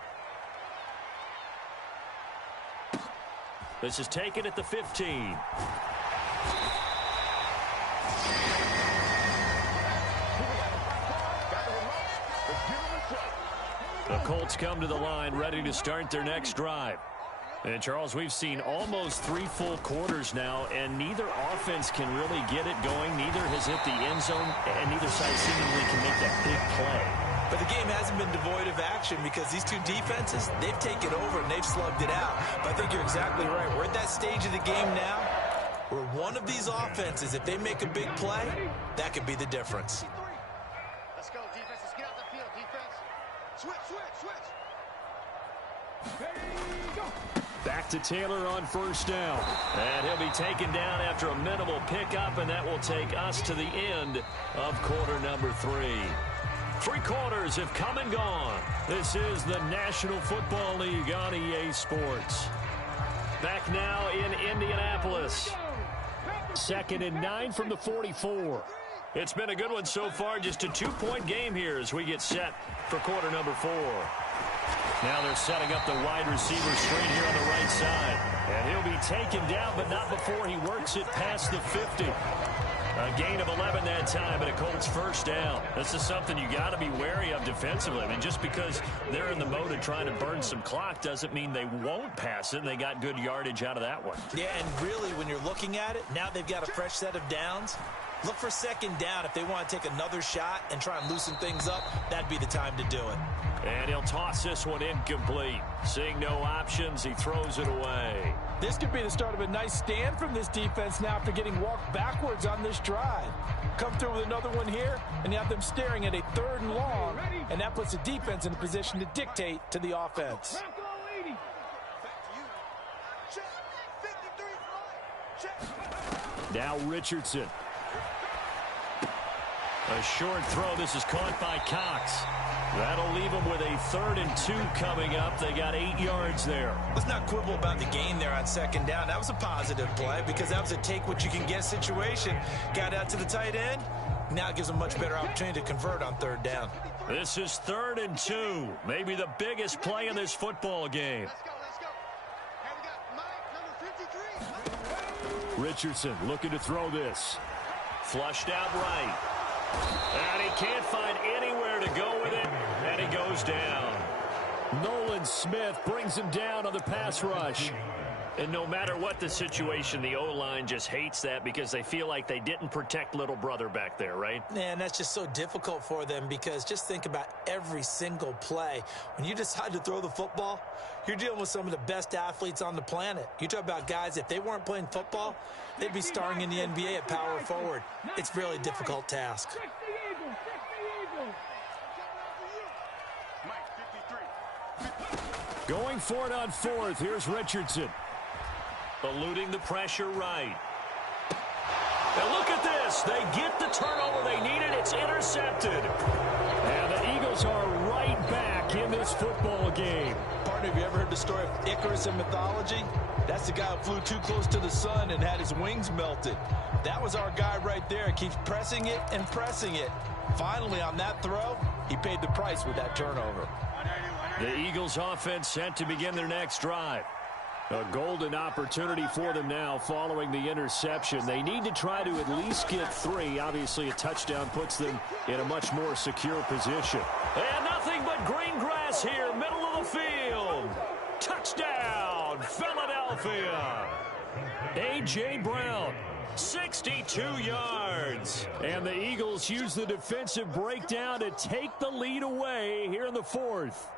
This is taken at the 15. The Colts come to the line ready to start their next drive. And, Charles, we've seen almost 3 full quarters now, and neither offense can really get it going. Neither has hit the end zone, and neither side seemingly can make that big play. But the game hasn't been devoid of action because these two defenses, they've taken over and they've slugged it out. But I think you're exactly right. We're at that stage of the game now where one of these offenses, if they make a big play, that could be the difference. Let's go, defense. Let's get out the field, defense. Switch. Back to Taylor on 1st down. And he'll be taken down after a minimal pickup, and that will take us to the end of quarter number 3. 3 quarters have come and gone. This is the National Football League on EA Sports. Back now in Indianapolis. 2nd and 9 from the 44. It's been a good one so far. Just a 2-point game here as we get set for quarter number 4. Now they're setting up the wide receiver screen here on the right side. And he'll be taken down, but not before he works it past the 50. A gain of 11 that time, and a Colts 1st down. This is something you got to be wary of defensively. I mean, just because they're in the mode of trying to burn some clock doesn't mean they won't pass it, and they got good yardage out of that one. Yeah, and really, when you're looking at it, now they've got a fresh set of downs. Look for 2nd down. If they want to take another shot and try and loosen things up, that'd be the time to do it. And he'll toss this one incomplete. Seeing no options, he throws it away. This could be the start of a nice stand from this defense now after getting walked backwards on this drive. Come through with another one here, and you have them staring at a 3rd and long, and that puts the defense in a position to dictate to the offense. Now Richardson. A short throw. This is caught by Cox. That'll leave them with a 3rd and 2 coming up. They got 8 yards there. Let's not quibble about the gain there on 2nd down. That was a positive play because that was a take-what-you-can-get situation. Got out to the tight end. Now it gives them a much better opportunity to convert on 3rd down. This is 3rd and 2. Maybe the biggest play in this football game. Let's go. And we got Mike, number 53. Richardson looking to throw this. Flushed out right. And he can't find anywhere to go with it, and he goes down. Nolan Smith brings him down on the pass rush. And no matter what the situation, the O-line just hates that because they feel like they didn't protect little brother back there, right? Man, that's just so difficult for them because just think about every single play. When you decide to throw the football, you're dealing with some of the best athletes on the planet. You talk about guys, if they weren't playing football, they'd be starring in the NBA at power forward. It's a really difficult task. Going for it on fourth. Here's Richardson. Eluding the pressure right. And look at this. They get the turnover they needed. It's intercepted. And the Eagles are right back in this football game. Partner, have you ever heard the story of Icarus in mythology? That's the guy who flew too close to the sun and had his wings melted. That was our guy right there. He keeps pressing it and pressing it. Finally, on that throw, he paid the price with that turnover. The Eagles offense set to begin their next drive. A golden opportunity for them now following the interception. They need to try to at least get 3. Obviously, a touchdown puts them in a much more secure position. And nothing but green grass here, middle of the field. Touchdown, Philadelphia. A.J. Brown. 62 yards. And the Eagles use the defensive breakdown to take the lead away here in the fourth.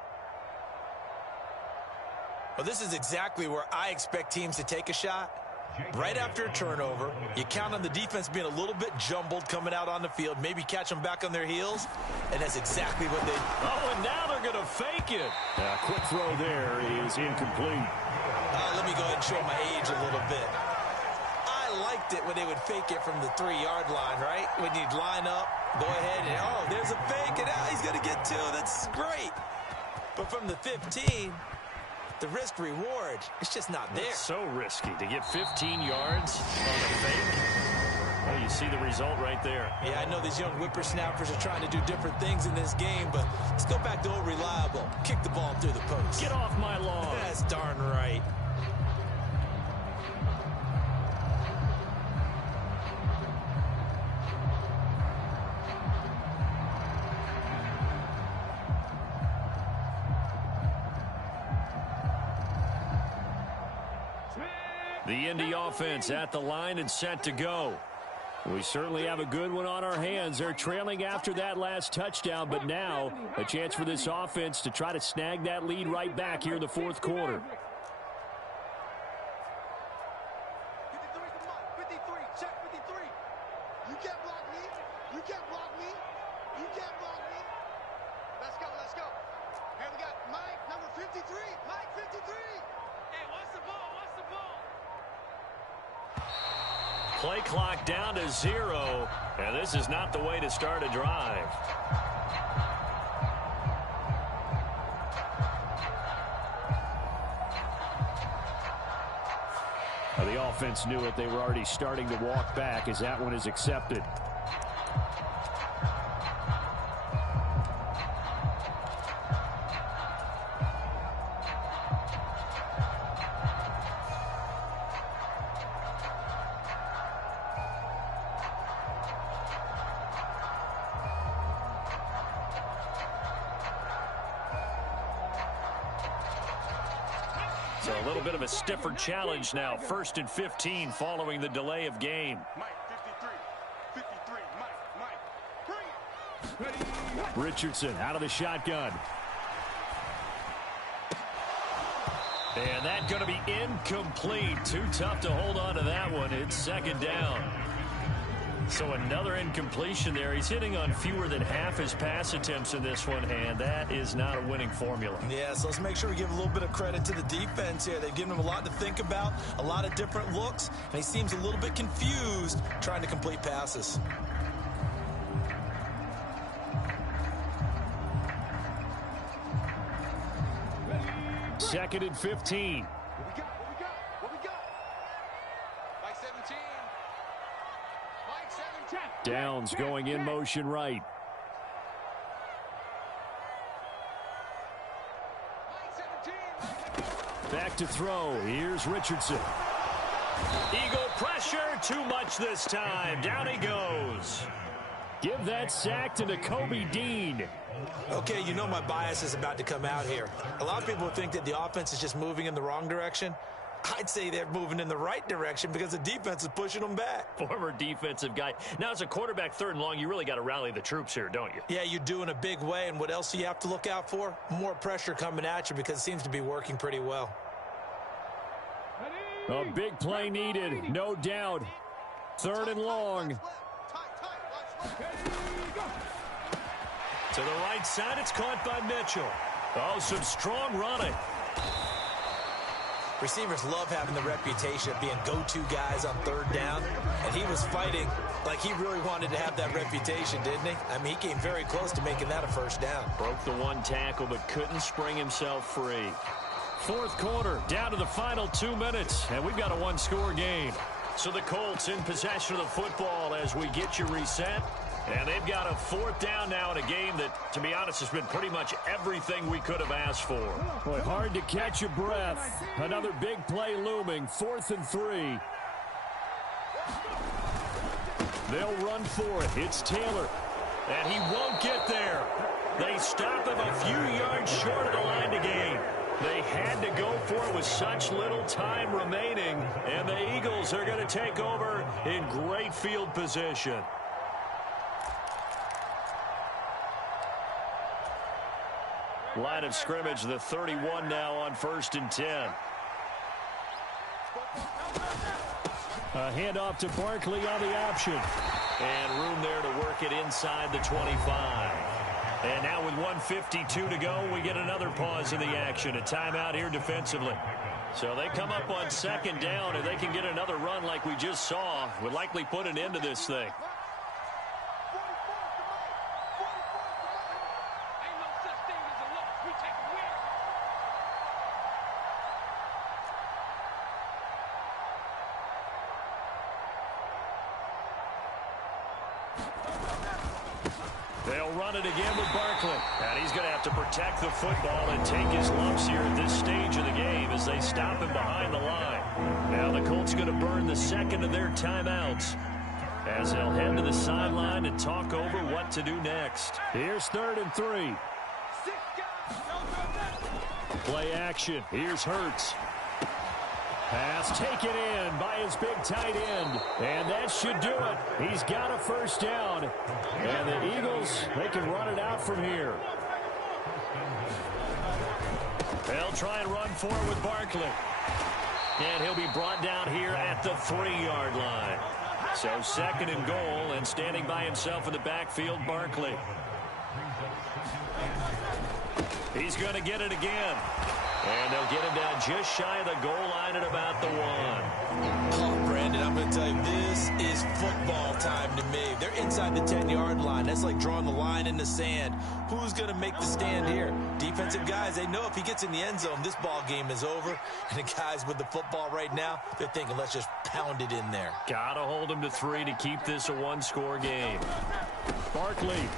Well, this is exactly where I expect teams to take a shot. Right after a turnover, you count on the defense being a little bit jumbled coming out on the field, maybe catch them back on their heels, and that's exactly what they do. Oh, and now they're going to fake it. A quick throw there is incomplete. Let me go ahead and show my age a little bit. I liked it when they would fake it from the 3-yard line, right? When you'd line up, go ahead, and there's a fake, and he's going to get 2. That's great. But from the 15... the risk-reward, it's just not there. It's so risky to get 15 yards on the fake. Well, you see the result right there. Yeah, I know these young whippersnappers are trying to do different things in this game, but let's go back to old reliable. Kick the ball through the post. Get off my lawn. That's darn right. The Indy offense at the line and set to go. We certainly have a good one on our hands. They're trailing after that last touchdown, but now a chance for this offense to try to snag that lead right back here in the fourth quarter. 53, check 53. You can't block me. You can't block me. You can't block me. Let's go, let's go. Here we got Mike, number 53. Mike, 53. Hey, what's the ball? What's the ball? Play clock down to 0, and this is not the way to start a drive. The offense knew it. They were already starting to walk back as that one is accepted. So a little bit of a stiffer challenge now. 1st and 15 following the delay of game. Mike, 53, Mike, bring it. Richardson out of the shotgun. And that's going to be incomplete. Too tough to hold on to that one. It's 2nd down. So another incompletion there. He's hitting on fewer than half his pass attempts in this one, and that is not a winning formula. Yeah, so let's make sure we give a little bit of credit to the defense here. They've given him a lot to think about, a lot of different looks, and he seems a little bit confused trying to complete passes. Second and 15. What we got? What we got? Mike 17. Mike 17. Downs going in motion right. Mike 17. Back to throw. Here's Richardson. Eagle pressure, too much this time. Down he goes. Give that sack to Nakobe Dean. Okay, you know my bias is about to come out here. A lot of people think that the offense is just moving in the wrong direction. I'd say they're moving in the right direction because the defense is pushing them back. Former defensive guy. Now, as a quarterback, 3rd and long, you really got to rally the troops here, don't you? Yeah, you do in a big way. And what else do you have to look out for? More pressure coming at you because it seems to be working pretty well. A big play needed, no doubt. 3rd and long. To the right side, it's caught by Mitchell. Oh, some strong running. Receivers love having the reputation of being go-to guys on 3rd down, and he was fighting like he really wanted to have that reputation, didn't he? I mean, he came very close to making that a 1st down. Broke the 1 tackle, but couldn't spring himself free. 4th quarter, down to the final 2 minutes, and we've got a 1-score game. So the Colts in possession of the football as we get you reset. And they've got a 4th down now in a game that, to be honest, has been pretty much everything we could have asked for. Boy, hard to catch your breath. Another big play looming, 4th and 3. They'll run for it. It's Taylor. And he won't get there. They stop him a few yards short of the line to gain. They had to go for it with such little time remaining. And the Eagles are going to take over in great field position. Line of scrimmage, the 31 now on 1st and 10. A handoff to Barkley on the option. And room there to work it inside the 25. And now with 1:52 to go, we get another pause in the action. A timeout here defensively. So they come up on 2nd down, and they can get another run like we just saw. Would likely put an end to this thing. They'll run it again with Barkley. And he's going to have to protect the football and take his lumps here at this stage of the game as they stop him behind the line. Now the Colts going to burn the 2nd of their timeouts as they'll head to the sideline and talk over what to do next. Here's 3rd and 3. Play action. Here's Hurts. Pass taken in by his big tight end. And that should do it. He's got a 1st down. And the Eagles, they can run it out from here. They'll try and run for it with Barkley. And he'll be brought down here at the 3-yard line. So 2nd and goal, and standing by himself in the backfield, Barkley. He's going to get it again. And they'll get him down just shy of the goal line at about the 1. Oh, Brandon, I'm going to tell you, this is football time to me. They're inside the 10-yard line. That's like drawing the line in the sand. Who's going to make the stand here? Defensive guys, they know if he gets in the end zone, this ball game is over. And the guys with the football right now, they're thinking, let's just pound it in there. Got to hold him to 3 to keep this a 1-score game. Barkley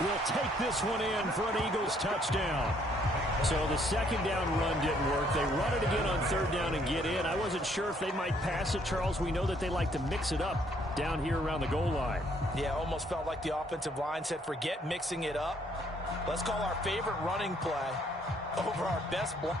will take this one in for an Eagles touchdown. So the 2nd down run didn't work. They run it again on 3rd down and get in. I wasn't sure if they might pass it, Charles. We know that they like to mix it up down here around the goal line. Yeah, almost felt like the offensive line said, forget mixing it up. Let's call our favorite running play over our best block.